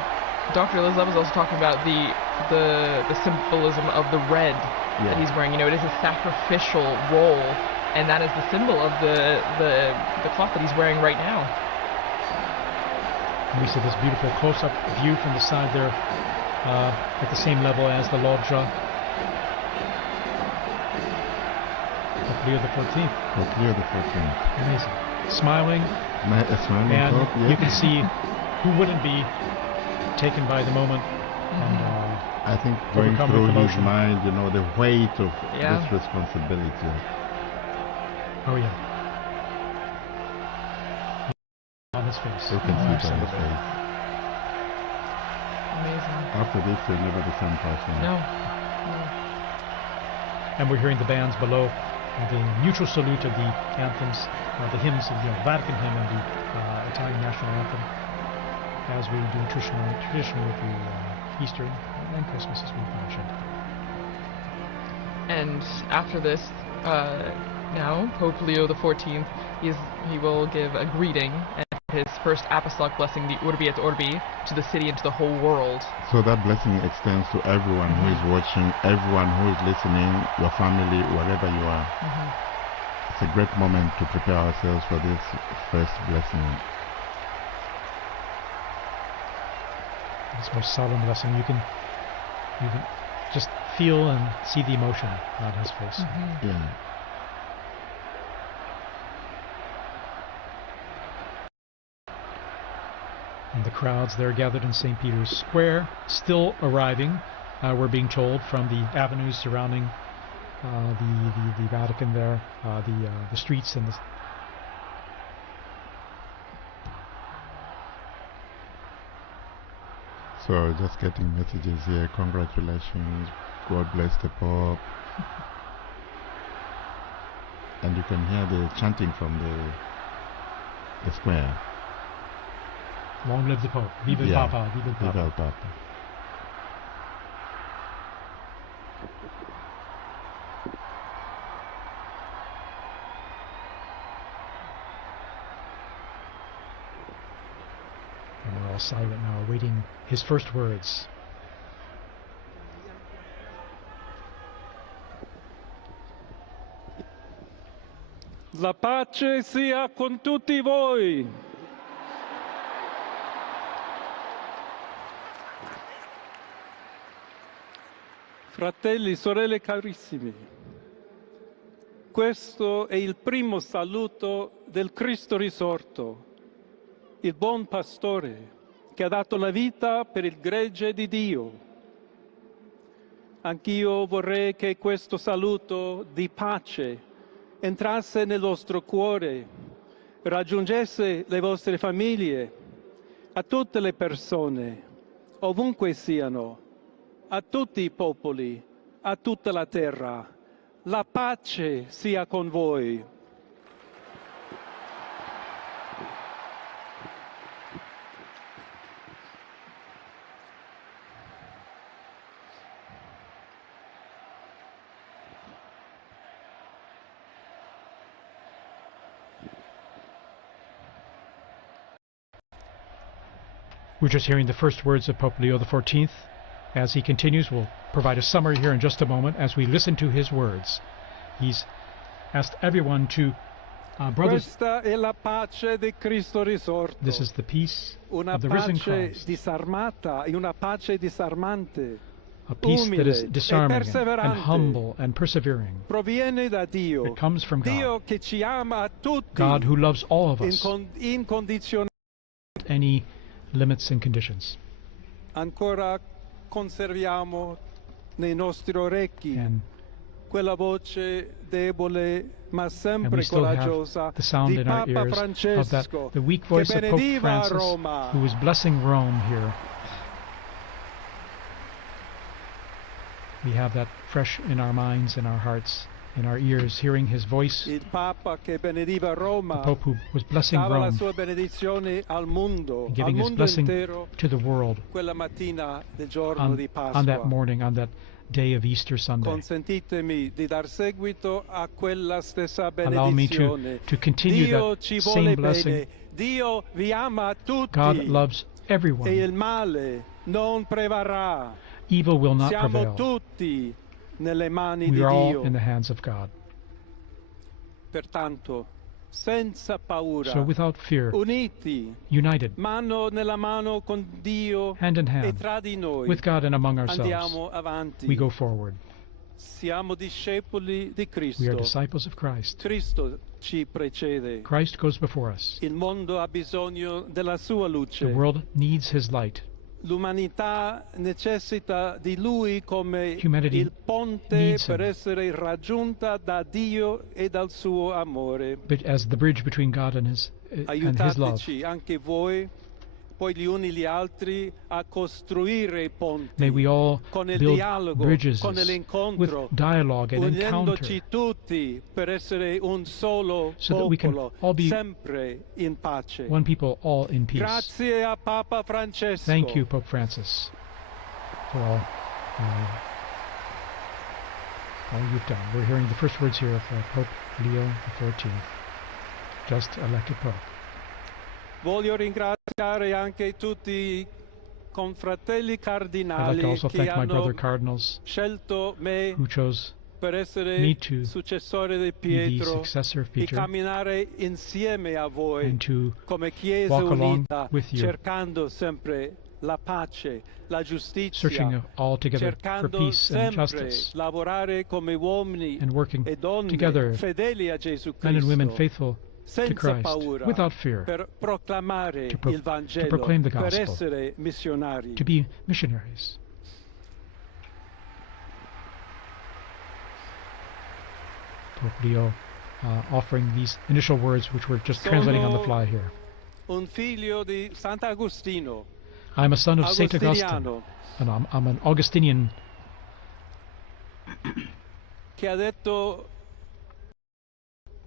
Dr. Elizabeth was also talking about the the symbolism of the red that he's wearing. You know, it is a sacrificial role, and that is the symbol of the cloth that he's wearing right now. And we see this beautiful close-up view from the side there, at the same level as the loggia. Pope Leo XIV. Pope Leo XIV. Amazing. Smiling. Smiling And Pope, yeah. you can see who wouldn't be taken by the moment. And I think going overcome through with his emotion. mind, you know, the weight of Yeah. this responsibility. Oh yeah. On his face. You can see it on his Absolutely. face. Amazing. After this, he'll never the same person. No. And we're hearing the bands below, the mutual salute of the anthems, the hymns of the Vatican hymn and the Italian national anthem, as we do traditionally with the Easter and Christmas, as we've mentioned. And after this, now Pope Leo XIV, he will give a greeting and his first apostolic blessing, the Urbi et Orbi, to the city and to the whole world. So that blessing extends to everyone who is watching, everyone who is listening, your family, wherever you are. It's a great moment to prepare ourselves for this first blessing. This most solemn blessing, you can just feel and see the emotion on his face. Yeah. And the crowds there gathered in St. Peter's Square, still arriving, we're being told, from the avenues surrounding the Vatican there, the streets and the... So just getting messages here, congratulations, God bless the Pope. And you can hear the chanting from the square. Long live the Pope. Viva il Yeah. Papa. Viva il Papa. Viva il Papa. And we're all silent now, awaiting his first words. La pace sia con tutti voi. Fratelli, sorelle carissimi, questo è il primo saluto del Cristo risorto, il buon pastore che ha dato la vita per il gregge di Dio. Anch'io vorrei che questo saluto di pace entrasse nel vostro cuore, raggiungesse le vostre famiglie, a tutte le persone, ovunque siano, a tutti i popoli, a tutta la terra. La pace sia con voi. We're just hearing the first words of Pope Leo XIV. As he continues, we'll provide a summary here in just a moment as we listen to his words. He's asked everyone to, brothers, Questa è la pace di Cristo risorto. this is the peace Una of the risen pace Christ, disarmata e una pace disarmante. a peace that is umile e disarming and perseverante. humble and persevering. Proviene da Dio. It comes from God, Dio che ci ama a tutti. God who loves all of us, Incondizionatamente. without any limits and conditions. Ancora conserviamo nei nostri orecchi And quella voce debole ma we sempre still have coraggiosa the sound di in our Papa ears of that, Francesco the weak che voice of Pope benediva Francis, Roma. who was blessing Rome here. We have that fresh in our minds, in our hearts, in our ears, hearing his voice. Il Papa che benediva The Roma Pope who was blessing dava la Rome, sua benedizione al mondo, al giving his mondo blessing intero to the world quella mattina del giorno di on that Pasqua. morning, on that day of Easter Sunday. Consentitemi di dar seguito a quella stessa Allow me benedizione. to continue Dio that ci same vuole blessing. bene. Dio vi ama tutti. God loves E everyone. il male non prevarrà. Evil will not Siamo prevail. tutti nelle mani We di are all Dio. in the hands of God. Pertanto, senza paura, So without fear, uniti, united, mano nella mano con Dio hand in e hand, tra di noi, with God and among ourselves, andiamo avanti. we go forward. Siamo discepoli di We are Cristo. disciples of Christ. Cristo ci precede. Christ goes before us. Il mondo ha bisogno della sua luce. The world needs his light. L'umanità necessita di Lui come Humanity il ponte needs per him. essere raggiunta da Dio e dal suo amore. But as the bridge between God and his love. Aiutateci anche voi, poi gli uni gli altri, a costruire i ponti May we all con il build dialogo, bridges con with l'incontro, dialogue and unendoci encounter, tutti per essere un solo so that we can popolo, all be sempre in pace. one people, all in peace. Grazie a Papa Francesco. Thank you, Pope Francis, for all you've done. We're hearing the first words here of Pope Leo XIV, just elected Pope. Voglio ringraziare anche tutti i confratelli I'd like to cardinali also che thank my brother hanno cardinals scelto me who chose per essere me to successore di be the Pietro successor of e Peter camminare insieme a voi and to come Chiesa walk along unita, with you, cercando sempre la pace, la giustizia, searching all together for cercando peace and sempre justice, lavorare come uomini and working e donne together, fedeli a Gesù men and women Cristo, faithful to senza Christ, paura, without fear, per proclamare to il Vangelo, proclaim the per gospel, essere missionari. to be missionaries. Pope Leo offering these initial words, which we're just translating on the fly here. Un figlio di Sant'Agostino, I'm a son of Saint Augustine, agostiniano, and I'm an Augustinian che ha detto: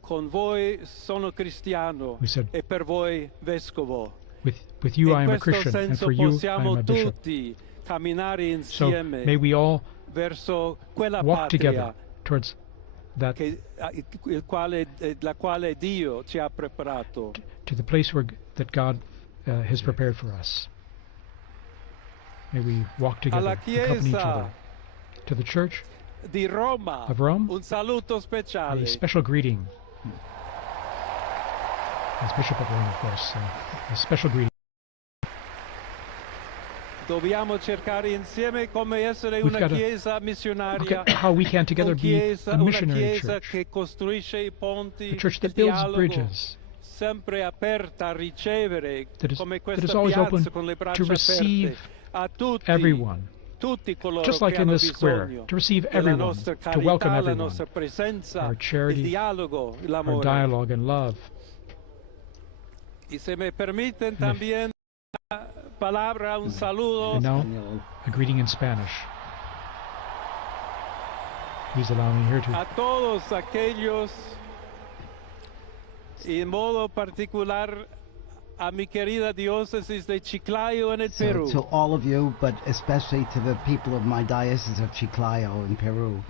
con voi sono cristiano who said, e per voi vescovo. with you I In am a questo Christian, and senso for you I possiamo am a bishop. tutti camminare So insieme may we all verso quella walk together patria towards that, la quale Dio ci ha preparato. to the place that God has prepared for us. May we walk together, Alla accompany each Chiesa other. To the Church di Roma, of Rome, un saluto speciale. a special greeting. As Bishop of Rome, of course, a special greeting. Dobbiamo cercare insieme come essere We've una got to chiesa look missionaria, at how we can together be a una missionary chiesa church, che costruisce i ponti, a church il that builds dialogo, bridges, sempre aperta a ricevere, that come is questa always piazza open con le braccia to receive aperte, a tutti, everyone, tutti coloro just che like in hanno this square, bisogno to receive della everyone, nostra to welcome carità, la everyone, nostra presenza, our charity, il dialogo, our l'amore. dialogue and love. Y se me permiten también una palabra, un saludo And now, a greeting in Spanish. Please allow me here to a todos aquellos, y en modo particular a mi querida diócesis de Chiclayo en el So Perú, to all of you, but especially to the people of my diocese of Chiclayo in Peru,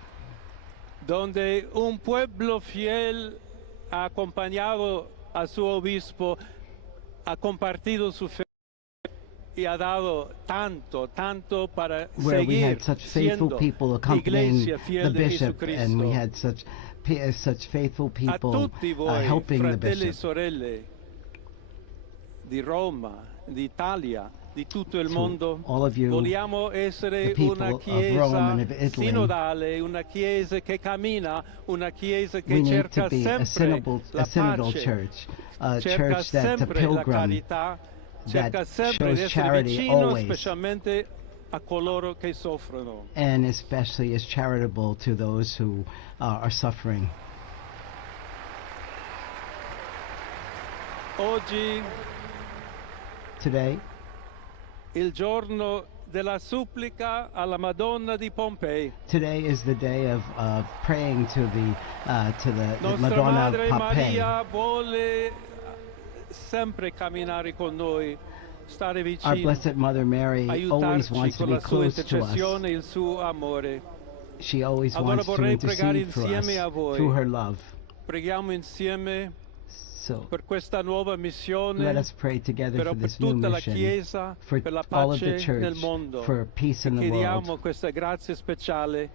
donde un pueblo fiel ha acompañado a su obispo, ha compartido su fe y ha dado tanto, tanto para where we seguir had such faithful siendo people accompanying iglesia the fiel de bishop, and we Jesucristo. had such faithful A people tutti voi, helping the fratelli e bishop. sorelle di Roma, d'Italia, di tutto il To mondo, all of you, vogliamo essere the people una of chiesa Rome and of Italy, sinodale, una chiesa che cammina, una chiesa che we need cerca to be a sempre la synodal pace, church, a cerca church that's a sempre la pilgrim, carità, cerca that sempre di shows essere charity vicino always, specialmente a coloro che soffrono. and especially is charitable to those who are suffering. Oggi Today, il giorno della supplica alla Madonna di Pompei. today is the day of praying to the Nostra Madonna of Madre Pompeii. Maria vuole sempre camminare con noi, stare Our vicino, Blessed Mother Mary always aiutarci wants to con be la sua close to us. intercessione e il suo amore. She always Allora wants to vorrei pregare intercede for us insieme a voi. through her love. Preghiamo insieme So per questa nuova missione, let us pray together però for per this new tutta la mission, Chiesa, for per la all of the pace nel church, mondo. for peace E in the chiediamo world, questa grazia speciale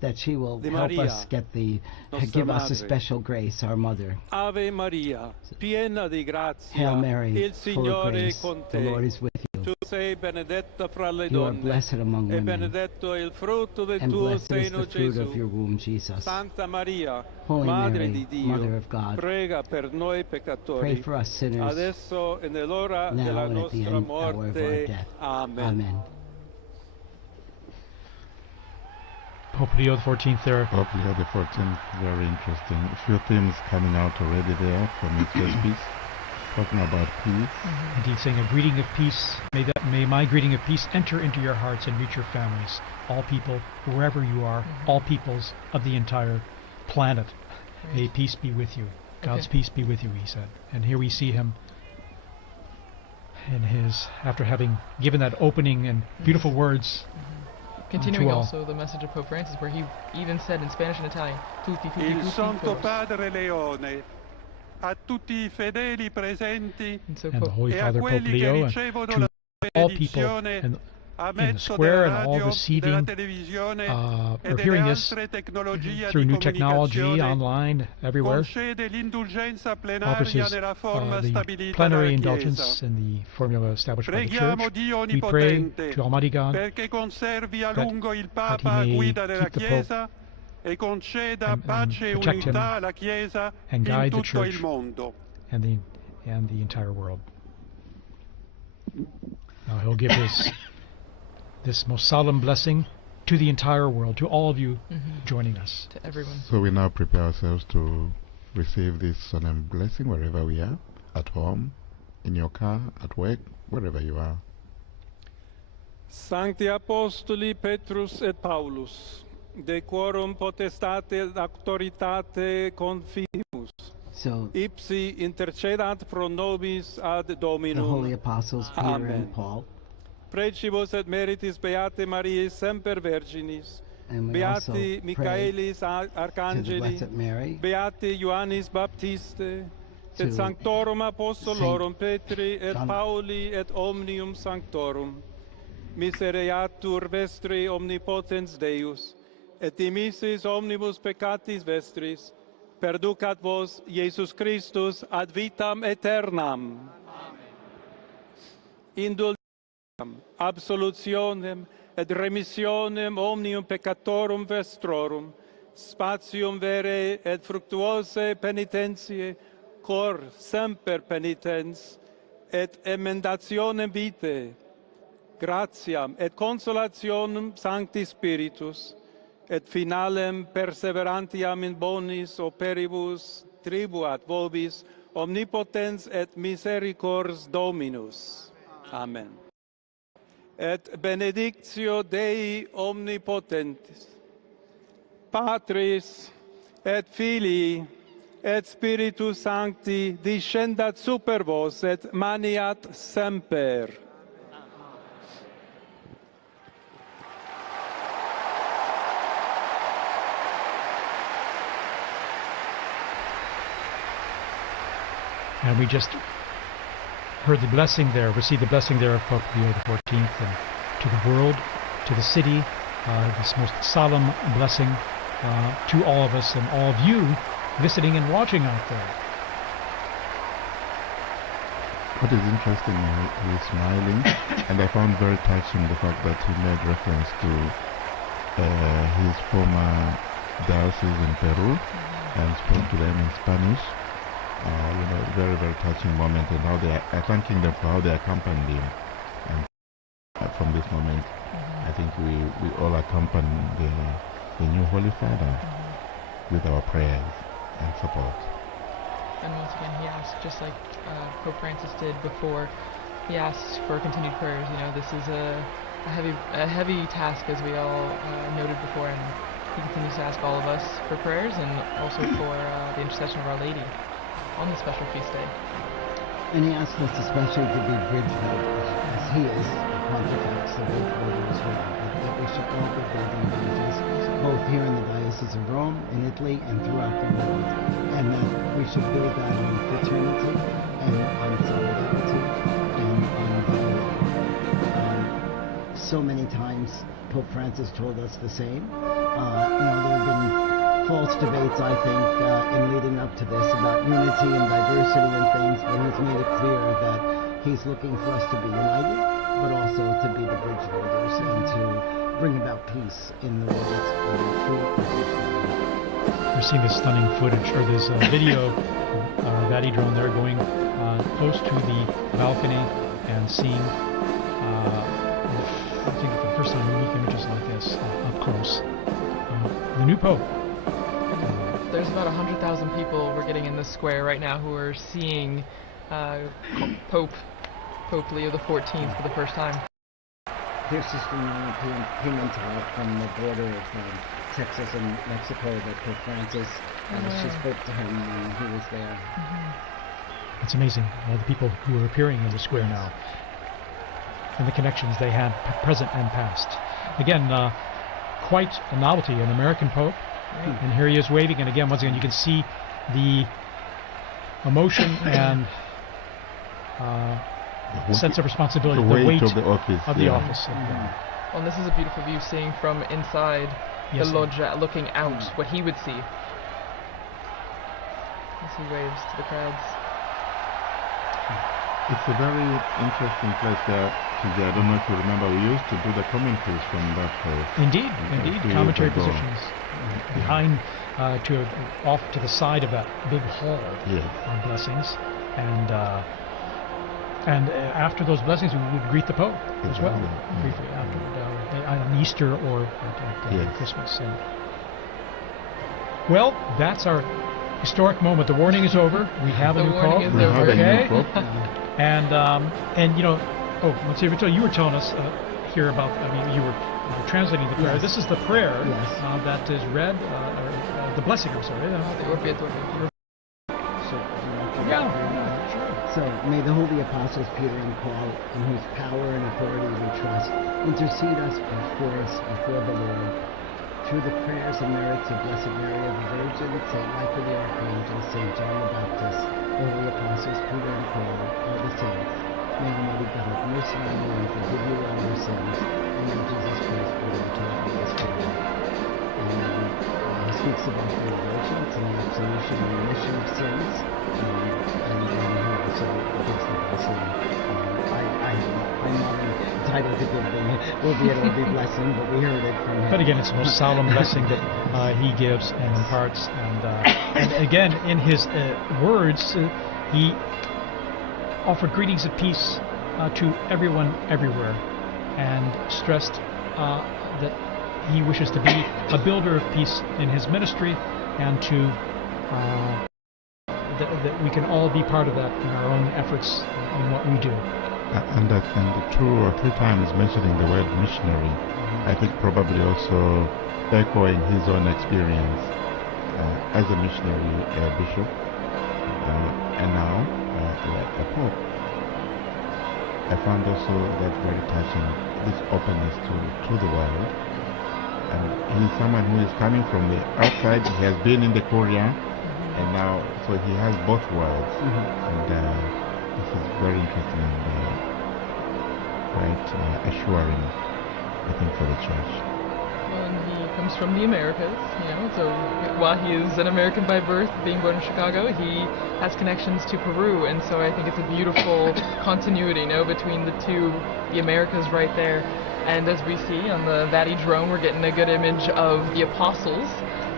that she will di help Maria, us nostra give us a madre. special grace, our mother. Ave Maria, piena di grazia, Hail Mary, il full of Signore è grace, con the Lord te. is with you. Tu sei benedetta fra le You are donne, blessed among e women, benedetto è il frutto del and tuo blessed is seno, the fruit Gesù. of your womb, Jesus. Santa Maria, Holy Madre Mary, di Dio, Mother of God, prega per noi pray peccatori, for us sinners, adesso e nell'ora now della and at the nostra hour of our morte. death. Amen. Amen. Pope Leo XIV there. Pope Leo XIV, very interesting. A few themes coming out already there from his first piece, talking about peace. Indeed, saying a greeting of peace. May my greeting of peace enter into your hearts and reach your families. All people, wherever you are, all peoples of the entire planet. May peace be with you. God's peace be with you, he said. And here we see him in his, after having given that opening and beautiful words. Continuing to all. also the message of Pope Francis, where he even said in Spanish and Italian, tutti, tutti, Il tutti, Santo todos. Padre Leone, a tutti I fedeli presenti And so And the Pope, Holy e a Father Pope quelli che Leo and ricevono to la all people benedizione in a the mezzo square della and all radio, della receiving televisione e or delle hearing this altre tecnologie through di new technology, comunicazione, online, everywhere. concede l'indulgenza Offers plenaria his, nella forma the stabilita plenary dalla indulgence Chiesa. in the formula established by the Preghiamo Church. Dio We pray Onnipotente to Almighty God perché conservi a that lungo il he Papa a may guida della keep the Pope Chiesa e conceda and pace e protect him unità alla Chiesa and in guide the tutto il Church mondo. and the entire world. Now he'll give this most solemn blessing to the entire world, to all of you joining us. to everyone. So we now prepare ourselves to receive this solemn blessing wherever we are, at home, in your car, at work, wherever you are. Sancti Apostoli Petrus et Paulus, de quorum potestate et auctoritate confimus, So ipsi intercedat pro nobis ad the Dominum. holy apostles Peter Amen. and Paul, Precibus et meritis Beate Mariae semper Virginis, and we also Beati pray Michaelis to the Arcangeli, Blessed Mary, Beati Ioannis Baptiste, to et Sanctorum Apostolorum Saint Petri et John- Pauli et omnium Sanctorum, misereatur vestri omnipotens Deus, et dimissis omnibus peccatis vestris, perducat vos Iesus Christus ad vitam aeternam. Indulgam, absolutionem et remissionem omnium peccatorum vestrorum, spatium vere et fructuose penitentiae, cor semper penitens, et emendationem vitae, gratiam et consolationem Sancti Spiritus, et finalem perseverantiam in bonis operibus tribuat vobis omnipotens et misericords Dominus. Amen. Et benedictio Dei omnipotentis, Patris et Filii et Spiritus Sancti descendat super vos et maniat semper. And we just heard the blessing there, received the blessing there of Pope Leo XIV, and to the world, to the city, this most solemn blessing to all of us and all of you listening and watching out there. What is interesting, he's smiling, and I found very touching the fact that he made reference to his former diocese in Peru and spoke to them in Spanish. Very, very touching moment, and how they are thanking them for how they accompanied him. And from this moment, I think we all accompany the new Holy Father with our prayers and support. And once again, he asked, just like Pope Francis did before, he asks for continued prayers. You know, this is a heavy task, as we all noted before, and he continues to ask all of us for prayers and also for the intercession of Our Lady on this special feast day. and he asks us especially to be bridge builders, as he is pontifex, the Pope as well, that we should all be building bridges, both here in the Diocese of Rome, in Italy, and throughout the world, and that we should build that on fraternity and on solidarity and on dialogue. So many times Pope Francis told us the same. There have been false debates, I think, in leading up to this about unity and diversity and things, but he's made it clear that he's looking for us to be united, but also to be the bridge builders and to bring about peace in the world through everything. We're seeing this stunning footage, or this video of Vati drone there going close to the balcony and seeing, I think for the first time, unique images like this up close. The new Pope. There's about 100,000 people we're getting in the square right now who are seeing Pope Leo XIV for the first time. Here's Sister Pimentel from the border of Texas and Mexico that Pope Francis, she spoke to him when he was there. It's amazing, all the people who are appearing in the square now, and the connections they had present and past. Again, quite a novelty, an American Pope, and here he is waving, and again, once again, you can see the emotion and sense of responsibility, the weight of the office. Well, this is a beautiful view, seeing from inside the loggia, looking out, what he would see as he waves to the crowds. It's a very interesting place there. I don't know if you remember, we used to do the commentaries from that place. Indeed, commentary positions behind, off to the side of that big hall on blessings, and after those blessings, we would greet the Pope as well, briefly afterward, on Easter or at Christmas. And well, that's our historic moment. The warning is over. We have a new Pope. Okay. And let's see, Rachel, you were telling us here about, you were translating the prayer. Yes. This is the prayer Yes. that is read, the blessing, I'm sorry. So may the holy apostles Peter and Paul, in whose power and authority we trust, intercede before the Lord, through the prayers and merits of Blessed Mary the Virgin, Saint Michael the Archangel, Saint John the Baptist, the holy apostles Peter and Paul, all the saints. May Almighty God have mercy on you and forgive you all your sins, and in Jesus Christ, Lord, to us today. And he speaks about the indulgence and the absolution and remission of sins, and he also gives the blessing. I'm not entitled to give the will be blessing, but we heard it from him. But again, it's the most solemn blessing that he gives and imparts. And again, in his words, he offered greetings of peace to everyone everywhere, and stressed that he wishes to be a builder of peace in his ministry, and to that we can all be part of that in our own efforts in what we do. And 2 or 3 times mentioning the word missionary, I think probably also echoing his own experience as a missionary bishop, and now a pope. I found also that very touching, this openness to the world. And he's someone who is coming from the outside. He has been in the Korea, and now, so he has both worlds. And this is very interesting and quite assuring, I think, for the Church. Well, and he comes from the Americas, so while he is an American by birth, being born in Chicago, he has connections to Peru, and so I think it's a beautiful continuity, between the two, the Americas right there. And as we see on the Vati drone, we're getting a good image of the apostles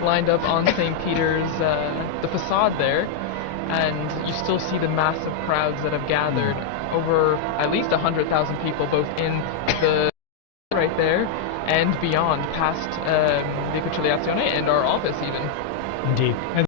lined up on St. Peter's, the facade there, and you still see the massive crowds that have gathered, over at least 100,000 people, both in the right there and beyond, past the Conciliazione and our office even. Indeed.